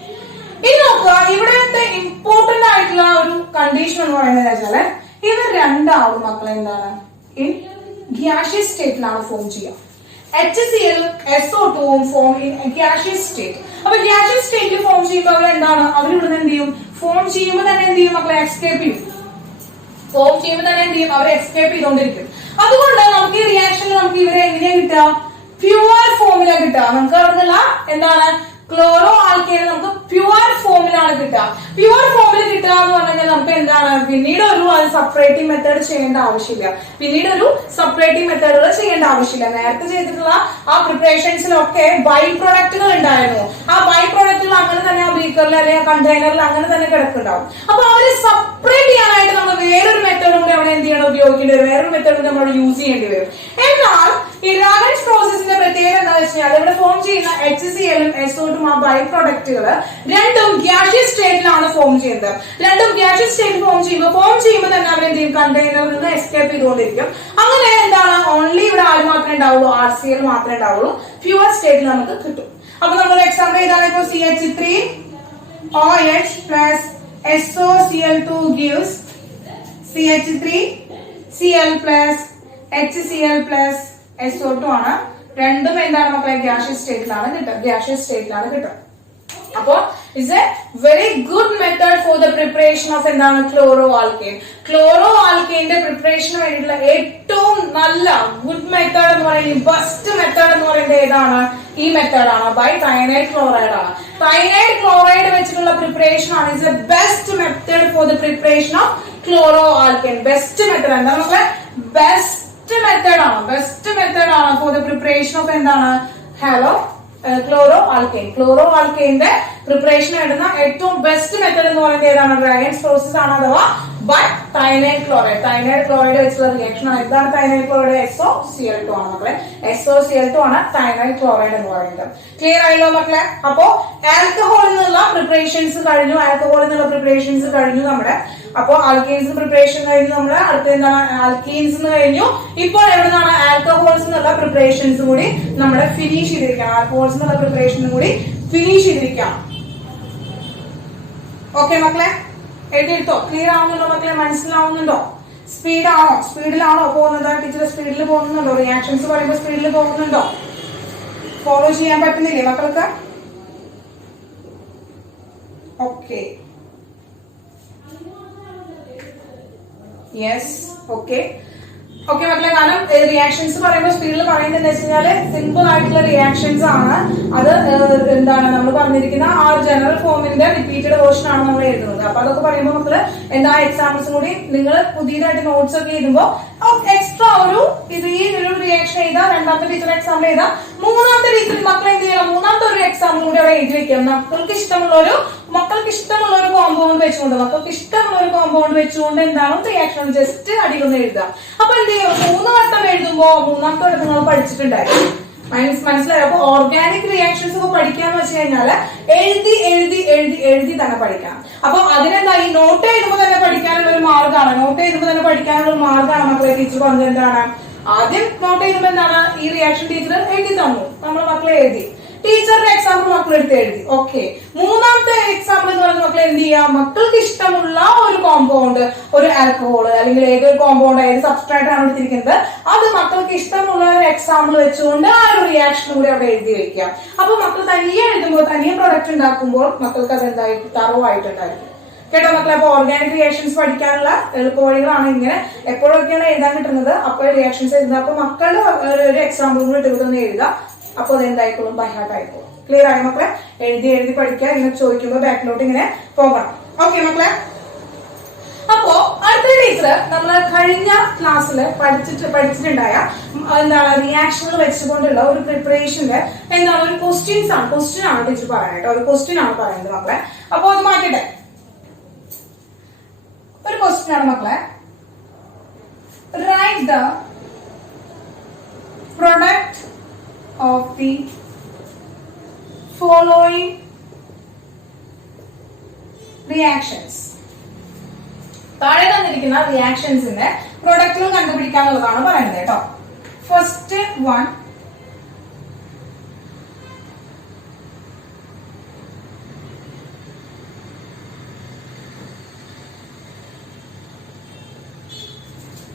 ഇനി നോക്കുക, ഇവിടുത്തെ ഇമ്പോർട്ടന്റ് ആയിട്ടുള്ള ഒരു കണ്ടീഷൻ എന്ന് പറയുന്നത് വെച്ചാല് ഇവർ രണ്ടാളും മക്കളെ എന്താണ്, ഇൻ ഗ്യാഷ്യസ് സ്റ്റേറ്റിലാണ് ഫോം ചെയ്യുക. HCl ഉം SO2 form in gaseous state. അപ്പൊ ഗ്യാഷ്യസ് സ്റ്റേറ്റിൽ ഫോം ചെയ്യുമ്പോൾ അവർ എന്താണ്, അവരിവിടുന്ന് എന്ത് ചെയ്യും, ഫോം ചെയ്യുമ്പോൾ തന്നെ എന്ത് ചെയ്യും മക്കളെ, എസ്കേപ്പ് ചെയ്യും. ഫോം ചെയ്യുമ്പോൾ തന്നെ എന്ത് ചെയ്യും, അവർ എസ്കേപ്പ് ചെയ്തുകൊണ്ടിരിക്കും. അതുകൊണ്ട് നമുക്ക് ഈ റിയാക്ഷനിൽ നമുക്ക് ഇവരെ എങ്ങനെയാ കിട്ടുക, പ്യുവർ ഫോമിലാണ് കിട്ടുക. നമുക്ക് അവിടുന്നുള്ള എന്താണ്, ക്ലോറോ ആൽക്കൈൻ നമുക്ക് പ്യുവർ ഫോമിലാണ് കിട്ടുക. പ്യുവർ ഫോമിൽ കിട്ടുക എന്ന് പറഞ്ഞാൽ നമുക്ക് എന്താണ്, പിന്നീട് ഒരു സെപ്പറേറ്റിംഗ് മെത്തേഡ് ചെയ്യേണ്ട ആവശ്യമില്ല. ചെയ്യേണ്ട ആവശ്യമില്ല. നേരത്തെ ചെയ്തിട്ടുള്ള ആ പ്രിപ്പറേഷൻസിലൊക്കെ ബൈ പ്രൊഡക്റ്റുകൾ ഉണ്ടായിരുന്നു. ആ ബൈ പ്രൊഡക്റ്റുകൾ അങ്ങനെ തന്നെ ആ ബീക്കറിൽ അല്ലെങ്കിൽ കണ്ടെയ്നറിൽ അങ്ങനെ തന്നെ കിടക്കുന്നുണ്ടാവും. അപ്പൊ അവരെ സെപ്പറേറ്റ് ചെയ്യാനായിട്ട് നമ്മൾ വേറൊരു മെത്തേഡ് കൂടി അവിടെ എന്ത് ചെയ്യണം, ഉപയോഗിക്കേണ്ടി വരും. വേറൊരു മെത്തേഡ് കൂടി നമ്മൾ യൂസ് ചെയ്യേണ്ടി വരും. എന്നാൽ ഈ ഡ്രാഗൺസ് പ്രോസസിന്റെ പ്രത്യേകത എന്താ വെച്ച് കഴിഞ്ഞാൽ ഇവിടെ ഫോം ചെയ്യുന്ന HCl ഉം SO2 ആ ബൈ പ്രൊഡക്റ്റുകൾ രണ്ടും ഗ്യാഷ്യസ് സ്റ്റേറ്റിലാണ് ഫോം ചെയ്യുന്നത്. രണ്ടും ഗ്യാഷ്യസ് സ്റ്റേറ്റിൽ ഫോം ചെയ്യുമ്പോൾ തന്നെ അവരെന്ത് ചെയ്യും, കണ്ടെയ്നറിൽ നിന്ന് എസ്കേപ്പ് ചെയ്തുകൊണ്ടിരിക്കും. അങ്ങനെ എന്താണ്, ഓൺലി ഇവിടെ ആര് മാത്രമേ ഉണ്ടാവുള്ളൂ, RCl മാത്രമേ ഉണ്ടാവുള്ളൂ. പ്യുവർ സ്റ്റേറ്റിൽ നമുക്ക് കിട്ടും. അപ്പൊ നമ്മൾ എക്സാമ്പിൾ ചെയ്താണ് ഇപ്പോൾ CH3OH plus SOCl2 gives CH3Cl plus HCl plus SO2 ആണ്. രണ്ടും എന്താണ് മക്കളെ, ഗ്യാഷ്യസ് സ്റ്റേറ്റിലാണ് കിട്ടുക. അപ്പോ it's A very good method for the preparation of എന്താണ്, ക്ലോറോ ആൽക്കെയിൻ. ക്ലോറോ ആൽക്കെയിന്റെ പ്രിപ്പറേഷന് വേണ്ടിയിട്ടുള്ള ഏറ്റവും നല്ല ഗുഡ് മെത്തേഡ് എന്ന് പറയുന്നത്, ബെസ്റ്റ് മെത്തേഡ് എന്ന് പറയുന്നത് ഏതാണ്, ഈ മെത്തേഡാണ്, ബൈ തൈനൈൽ ക്ലോറൈഡ് ആണ്. തൈനൈൽ ക്ലോറൈഡ് വെച്ചിട്ടുള്ള പ്രിപ്പറേഷൻ ആണ് it's A best method for the preparation of chloro alkane. Best method എന്താ മക്കളെ, ബെസ്റ്റ് മെത്തേഡ് ആണ് ഫോർ ദ പ്രിപ്പറേഷൻ ഓഫ് എന്താണ്, ക്ലോറോ ആൽക്കെയിന്റെ പ്രിപ്പറേഷൻ എടുക്കുന്ന ഏറ്റവും ബെസ്റ്റ് മെത്തേഡ് എന്ന് പറയുന്നത് ഏതാണ്, ഡ്രാഗൺസ് പ്രോസസ് ആണ്, അഥവാ ബൈ തൈനൈൽ ക്ലോറൈഡ് വെച്ചുള്ള റിയാക്ഷൻ ആണ്. ഇതാണ് തൈനൈൽ ക്ലോറൈഡ്, SOCl2 ആണ് മക്കളെ. SOCl2 ആണ് തൈനൈൽ ക്ലോറൈഡ് എന്ന് പറയുന്നത്. ക്ലിയർ ആയല്ലോ മക്കളെ? അപ്പോ ആൽക്കഹോളിൽ നിന്നുള്ള പ്രിപ്പറേഷൻസ് കഴിഞ്ഞു നമ്മുടെ. അപ്പോ ആൽക്കീൻസ് പ്രിപ്പറേഷൻ കഴിഞ്ഞു നമ്മുടെ. അടുത്ത എന്താണ്, ആൽക്കീൻസ് കഴിഞ്ഞു. ഇപ്പോൾ എവിടെ നിന്നാണ്, ആൽക്കഹോൾസ് എന്നുള്ള പ്രിപ്പറേഷൻസ് കൂടി നമ്മുടെ ഫിനിഷ് ചെയ്തിരിക്കണം. ആൽക്കഹോൾസ് എന്നുള്ള പ്രിപ്പറേഷൻ കൂടി ഫിനിഷ് ചെയ്തിരിക്കാം. ഓക്കെ മക്കളെ, എഴുതിയെടുത്തോ? ക്ലിയർ ആവുന്നുണ്ടോ മക്കളെ? മനസ്സിലാവുന്നുണ്ടോ? സ്പീഡിലാണോ പോകുന്നത്? ടീച്ചർ സ്പീഡിൽ പോകുന്നുണ്ടോ? റിയാക്ഷൻസ് പറയുമ്പോൾ സ്പീഡിൽ പോകുന്നുണ്ടോ? ഫോളോ ചെയ്യാൻ പറ്റുന്നില്ലേ മക്കൾക്ക്? ഓക്കെ, യെസ്, ഓക്കെ മക്കളെ. കാരണം റിയാക്ഷൻസ് പറയുമ്പോൾ സ്പീഡിൽ പറയുന്നത് വെച്ചാല് സിമ്പിൾ ആയിട്ടുള്ള റിയാക്ഷൻസ് ആണ്. അത് എന്താണ് നമ്മൾ പറഞ്ഞിരിക്കുന്ന ആ ഒരു ജനറൽ ഫോമിന്റെ റിപ്പീറ്റഡ് വേർഷൻ ആണ് നമ്മൾ എഴുതുന്നത്. അപ്പൊ അതൊക്കെ പറയുമ്പോൾ മക്കള് എന്താ എക്സാമ്പിൾസും കൂടി നിങ്ങൾ പുതിയതായിട്ട് നോട്ട്സ് ഒക്കെ എഴുതുമ്പോൾ എക്സ്ട്രാ ഇത് ഈ ഒരു റിയാക്ഷൻ ചെയ്താൽ രണ്ടാമത്തെ ടീച്ചർ എക്സാമ്പിൾ ചെയ്താൽ മൂന്നാമത്തെ ടീച്ചർ മക്കൾ എന്ത് ചെയ്യണം, മൂന്നാമത്തെ ഒരു എക്സാമ്പിൾ കൂടി അവിടെ എഴുതി വെക്കാം. മക്കൾക്ക് ഇഷ്ടമുള്ള ഒരു കോമ്പൗണ്ട് വെച്ചുകൊണ്ട് എന്താണ് റിയാക്ഷൻ ജസ്റ്റ് അടിയിലൊന്ന് എഴുതുക. അപ്പൊ എന്ത് ചെയ്യും, 3 വട്ടം എഴുതുമ്പോ മൂന്നാമത്തെ വട്ടം നമ്മൾ പഠിച്ചിട്ടുണ്ടായിരുന്നു. മനസ്സിലായോ? അപ്പൊ ഓർഗാനിക് റിയാക്ഷൻസ് ഒക്കെ പഠിക്കാന്ന് വെച്ച് കഴിഞ്ഞാല് എഴുതി എഴുതി എഴുതി എഴുതി തന്നെ പഠിക്കണം. അപ്പൊ അതിനെന്താ, ഈ നോട്ട് എഴുതുമ്പോൾ തന്നെ പഠിക്കാനുള്ള ഒരു മാർഗ്ഗമാണ്. മക്കളെ ടീച്ചർ പറഞ്ഞത് എന്താണ്, ആദ്യം നോട്ട് എഴുതുമ്പോൾ എന്താണ്, ഈ റിയാക്ഷൻ ടീച്ചർ എഴുതി തന്നു, നമ്മൾ മക്കളെ എഴുതി, ടീച്ചറുടെ എക്സാമ്പിൾ മക്കൾ എടുത്ത് എഴുതി. ഓക്കെ, മൂന്നാമത്തെ എക്സാമ്പിൾ എന്ന് പറയുന്നത് മക്കൾ എന്ത് ചെയ്യാം, മക്കൾക്ക് ഇഷ്ടമുള്ള ഒരു കോമ്പൗണ്ട്, ഒരു ആൽക്കഹോൾ അല്ലെങ്കിൽ ഏതൊരു കോമ്പൗണ്ട്, ഏത് സബ്സ്ട്രാറ്റ് ആണ് എടുത്തിരിക്കുന്നത്, അത് മക്കൾക്ക് ഇഷ്ടമുള്ള ഒരു എക്സാമ്പിൾ വെച്ചുകൊണ്ട് ആ ഒരു റിയാക്ഷൻ കൂടി അവിടെ എഴുതി വെക്കുക. അപ്പൊ മക്കൾ തനിയെ എഴുതുമ്പോൾ, തനിയെ പ്രൊഡക്റ്റ് ഉണ്ടാക്കുമ്പോൾ മക്കൾക്ക് അത് എന്തായിട്ട് തറവായിട്ടുണ്ടായിരിക്കും. കേട്ടോ മക്കളെ? അപ്പൊ ഓർഗാനിക് റിയാക്ഷൻസ് പഠിക്കാനുള്ള എളുപ്പവഴികളാണ് ഇങ്ങനെ. എപ്പോഴൊക്കെയാണ് എഴുതാൻ കിട്ടുന്നത് അപ്പോൾ റിയാക്ഷൻസ് എഴുതുക. അപ്പൊ മക്കളുടെ ഒരു എക്സാമ്പിൾ കൂടി ഇട്ടുകൊണ്ടൊന്ന് എഴുതുക. അപ്പൊ അതെന്തായിക്കോളും, ബൈ ഹാർട്ട് ആയിക്കോളും. ക്ലിയർ ആയ മക്കളെ? എഴുതി എഴുതി പഠിക്കുക. ഇങ്ങനെ ചോദിക്കുമ്പോൾ ബാക്കിലോട്ട് ഇങ്ങനെ പോകണം. ഓക്കെ മക്കളെ? അപ്പോ അടുത്ത ടീച്ചർ നമ്മൾ കഴിഞ്ഞ ക്ലാസ്സിൽ പഠിച്ചിട്ടുണ്ടായ എന്താണ് റിയാക്ഷനുകൾ വെച്ചുകൊണ്ടുള്ള ഒരു പ്രിപ്പറേഷന്റെ എന്താണ് ഒരു ക്വസ്റ്റ്യൻ ആണ് ടീച്ചർ പറയാനായിട്ട്. ഒരു ക്വസ്റ്റ്യൻ ആണ് പറയുന്നത് മക്കളെ. അപ്പൊ അത് മാറ്റട്ടെ. ഒരു ക്വസ്റ്റ്യൻ ആണ് മക്കളെ. Write the product of the following reactions. താഴെ തന്നിരിക്കുന്ന റിയാക്ഷൻസിന്റെ പ്രൊഡക്റ്റുകൾ കണ്ടുപിടിക്കാനുള്ളതാണ് പറയുന്നത് കേട്ടോ. First one,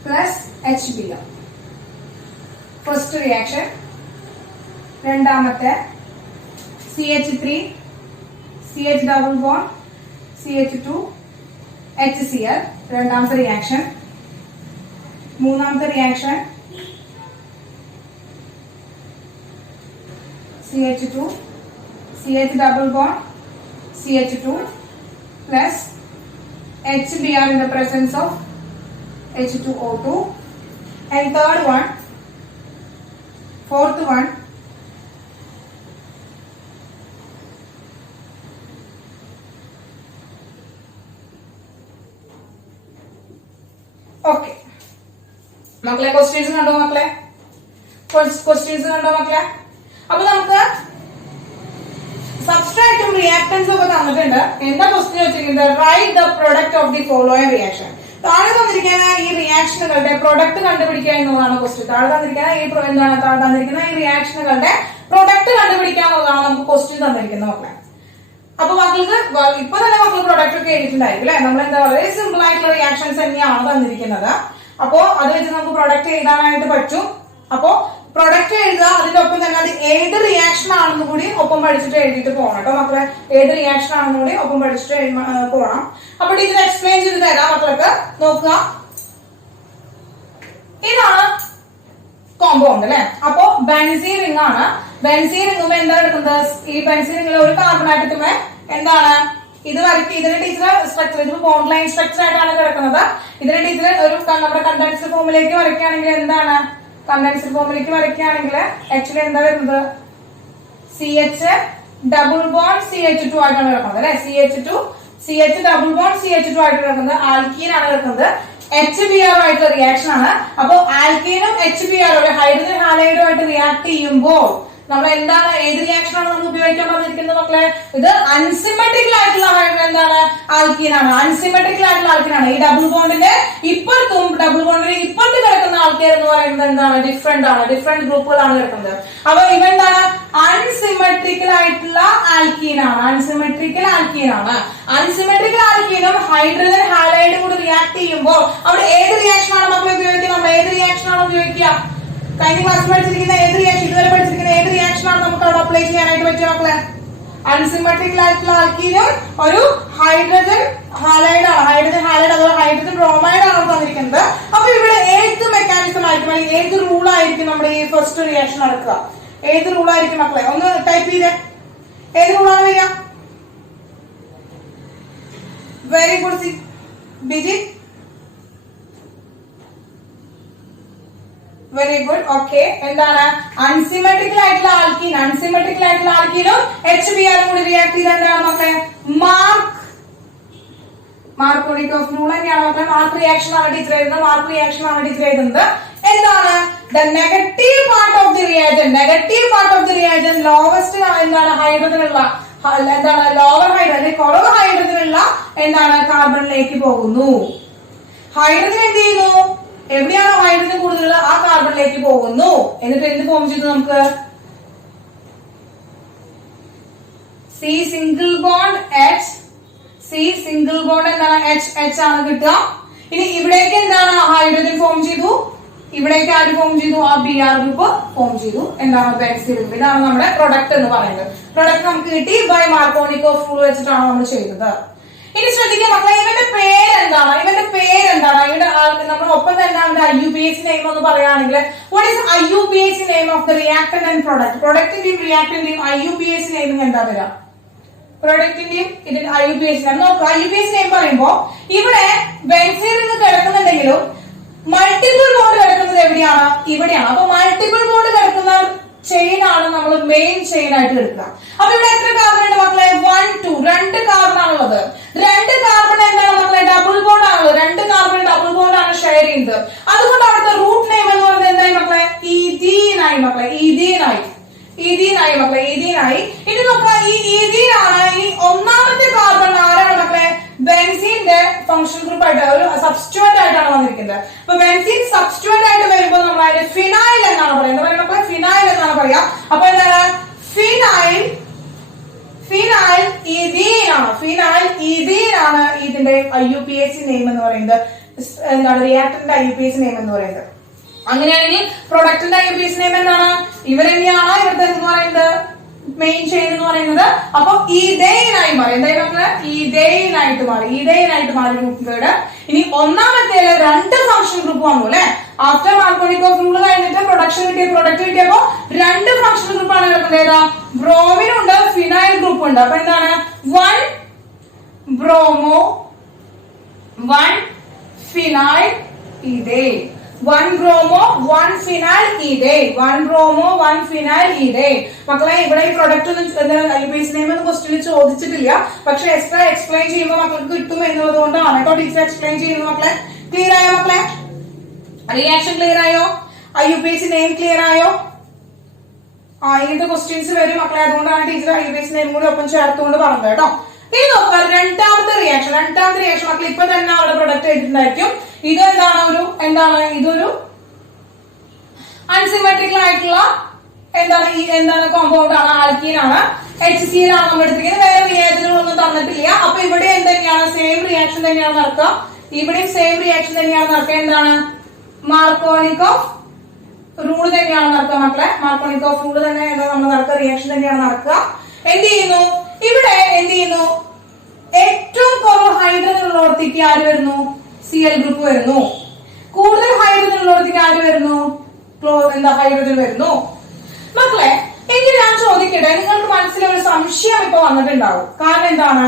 plus HBr. First reaction. രണ്ടാമത്തെ CH3 CH double bond CH2 HCl, രണ്ടാമത്തെ റിയാക്ഷൻ. മൂന്നാമത്തെ reaction CH2 CH double bond CH2 plus HBr in the presence of H2O2. And third one, fourth one, okay മക്കളെ? Questions കണ്ടോ മക്കളെ? അപ്പൊ നമുക്ക് സബ്സ്ട്രാക്റ്റും റിയാക്ടൻസും ഒക്കെ തന്നിട്ടുണ്ട്. എന്താ ക്വസ്റ്റ്യൻ വെച്ചിരിക്കുന്നത്? Write the product of the following reaction. താഴെ തന്നിരിക്കുന്ന ഈ റിയാക്ഷനുകളുടെ പ്രൊഡക്റ്റ് കണ്ടുപിടിക്കുക എന്നുള്ളതാണ് ക്വസ്റ്റ്യൻ. താഴെ തന്നിരിക്കുന്ന ഈ റിയാക്ഷനുകളുടെ പ്രൊഡക്റ്റ് കണ്ടുപിടിക്കുക എന്നുള്ളതാണ് നമുക്ക് ക്വസ്റ്റ്യൻ തന്നിരിക്കുന്നത് മക്കളെ. അപ്പൊ മക്കൾക്ക് ഇപ്പൊ തന്നെ മക്കൾ പ്രൊഡക്റ്റ് ഒക്കെ എഴുതിയിട്ടുണ്ടായിരിക്കും അല്ലെ? നമ്മൾ എന്താ വളരെ സിമ്പിൾ ആയിട്ടുള്ള റിയാക്ഷൻസ് തന്നെയാണ് തന്നിരിക്കുന്നത്. അപ്പോ അത് വെച്ച് നമുക്ക് പ്രൊഡക്റ്റ് എഴുതാനായിട്ട് പറ്റും. അപ്പോ പ്രൊഡക്റ്റ് എഴുതുക, അതിന്റെ ഒപ്പം തന്നെ അത് ഏത് റിയാക്ഷൻ ആണെന്ന് കൂടി ഒപ്പം പഠിച്ചിട്ട് എഴുതിയിട്ട് പോകണം കേട്ടോ മക്കളെ. ഏത് റിയാക്ഷൻ ആണെന്ന് കൂടി ഒപ്പം പഠിച്ചിട്ട് പോകണം. അപ്പൊ ടീച്ചർ എക്സ്പ്ലെയിൻ ചെയ്ത് തരാം മക്കൾക്ക്. നോക്കുക, ഇതാണ് കോമ്പൗണ്ട് അല്ലെ? അപ്പോ ബെൻസീൻ റിംഗ് ആണ്. ബെൻസീൻ റിംഗുമ്പോ എന്താ എടുക്കുന്നത്? ഈ ബെൻസീൻ റിംഗിലെ ഒരു കാർബൺ ആറ്റത്തുമേ എന്താണ് ഇതിന്റെ ടീച്ചർ സ്ട്രക്ചർ, ഇത് ബോണ്ട് ലൈൻ സ്ട്രക്ചർ ആയിട്ടാണ് കിടക്കുന്നത്. ഇതിന്റെ ടീച്ചർ ഒരു നമ്മുടെ കണ്ടൻസർ ഫോമിലേക്ക് വരയ്ക്കുകയാണെങ്കിൽ എന്താണ്? കണ്ടൻസർ ഫോമിലേക്ക് വരയ്ക്കുകയാണെങ്കിൽ ആക്ച്വലി എന്താ വരുന്നത്? CH ഡബിൾ ബോണ്ട് CH2 ആയിട്ടാണ് കിടക്കുന്നത് അല്ലെ? CH ഡബിൾ ബോണ്ട് CH2 ആയിട്ട് കിടക്കുന്നത്. ആൽക്കീൻ ആണ് കിടക്കുന്നത്. HBr ആയിട്ടുള്ള റിയാക്ഷൻ ആണ്. അപ്പൊ ആൽക്കീനും HBr ഒരു ഹൈഡ്രജൻ ഹാലൈഡും ആയിട്ട് റിയാക്ട് ചെയ്യുമ്പോൾ നമ്മൾ എന്താണ്, ഏത് റിയാക്ഷൻ ആണ് നമ്മൾ ഉപയോഗിക്കാൻ പറഞ്ഞിരിക്കുന്നത് മക്കളെ? ഇത് അൺസിമെട്രിക്കൽ ആയിട്ടുള്ള എന്താണ്? ആൽക്കീനാണ്. അൺസിമെട്രിക്കൽ ആയിട്ടുള്ള ആൽക്കീനാണ്. ഈ ഡബിൾ ബോണ്ടിന്റെ ഇപ്പുറത്തും ഡബിൾ ബോണ്ടിന്റെ ഇപ്പുറത്ത് കിടക്കുന്ന ആൾക്കാർ എന്ന് പറയുന്നത് എന്താണ്? ഡിഫറെന്റ് ആണ്. ഡിഫറെന്റ് ഗ്രൂപ്പുകളാണ് കിടക്കുന്നത്. അപ്പൊ ഇവ എന്താണ്? അൺസിമെട്രിക്കൽ ആയിട്ടുള്ള ആൽക്കീനാണ്. അൺസിമെട്രിക്കൽ ആൽക്കീനും ഹൈഡ്രജൻ ഹാലൈഡും കൂടി റിയാക്ട് ചെയ്യുമ്പോൾ അവിടെ ഏത് റിയാക്ഷൻ ആണ് മക്കളെ ഉപയോഗിക്കുക? നമ്മൾ ഏത് റിയാക്ഷൻ ആണ് ഉപയോഗിക്കുക? കഴിഞ്ഞ ക്ലാസ്സിൽ പഠിച്ചിരിക്കുന്ന ഏത് റിയാക്ഷൻ, ഇതുവരെ പഠിച്ചിരിക്കുന്ന ഏത് റിയാക്ഷൻ ആണ് നമുക്ക് അവിടെ അപ്ലൈ ചെയ്യാനായിട്ട് പറ്റുക മക്കളെ? അൺസിമെട്രിക്കൽ ആയിട്ടുള്ള ആൽക്കീനും ഒരു ഹൈഡ്രജൻ ഹാലൈഡ് ആണ്. ഹൈഡ്രജൻ ഹാലൈഡ് അഥവാ ഹൈഡ്രജൻ ബ്രോമൈഡ് ആണ് തന്നിരിക്കുന്നത്. അപ്പൊ ഇവിടെ ഏത് മെക്കാനിസം ആയിരിക്കും, അല്ലെങ്കിൽ ഏത് റൂൾ ആയിരിക്കും നമ്മുടെ ഈ ഫസ്റ്റ് റിയാക്ഷൻ നടക്കുക? ഏത് റൂൾ ആയിരിക്കും മക്കളെ? ഒന്ന് ടൈപ്പ് ചെയ്തേ. ഏത് റൂളാണ് വരിക? Very good Biji. Very good. Okay, എന്താണ് അൺസിമെട്രിക്കൽ ആയിട്ടുള്ള ആൽക്കീൻ, അൺസിമെട്രിക്കൽ ആയിട്ടുള്ള ആൽക്കീനും HBr കൂടി റിയാക്ട് ചെയ്ത് എന്താണ് മക്കളെ മാർക്കോണിക്കോഫ് റൂൾ തന്നെയാണ് മക്കളെ. മാർക്ക് റിയാക്ഷൻ ആണ് ടീച്ചർ എഴുതുന്നത്, മാർക്ക് റിയാക്ഷൻ ആണ് ടീച്ചർ എഴുതുന്നത്. എന്താണ് the negative part of the reagent, negative part of the reagent lowest എന്താണ് ഹൈഡ്രജനുള്ള എന്താണ് ലോവർ ഹൈഡ്രജൻ കുറവ് ഹൈഡ്രജനുള്ള എന്താണ് കാർബണിലേക്ക് പോകുന്നു. ഹൈഡ്രജൻ എന്ത് ചെയ്യുന്നു, എവിടെയാണോ ഹൈഡ്രജൻ കൂടുതൽ ആ കാർബണിലേക്ക് പോകുന്നു. എന്നിട്ട് എന്ത് ഫോം ചെയ്തു നമുക്ക് C single bond H, C single bond എന്താണ് എച്ച് ആണ് കിട്ടുക. ഇനി ഇവിടേക്ക് എന്താണ് ഹൈഡ്രജൻ ഫോം ചെയ്തു, ഇവിടേക്ക് ആര് ഫോം ചെയ്തു, ആ Br ഗ്രൂപ്പ് ഫോം ചെയ്തു. എന്താണ് ബെൻസീൻ ഗ്രൂപ്പ്. ഇതാണ് നമ്മുടെ പ്രൊഡക്റ്റ് എന്ന് പറയുന്നത്. പ്രൊഡക്റ്റ് നമുക്ക് കിട്ടി ബൈ മാർക്കോണിക്കോഫ് റൂൾ വെച്ചിട്ടാണ് നമ്മൾ ചെയ്തത്. ഇനി ശ്രദ്ധിക്കുക മക്കളെ, ഇവന്റെ പേരെന്താണ്, ഇവന്റെ പേരെന്താണ്, ഇവിടെ നമ്മൾ ഒപ്പം തന്നെ അവന്റെ IUPAC നെയിം എന്ന് പറയുകയാണെങ്കിൽ what is IUPAC name of the reactant and product. പ്രൊഡക്റ്റിന്റെയും റിയാക്ടന്റെയും IUPAC നെയിമിംഗ് എന്താ വരിക, പ്രൊഡക്റ്റിന്റെയും ഇതിന്റെ IUPAC നെയിം നോക്കുക. IUPAC നെയിം പറയുമ്പോ ഇവിടെ ബെൻസീൻ നിന്ന് കിടക്കുന്നുണ്ടെങ്കിലും മൾട്ടിപ്പിൾ ബോണ്ട് കിടക്കുന്നത് എവിടെയാണ്, ഇവിടെയാണ്. അപ്പൊ മൾട്ടിപ്പിൾ ബോണ്ട് കിടക്കുന്ന ചെയിൻ ആണ് നമ്മൾ മെയിൻ ചെയിൻ ആയിട്ട് എടുക്കുക. അപ്പൊ ഇവിടെ എത്ര കാർബൺ ഉണ്ട് മക്കളെ, 1 2 രണ്ട് കാർബൺ ആണുള്ളത്. രണ്ട് കാർബൺ എന്താണ് മക്കളെ ഡബിൾ ബോണ്ട് ആണുള്ളത്. രണ്ട് കാർബൺ ഡബിൾ ബോണ്ട് ആണ് ഷെയർ ചെയ്യുന്നത്. അതുകൊണ്ട് അവിടുത്തെ റൂട്ട് നെയിം എന്ന് പറയുന്നത് എന്തായി മക്കളെ, ഈഥീനായി മക്കളെ, ഈഥീനായി മക്കളെ, ഈഥീനായി. ഇനി നോക്കുക, ഈ ഈഥീനാണ് ഈ ഒന്നാമത്തെ കാർബൺ ആരാണ് മക്കളെ, ബെൻസീന്റെ ഫംഗ്ഷൻ ഗ്രൂപ്പ് ആയിട്ട് ഒരു സബ്സ്റ്റിറ്റ്യൂവന്റ് ആയിട്ടാണ് വന്നിരിക്കുന്നത്. അപ്പൊ ബെൻസീൻ സബ്സ്റ്റിറ്റ്യൂവന്റ് ആയിട്ട് വരുമ്പോൾ നമ്മൾ അതിന്റെ ഫിനൈൽ എന്നാണ് പറയുന്നത്, ഫിനൈൽ എന്നാണ് പറയാ. അപ്പൊ എന്താണ് ഫിനൈൽ ഈഥീൻ ആണ് ഇതിന്റെ IUPAC നെയിം എന്ന് പറയുന്നത്. എന്താണ് റിയാക്ടറിന്റെ IUPAC നെയിം എന്ന് പറയുന്നത്. അങ്ങനെയാണെങ്കിൽ പ്രൊഡക്റ്റിന്റെ IUPAC നെയിം എന്താണ്, ഇവർ തന്നെയാണ് ഇവിടുത്തെ എന്ന് പറയുന്നത് മെയിൻ ചെയിൻ എന്ന് പറയുന്നത്. അപ്പൊ ഈഥെയിനായി മാറി, എന്തായാലും മക്കളെ ഈഥെയിനായിട്ട് മാറി ഗ്രൂപ്പ് വേർഡ്. ഇനി ഒന്നാമത്തേല് രണ്ട് ഫംഗ്ഷൻ ഗ്രൂപ്പ് വന്നു അല്ലെ. ആഫ്റ്റർ മാർക്കോണിക്കോഫ് റൂൾ കഴിഞ്ഞിട്ട് പ്രൊഡക്റ്റ് കിട്ടിയപ്പോ രണ്ട് ഫംഗ്ഷൻ ഗ്രൂപ്പ് ആണ് കിടക്കുന്നത്. ഏതാ, ബ്രോമിൻ ഉണ്ട്, ഫിനൈൽ ഗ്രൂപ്പ് ഉണ്ട്. അപ്പൊ എന്താണ് 1 bromo 1 phenyl ethane, 1 bromo 1 phenyl ethane, 1 bromo 1 phenyl ethane. മക്കളെ ഇവിടെ ഈ പ്രൊഡക്റ്റ് ഒന്നും IUPAC നെയിം ഒന്നും ക്വസ്റ്റ്യനിൽ ചോദിച്ചിട്ടില്ല. പക്ഷെ എക്സ്ട്രാ എക്സ്പ്ലെയിൻ ചെയ്യുമ്പോൾ മക്കൾക്ക് കിട്ടും എന്നുള്ളത് കൊണ്ടാണ് കേട്ടോ ടീച്ചർ എക്സ്പ്ലെയിൻ ചെയ്യുന്നത്. മക്കളെ ക്ലിയർ ആയോ മക്കളെ, റിയാക്ഷൻ ക്ലിയർ ആയോ, IUPAC നെയിം ക്ലിയർ ആയോ? ഇങ്ങനത്തെ ക്വസ്റ്റ്യൻസ് വരും മക്കളെ, അതുകൊണ്ടാണ് ടീച്ചർ IUPAC നെയിം കൂടി ഒപ്പം ചേർത്തുകൊണ്ട് പറഞ്ഞത് കേട്ടോ. ഇനി നോക്കുക രണ്ടാമത്തെ റിയാക്ഷൻ മക്കൾ ഇപ്പൊ തന്നെ അവിടെ പ്രൊഡക്റ്റ് എടുത്തിട്ടുണ്ടായിരിക്കും. ഇതൊരു അൺസിമെട്രിക്കൽ ആയിട്ടുള്ള എന്താണ് കോമ്പൗണ്ട് ആണ്, ആൽക്കീൻ ആണ്, HCl ആണ് നമ്മൾ എടുത്തിരിക്കുന്നത്. വേറെ റിയാക്ഷനുകളൊന്നും തന്നിട്ടില്ല. അപ്പൊ ഇവിടെ എന്തൊക്കെയാണ് സെയിം റിയാക്ഷൻ തന്നെയാണ് നടക്കുക, ഇവിടെയും സെയിം റിയാക്ഷൻ തന്നെയാണ് നടക്കുക. എന്താണ് മാർക്കോണിക്കോഫ് റൂൾ തന്നെയാണ് നടക്കുക മക്കളെ, മാർക്കോണിക്കോഫ് റൂൾ തന്നെ നമ്മൾ നടക്കുക, റിയാക്ഷൻ തന്നെയാണ് നടക്കുക. ഇവിടെ എന്ത് ചെയ്യുന്നു, ഏറ്റവും കുറവ് ഹൈഡ്രജൻ ഉള്ളിടത്തേക്ക് ആര് വരുന്നു, Cl ഗ്രൂപ്പ് വരുന്നു. കൂടുതൽ ഹൈഡ്രജൻ ഉള്ളിടത്തേക്ക് ആര് വരുന്നു, ഹൈഡ്രജൻ വരുന്നു. മക്കളെ എങ്കിൽ ഞാൻ ചോദിക്കട്ടെ, നിങ്ങൾക്ക് മനസ്സിലൊരു സംശയം ഇപ്പൊ വന്നിട്ടുണ്ടാവും. കാരണം എന്താണ്,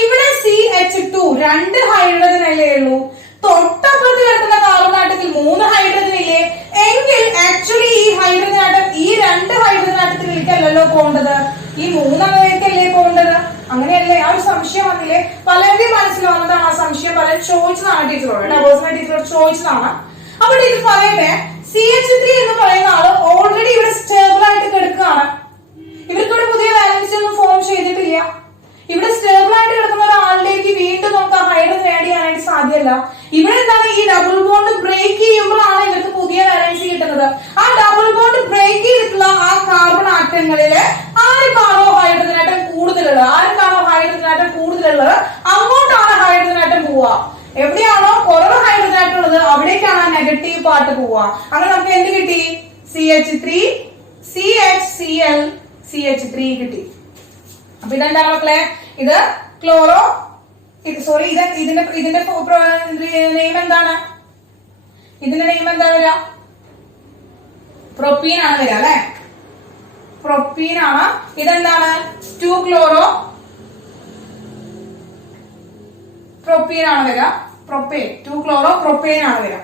ഇവിടെ CH2 രണ്ട് ഹൈഡ്രജൻ അല്ലേ ഉള്ളൂ, തൊട്ടപ്പുറത്ത് കിടക്കുന്ന കാർബൺ ആറ്റത്തിൽ 3 ഹൈഡ്രജൻ ഇല്ലേ. എങ്കിൽ ആക്ച്വലി ഈ ഹൈഡ്രജൻ ആറ്റം ഈ 2 ഹൈഡ്രജൻ ആറ്റത്തിലേക്കല്ലല്ലോ പോകേണ്ടത്, ഈ 3 അംഗത്തിലേക്കല്ലേ പോകേണ്ടത്. അങ്ങനെയല്ലേ, ആ ഒരു സംശയം വന്നില്ലേ, പലരുടെയും മനസ്സിൽ വന്നതാണ് ആ സംശയം. പലരും ചോദിച്ചതാണ് ടീച്ചറോട്, ടീച്ചറോട് ചോദിച്ചതാണ്. അപ്പൊ ടീച്ചർ പറയട്ടെ, CH3 എന്ന് പറയുന്ന ആള് ഓൾറെഡി ഇവിടെ സ്റ്റേബിൾ ആയിട്ട് കിടക്കുകയാണ്. ഇവർക്കിവിടെ പുതിയ വാലൻസി ഒന്നും ഫോം ചെയ്തിട്ടില്ല. ഇവിടെ സ്റ്റേബിൾ ആയിട്ട് കിടക്കുന്ന ഒരാളിലേക്ക് വീണ്ടും നമുക്ക് ആ ഹൈഡ്രജൻ ആഡ് ചെയ്യാനായിട്ട് സാധ്യമല്ല. ഇവിടെ എന്താണ്, ഈ ഡബിൾ ബോണ്ട് ബ്രേക്ക് ചെയ്യുമ്പോഴാണ് ഇവർക്ക് പുതിയ വാലൻസി കിട്ടുന്നത്. ആ ഡബിൾ ബോണ്ട് ബ്രേക്ക് ചെയ്തിട്ടുള്ള ആ കാർബൺ ആറ്റങ്ങളില് ആർക്കാണോ ഹൈഡ്രജൻ ആറ്റം കൂടുതലുള്ളത്, അങ്ങോട്ടാണ് ഹൈഡ്രജൻ ആറ്റം പോവുക. എവിടെയാണോ കുറവ് ഹൈഡ്രജൻ ആറ്റം ഉള്ളത് അവിടേക്കാണ് നെഗറ്റീവ് പാർട്ട് പോവുക. അങ്ങനെ നമുക്ക് എന്ത് കിട്ടി, CH3 CHCl CH3 കിട്ടി. അപ്പൊ ഇതെന്താണ് മക്കളെ, ഇത് ക്ലോറോ ഇതിന്റെ നെയിം എന്താണ്, ഇതിന്റെ നെയിം എന്താ വരിക, പ്രൊപ്പീൻ ആണ് വരിക അല്ലെ, പ്രൊപ്പീൻ ആണ്. ഇതെന്താണ് 2 ക്ലോറോ പ്രൊപ്പീൻ ആണ് വരിക, പ്രൊപ്പേൻ 2 ക്ലോറോ പ്രൊപ്പേൻ ആണ് വരിക.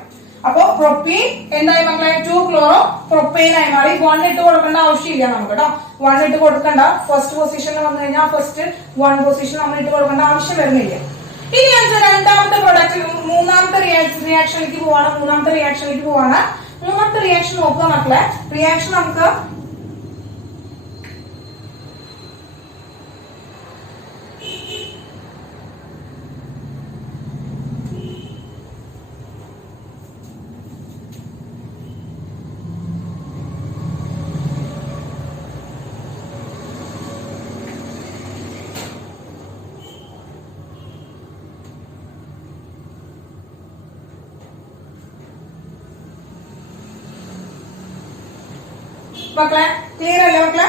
അപ്പൊ പ്രൊപ്പീൻ എന്തായി മക്കളെ 2 ക്ലോറോ പ്രൊപ്പൈൻ ആയി മാറി. 1 ഇട്ട് കൊടുക്കേണ്ട ആവശ്യമില്ല നമുക്ക് കേട്ടോ. 1 ഇട്ട് കൊടുക്കണ്ട. ഫസ്റ്റ് പൊസിഷനിൽ വന്നു കഴിഞ്ഞാൽ ഫസ്റ്റ് 1 പൊസിഷൻ നമ്മൾ ഇട്ട് കൊടുക്കേണ്ട ആവശ്യം വരുന്നില്ല. ഇനി രണ്ടാമത്തെ പ്രൊഡക്റ്റ് മൂന്നാമത്തെ റിയാക്ഷനിലേക്ക് പോവാണ്. മൂന്നാമത്തെ റിയാക്ഷൻ നോക്കുക മക്കളെ. റിയാക്ഷൻ നമുക്ക് മക്കളെ ക്ലിയർ അല്ലേ മക്കളെ?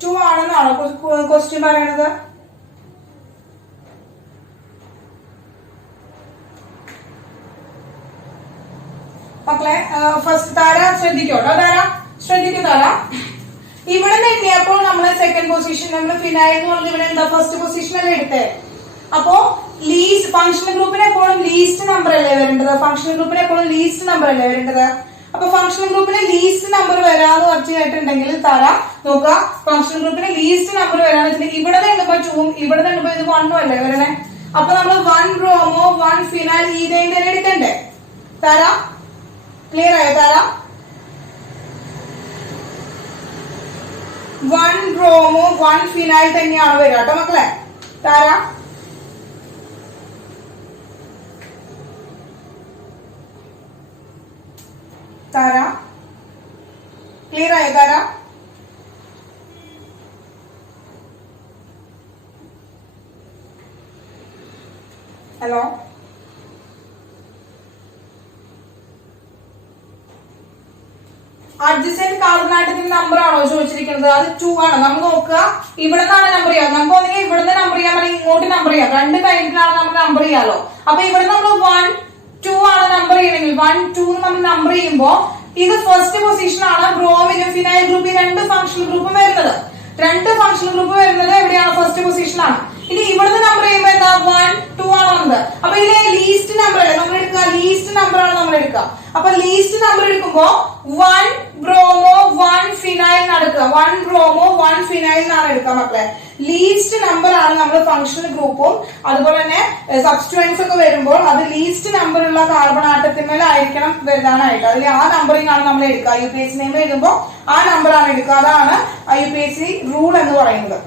ടു ആണെന്നാണോ ക്വസ്റ്റ്യൻ പറയണത്? മക്കളെ ഫസ്റ്റ് താര ശ്രദ്ധിക്കോട്ടോ. താര ഇവിടെ എണ്ണിയപ്പോൾ നമ്മള് സെക്കൻഡ് പൊസിഷൻ നമ്മൾ ഫിനൈൽ എന്ന് പറഞ്ഞത് ഇവിടെ എന്താ ഫസ്റ്റ് പൊസിഷൻ അല്ലേ എടുത്തേ. അപ്പോ ലീസ്റ്റ് ഫംഗ്ഷണൽ ഗ്രൂപ്പിന് എപ്പോഴും ലീസ്റ്റ് നമ്പർ അല്ലേ വരേണ്ടത്. അപ്പൊ ഫംഗ്ഷണൽ ഗ്രൂപ്പിന് ലീസ്റ്റ് നമ്പർ വരാന്ന് വെച്ചിട്ടുണ്ടെങ്കിൽ തര നോക്കുക. ഫംഗ്ഷണൽ ഗ്രൂപ്പിന് ലീസ്റ്റ് നമ്പർ വരാന്ന് വെച്ചിട്ടുണ്ടെങ്കിൽ ഇവിടെ എണ്ണുമ്പോ 2 ഇവിടെ എണ്ണുമ്പോ ഇത് 1 അല്ലേ വരണേ. അപ്പൊ നമ്മൾ 1 ബ്രോമോ 1 ഫിനൈൽ ഈതൈൻ തന്നെ എടുക്കണ്ടേ. തര ക്ലിയർ ആയോ? തര 1 ബ്രോമോ 1 ഫിനൈൽ തന്നെയാണ് വരിക കേട്ടോ മക്കളെ. താര ക്ലിയർ ആയോ? താര ഹലോ അഡ്ജസന്റ് കാർബൺ ആറ്റത്തിന്റെ നമ്പർ ആണോ ചോദിച്ചിരിക്കുന്നത്? അത് 2 ആണ്. നമ്മൾ നോക്കുക ഇവിടെ നിന്നാണ് നമ്പർ ചെയ്യാം. നമുക്ക് ഒന്നെങ്കിൽ ഇവിടുന്ന് നമ്പർ ചെയ്യാൻ അല്ലെങ്കിൽ ഇങ്ങോട്ട് നമ്പർ ചെയ്യാം. രണ്ട് കഴിഞ്ഞിട്ടാണ് നമ്മൾ നമ്പർ ചെയ്യാലോ. അപ്പൊ ഇവിടെ നമ്മൾ 1 2 ആണ് നമ്പർ ചെയ്യണമെങ്കിൽ 1 2 നമ്മൾ നമ്പർ ചെയ്യുമ്പോ ഇത് ഫസ്റ്റ് പൊസിഷൻ ആണ്. ബ്രോമിനും ഫിനൈൽ ഗ്രൂപ്പിൽ രണ്ട് ഫംഗ്ഷണൽ ഗ്രൂപ്പ് വരുന്നത് എവിടെയാണ്? ഫസ്റ്റ് പൊസിഷൻ ആണ്. ഇനി ഇവിടുന്ന് നമ്പർ ചെയ്യുമ്പോ എന്താ 1 2 ആണ് വന്നത്. അപ്പൊ ഇതിലെ ലീസ്റ്റ് നമ്പർ അല്ലേ നമ്മൾ എടുക്കുക. ലീസ്റ്റ് നമ്പർ ആണ് നമ്മൾ എടുക്കുക. അപ്പൊ ലീസ്റ്റ് നമ്പർ എടുക്കുമ്പോ 1 ബ്രോമോ 1 ഫിനൈൽ നടക്കുക. 1 ബ്രോമോ 1 ഫിനൈൽ എന്നാണ് എടുക്കുക മക്കളെ. ലീസ്റ്റ് നമ്പർ ആണ് നമ്മൾ ഫംഗ്ഷണൽ ഗ്രൂപ്പും അതുപോലെ തന്നെ സബ്സ്റ്റിറ്റ്യൂവൻസ് ഒക്കെ വരുമ്പോൾ അത് ലീസ്റ്റ് നമ്പർ ഉള്ള കാർബൺ ആറ്റത്തിന്മേലായിരിക്കണം വരുവാനായിട്ട്. അതിൽ ആ നമ്പറിംഗ് ആണ് നമ്മൾ എടുക്കുക. IUPAC നെയിം എഴുതുമ്പോൾ ആ നമ്പർ ആണ് എടുക്കുക. അതാണ് IUPAC റൂൾ എന്ന് പറയുന്നത്.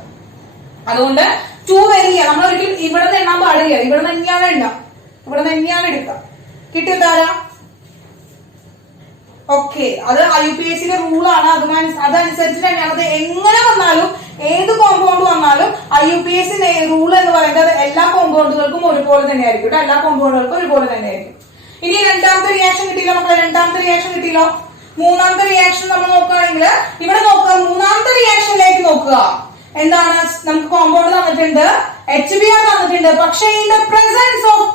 അതുകൊണ്ട് 2 വരില്ല. നമ്മൾ ഒരിക്കലും ഇവിടെ നിന്ന് എണ്ണാൻ പാടില്ല. ഇവിടെ തന്നെയാണ് എടുക്കുക. കിട്ടിയോ താര? ഓക്കെ, അത് IUPACയുടെ റൂളാണ്. അതനുസരിച്ച് തന്നെയാണ്. അത് എങ്ങനെ വന്നാലും ഏത് കോമ്പൗണ്ട് വന്നാലും IUPAC റൂൾ എന്ന് പറയുന്നത് എല്ലാ കോമ്പൗണ്ടുകൾക്കും ഒരുപോലെ തന്നെയായിരിക്കും. ഇനി രണ്ടാമത്തെ റിയാക്ഷൻ കിട്ടിയില്ല മക്കളെ. മൂന്നാമത്തെ റിയാക്ഷൻ നമ്മൾ നോക്കുകയാണെങ്കിൽ ഇവിടെ നോക്കുക. മൂന്നാമത്തെ റിയാക്ഷനിലേക്ക് നോക്കുക. എന്താണ്? നമുക്ക് കോമ്പൗണ്ട് തന്നിട്ടുണ്ട്, HBr തന്നിട്ടുണ്ട്. പക്ഷേ in the presence of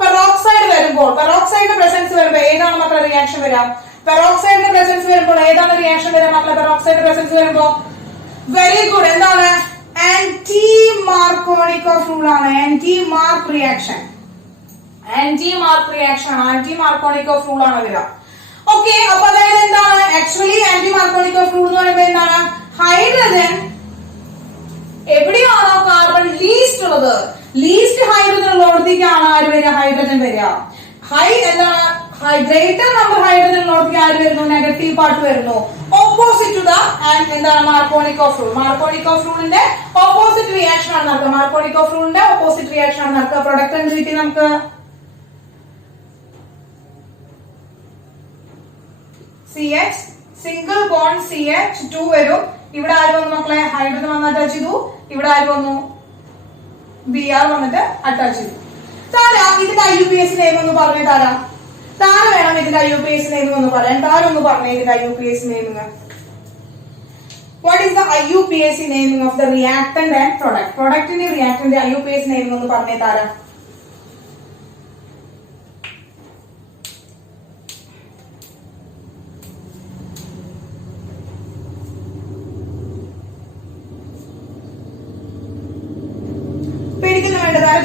peroxide വരുമ്പോൾ പെറോക്സൈഡിന്റെ പ്രസൻസ് വരുമ്പോൾ ഏതാണ് മക്കളെ റിയാക്ഷൻ വരാം? പെറോക്സൈഡിന്റെ പ്രസൻസ് വരുമ്പോൾ ഏതാണ് റിയാക്ഷൻ വരാം മക്കളെ? പെറോക്സൈഡിന്റെ പ്രസൻസ് വരുമ്പോൾ വെരി ഗുഡ്. എന്താണ്? ആന്റി മാർക്കോണിക്കോഫ് റൂൾ ആണ്. ആന്റി മാർക്കോണിക്കോഫ് റൂൾ ആണ് വരിക. ഓക്കെ, അപ്പൊ അതായത് എന്താണ്? ആക്ച്വലി ആന്റി മാർക്കോണിക്കോഫ് റൂൾ എന്ന് പറയുമ്പോൾ എന്താണ്? ഹൈഡ്രജൻ എവിടെയാണോ കാർബൺ ലീസ്റ്റ് ഉള്ളത്, ലീസ്റ്റ് ഹൈഡ്രജൻ ഉള്ളിടത്തേക്കാണ് ആര് വരിക? ഹൈഡ്രജൻ വരിക. എന്താണ്? ഗ്രേറ്റർ നമ്പർ ഹൈഡ്രജൻ ഉള്ളിടത്തേക്ക് ആര് വരുന്നു? നെഗറ്റീവ് പാർട്ട് വരുന്നു. ഓപ്പോസിറ്റ് ടു ദ എന്താണ്? മാർക്കോണിക്കോഫ് റൂളിന്റെ ഓപ്പോസിറ്റ് റിയാക്ഷൻ ആണ് നടക്കുക. പ്രൊഡക്റ്റ് എന്ത് കിട്ടി നമുക്ക്? CH സിംഗിൾ ബോണ്ട് CH2 വരും. ഇവിടെ ആര് വന്നു മക്കളെ? ഹൈഡ്രജൻ വന്ന് അറ്റാച്ച് ചെയ്തു. ഇവിടെ ആര് വന്നു? Br വന്നിട്ട് അറ്റാച്ച് ചെയ്തു. താര ഇതിന്റെ IUPAC നെയിം ഒന്ന് പറഞ്ഞു. താര വേണം ഇതിന്റെ IUPAC നെയിം ഒന്ന് പറയാൻ. ഒന്ന് പറഞ്ഞേ ഇതിന്റെ IUPAC naming. What is the IUPAC naming of the reactant and product? പ്രൊഡക്റ്റിന്റെ റിയാക്ടന്റ് IUPAC നെയിമിങ് ഒന്ന് പറഞ്ഞേ താര.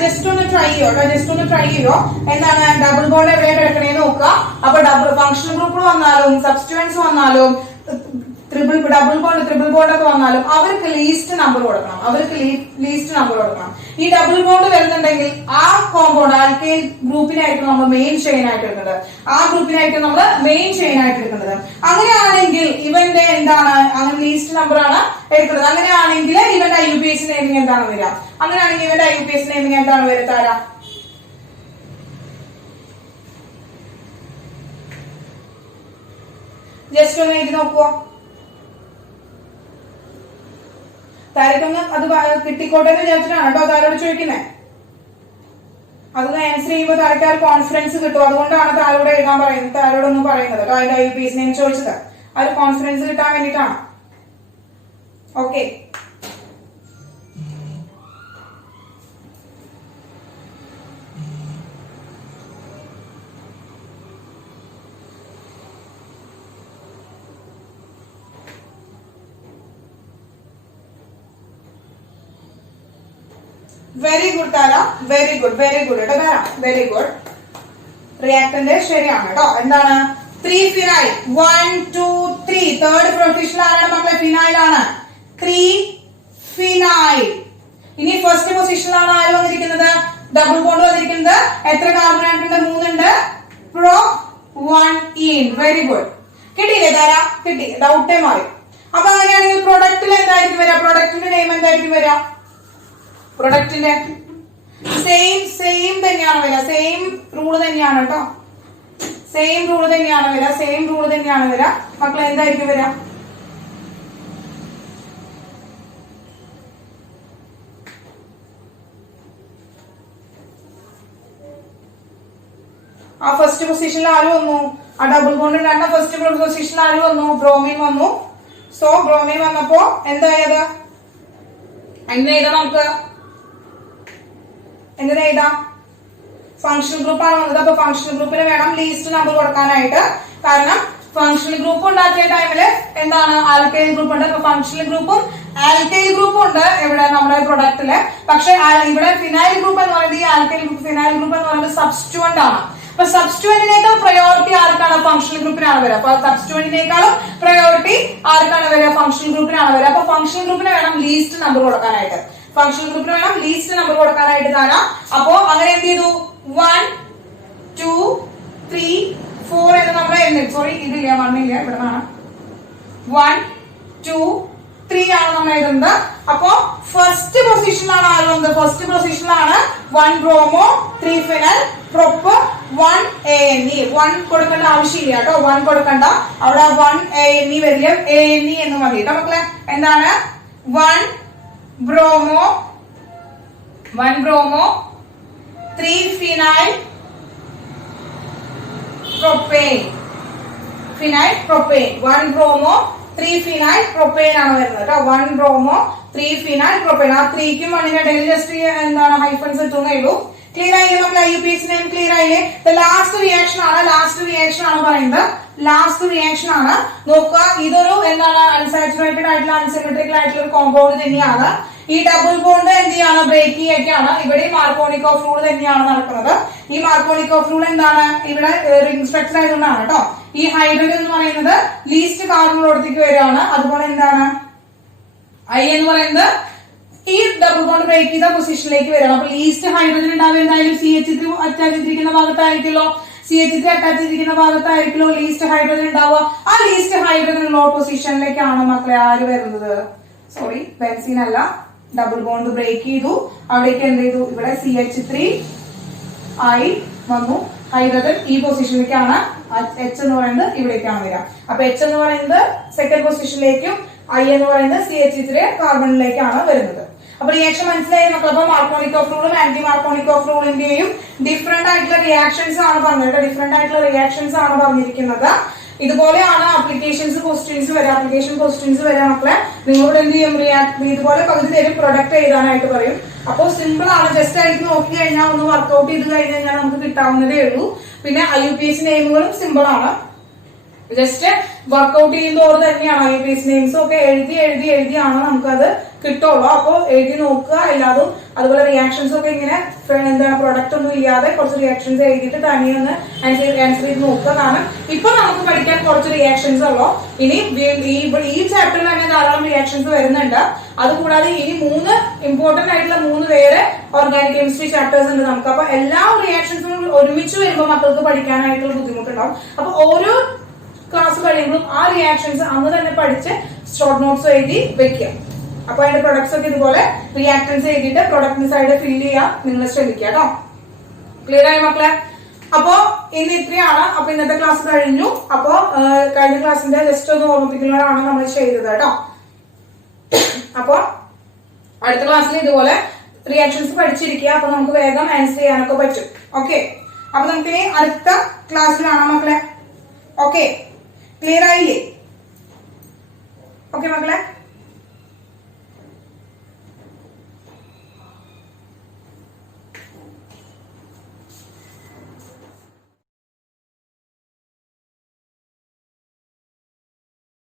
ജസ്റ്റ് ഒന്ന് ട്രൈ ചെയ്യോ കേട്ടോ, ജസ്റ്റ് ഒന്ന് ട്രൈ ചെയ്യോ. എന്താണ് ഡബിൾ ബോണ്ട് എവിടെയാണ് കിടക്കണേന്ന് നോക്കുക. അപ്പൊ ഫങ്ഷണൽ ഗ്രൂപ്പ് വന്നാലും സബ്സ്റ്റിറ്റ്യൂവൻസ് വന്നാലും ഡബിൾ ബോണ്ട് ഒക്കെ വന്നാലും അവർക്ക് ലീസ്റ്റ് നമ്പർ കൊടുക്കണം. ഈ ഡബിൾ ബോണ്ട് വരുന്നുണ്ടെങ്കിൽ ആ കോമ്പൗണ്ട് ആൽക്കൈൽ ഗ്രൂപ്പിനായിരിക്കും നമ്മൾ മെയിൻ ചെയിൻ ആയിട്ട് എടുക്കുന്നത്. അങ്ങനെയാണെങ്കിൽ ഇവന്റെ എന്താണ് അങ്ങനെ ലീസ്റ്റ് നമ്പർ ആണ് എടുക്കുന്നത്. അങ്ങനെയാണെങ്കിൽ ഇവന്റെ IUPAC നെയിമിംഗ് എന്താണ് വരിക? അങ്ങനെയാണെങ്കിൽ ഇവന്റെ IUPAC നെയിമിംഗ് എന്താണ് വരുത്താരാ? ജസ്റ്റ് ഒന്ന് എഴുതി നോക്കുവോ. താരക്കൊന്ന് അത് കിട്ടിക്കോട്ടെ എന്ന് വിചാരിച്ചിട്ടാണ് കേട്ടോ താരോട് ചോദിക്കുന്നത്. അത് ആൻസർ ചെയ്യുമ്പോൾ താരക്ക് ആ കോൺഫിഡൻസ് കിട്ടും. അതുകൊണ്ടാണ് താരോട് എഴുതാൻ പറയുന്നത്, താരോടൊന്നും പറയുന്നത് കേട്ടോ. അതിന്റെ IUPAC നെയിം ചോദിച്ചത് ആ ഒരു കോൺഫിഡൻസ് കിട്ടാൻ വേണ്ടിയിട്ടാണ്. ഓക്കെ, വെരി ഗുഡ് താര, വെരി ഗുഡ് കേട്ടോ താര, വെരി ഗുഡ്. റിയാക്ടന്റ് ശരിയാണ് കേട്ടോ. എന്താണ് 3 ഫിനൈൽ 1 2 3. തേർഡ് പൊസിഷൻ ആരാണ് മക്കളെ? ഫിനൈൽ ആണ്. 3 ഫിനൈൽ. ഇനി ഫസ്റ്റ് പൊസിഷനിലാണ് ആര് വന്നിരിക്കുന്നത്? ഡബിൾ ബോണ്ട് വന്നിരിക്കുന്നത്. എത്ര കാർബൺ ആയിട്ടുണ്ട്? 3 ഉണ്ട്. Pro 1 ene. Very good. കിട്ടിയില്ലേ താര? കിട്ടി, ഡൗട്ടേ മാറി. അപ്പൊ അങ്ങനെയാണെങ്കിൽ പ്രൊഡക്റ്റിൽ എന്തായിരിക്കും വരിക? പ്രൊഡക്റ്റിന്റെ നെയിം എന്തായിരിക്കും വരിക? പ്രൊഡക്റ്റിന്റെ സെയിം തന്നെയാണ് വരിക. സെയിം റൂള് തന്നെയാണ് കേട്ടോ. സെയിം റൂള് തന്നെയാണ് വരിക. മക്കളെ എന്തായിരിക്കും വരിക? ആ ഫസ്റ്റ് പൊസിഷനിൽ ആര് വന്നു? ആ ഡബിൾ ബോണ്ട് ഉണ്ടായിരുന്ന ഫസ്റ്റ് പൊസിഷനിൽ ആര് വന്നു? ബ്രോമിൻ വന്നു. സോ ബ്രോമിൻ വന്നപ്പോ എന്തായത്? എങ്ങനെ എഴുതാം നമുക്ക്? എങ്ങനെ എഴുതാം? ഫങ്ഷണൽ ഗ്രൂപ്പ് ആണ് വന്നത്. അപ്പൊ ഫങ്ഷണൽ ഗ്രൂപ്പിന് വേണം ലീസ്റ്റ് നമ്പർ കൊടുക്കാനായിട്ട്. കാരണം ഫങ്ഷണൽ ഗ്രൂപ്പ് ഉണ്ടാക്കിയ ടൈമില് എന്താണ് ആൽക്കൈൽ ഗ്രൂപ്പ് ഉണ്ട്. അപ്പൊ ഫങ്ഷണൽ ഗ്രൂപ്പും ആൽക്കൈൽ ഗ്രൂപ്പും ഉണ്ട് ഇവിടെ നമ്മുടെ പ്രൊഡക്റ്റില്. പക്ഷെ ഇവിടെ ഫിനൈൽ ഗ്രൂപ്പ് എന്ന് പറയുന്നത്, ഈ ആൽക്കൈൽ ഗ്രൂപ്പ് ഫിനൈൽ ഗ്രൂപ്പ് എന്ന് പറയുന്നത് സബ്സ്റ്റിറ്റ്യൂവന്റ് ആണ്. അപ്പൊ സബ്സ്റ്റിറ്റ്യൂവന്റിനേക്കാൾ പ്രയോറിറ്റി ആർക്കാണ്? ഫങ്ഷണൽ ഗ്രൂപ്പിനാണ് വരിക. അപ്പൊ സബ്സ്റ്റിറ്റ്യൂവന്റിനേക്കാളും പ്രയോറിറ്റി ആർക്കാണ് വരിക? ഫങ്ഷണൽ ഗ്രൂപ്പിനാണ് വരിക. അപ്പൊ ഫങ്ഷണൽ ഗ്രൂപ്പിന് വേണം ലീസ്റ്റ് നമ്പർ കൊടുക്കാനായിട്ട്. തരാം. അപ്പോ അങ്ങനെ എന്ത് ചെയ്തു? 1 2 3 4 എന്ന് നമ്മൾ എഴുതി. സോറി, ഇതില്ല, 1 ഇല്ല, ഇവിടെ നിന്നാണ്. 1 2 3 ആണ് നമ്മൾ എഴുതുന്നത്. അപ്പോ ഫസ്റ്റ് പൊസിഷനിലാണ് ആര് വന്നത്? ഫസ്റ്റ് പൊസിഷനിലാണ് 1 ബ്രോമോ 3 ഫിനൽ പ്രൊപ്പ് 1 ANE. 1 കൊടുക്കേണ്ട ആവശ്യമില്ല കേട്ടോ, 1 കൊടുക്കണ്ട. അവിടെ 1 ANE വരില്ല, ANE എന്ന് മതി കേട്ടോ മക്കളെ. എന്താണ് 1 bromo 3 phenyl propane. 1 bromo 3 phenyl propane ആണ് വരുന്നത് കേട്ടോ. 1 ബ്രോമോ 3 ഫിനൈൽ പ്രൊപ്പേൻ. ആ 3ക്കും 1നും ഇടയിൽ ജസ്റ്റ് എന്താണ് ഹൈഫൻസ് ഇട്ടുന്നേ ഉള്ളൂ. ക്ലിയർ ആയില്ലേ നമ്മുടെ IUPAC നെയിം? ക്ലിയർ ആയില്ലേ? ലാസ്റ്റ് റിയാക്ഷൻ ആണ് പറയുന്നത്. ലാസ്റ്റ് റിയാക്ഷൻ ആണ്. നോക്കുക, ഇതൊരു എന്താണ് അൺസാച്ചുറേറ്റഡ് ആയിട്ടുള്ള അൺസിമെട്രിക്കൽ ആയിട്ടുള്ള ഒരു കോമ്പൗണ്ട് തന്നെയാണ്. ഈ ഡബിൾ ബോണ്ട് എന്ത് ചെയ്യാണ്? ബ്രേക്ക് ചെയ്യൊക്കെയാണ്. ഇവിടെ മാർക്കോണിക്കോഫ് റൂൾ തന്നെയാണ് നടക്കുന്നത്. ഈ മാർക്കോണിക്കോഫ് റൂൾ എന്താണ്? ഇവിടെ റിംഗ് സ്ട്രക്ചർ ആയതുകൊണ്ടാണ് കേട്ടോ. ഈ ഹൈഡ്രജൻ എന്ന് പറയുന്നത് ലീസ്റ്റ് കാർബണിലോടത്തേക്ക് വരികയാണ്. അതുപോലെ എന്താണ് I എന്ന് പറയുന്നത് ഈ ഡബിൾ ബോണ്ട് ബ്രേക്ക് ചെയ്ത പൊസിഷനിലേക്ക് വരികയാണ്. അപ്പൊ ലീസ്റ്റ് ഹൈഡ്രജൻ ഉണ്ടാവുക എന്തായാലും CH3 അറ്റാച്ച് ചെയ്തിരിക്കുന്ന ഭാഗത്തായിരിക്കുമല്ലോ. CH3 അറ്റാച്ച് ചെയ്തിരിക്കുന്ന ഭാഗത്തായിരിക്കുമല്ലോ ലീസ്റ്റ് ഹൈഡ്രജൻ ഉണ്ടാവുക. ആ ലീസ്റ്റ് ഹൈഡ്രജൻ ലോ പൊസിഷനിലേക്കാണ് മക്കളെ ആര് വരുന്നത്? സോറി, ബെൻസീൻ അല്ല. ഡബിൾ ബോണ്ട് ബ്രേക്ക് ചെയ്തു, അവിടേക്ക് എന്ത് ചെയ്തു? ഇവിടെ CH3 ആയി വന്നു. ഹൈഡ്രജൻ ഈ പൊസിഷനിലേക്കാണ്. H എന്ന് പറയുന്നത് ഇവിടേക്കാണ് വരിക. അപ്പൊ H എന്ന് പറയുന്നത് സെക്കൻഡ് പൊസിഷനിലേക്കും I എന്ന് പറയുന്നത് CH3 കാർബണിലേക്കാണ് വരുന്നത്. അപ്പൊ റിയാക്ഷൻ മനസ്സിലായി മക്കൾ? അപ്പൊ മാർക്കോണിക്കോഫ് റൂളും ആന്റി മാർക്കോണിക്കോഫ് റൂളിന്റെയും ഡിഫറെന്റ് ആയിട്ടുള്ള റിയാക്ഷൻസ് ആണ് പറഞ്ഞിരിക്കുന്നത്. ഇതുപോലെയാണ് ആപ്ലിക്കേഷൻ ക്വസ്റ്റ്യൻസ് വരാം മക്കളെ. നിങ്ങളോട് എന്ത് ചെയ്യും? ഇതുപോലെ പകുതി തരും, പ്രൊഡക്റ്റ് എഴുതാനായിട്ട് പറയും. അപ്പോൾ സിമ്പിൾ ആണ്. ജസ്റ്റ് ആയിട്ട് നോക്കി കഴിഞ്ഞാൽ ഒന്ന് വർക്ക്ഔട്ട് ചെയ്ത് കഴിഞ്ഞാൽ നമുക്ക് കിട്ടാവുന്നതേ ഉള്ളൂ. പിന്നെ IUPAC നെയിമുകളും സിമ്പിൾ ആണ്. ജസ്റ്റ് വർക്ക്ഔട്ട് ചെയ്യുന്നതോട് തന്നെയാണ് IUPAC നെയിംസും ഒക്കെ എഴുതിയാണ് നമുക്കത് കിട്ടുള്ളൂ. അപ്പൊ എഴുതി നോക്കുക എല്ലാതും. അതുപോലെ റിയാക്ഷൻസും ഒക്കെ ഇങ്ങനെ എന്താണ് പ്രൊഡക്റ്റ് ഒന്നും ഇല്ലാതെ കുറച്ച് റിയാക്ഷൻസ് എഴുതിയിട്ട് തനിയെ ഒന്ന് ആൻസർ ചെയ്ത് നോക്കുക. കാരണം ഇപ്പൊ നമുക്ക് പഠിക്കാൻ കുറച്ച് റിയാക്ഷൻസ് ഉള്ളൂ. ഇനി ഈ ചാപ്റ്ററിൽ തന്നെ ധാരാളം റിയാക്ഷൻസ് വരുന്നുണ്ട്. അതുകൂടാതെ ഇനി 3 ഇമ്പോർട്ടന്റ് ആയിട്ടുള്ള 3 വേറെ ഓർഗാനിക് കെമിസ്ട്രി ചാപ്റ്റേഴ്സ് ഉണ്ട് നമുക്ക്. അപ്പൊ എല്ലാ റിയാക്ഷൻസും ഒരുമിച്ച് വരുമ്പോൾ മക്കൾക്ക് പഠിക്കാനായിട്ടുള്ള ബുദ്ധിമുട്ടുണ്ടാവും. അപ്പൊ ഓരോ ക്ലാസ് കഴിയുമ്പോഴും ആ റിയാക്ഷൻസ് അന്ന് തന്നെ പഠിച്ച് ഷോർട്ട് നോട്ട്സ് എഴുതി വെക്കുക. അപ്പൊ അതിന്റെ പ്രൊഡക്ട്സ് ഒക്കെ ഇതുപോലെ റിയാക്ടൻസ് എഴുതിയിട്ട് പ്രൊഡക്റ്റിന് സൈഡ് ഫില്ല് ചെയ്യാൻ നിങ്ങൾ ശ്രമിക്കുക കേട്ടോ. ക്ലിയർ ആയി മക്കളെ? അപ്പോ ഇന്ന് ഇത്രയാണ്. അപ്പൊ ഇന്നത്തെ ക്ലാസ് കഴിഞ്ഞു. അപ്പോ കഴിഞ്ഞ ക്ലാസ്സിന്റെ ജസ്റ്റ് ഒന്ന് ഓർമ്മിപ്പിക്കുന്നതാണ് നമ്മൾ ചെയ്തത് കേട്ടോ. അപ്പോ അടുത്ത ക്ലാസ്സിൽ ഇതുപോലെ റിയാക്ഷൻസ് പഠിച്ചിരിക്കുക. അപ്പൊ നമുക്ക് വേഗം ആൻസർ ചെയ്യാനൊക്കെ പറ്റും. ഓക്കെ, അപ്പൊ നമുക്ക് ഇനി അടുത്ത ക്ലാസ്സിൽ കാണാം മക്കളെ. ഓക്കെ, ക്ലിയർ ആയില്ലേ? ഓക്കെ മക്കളെ.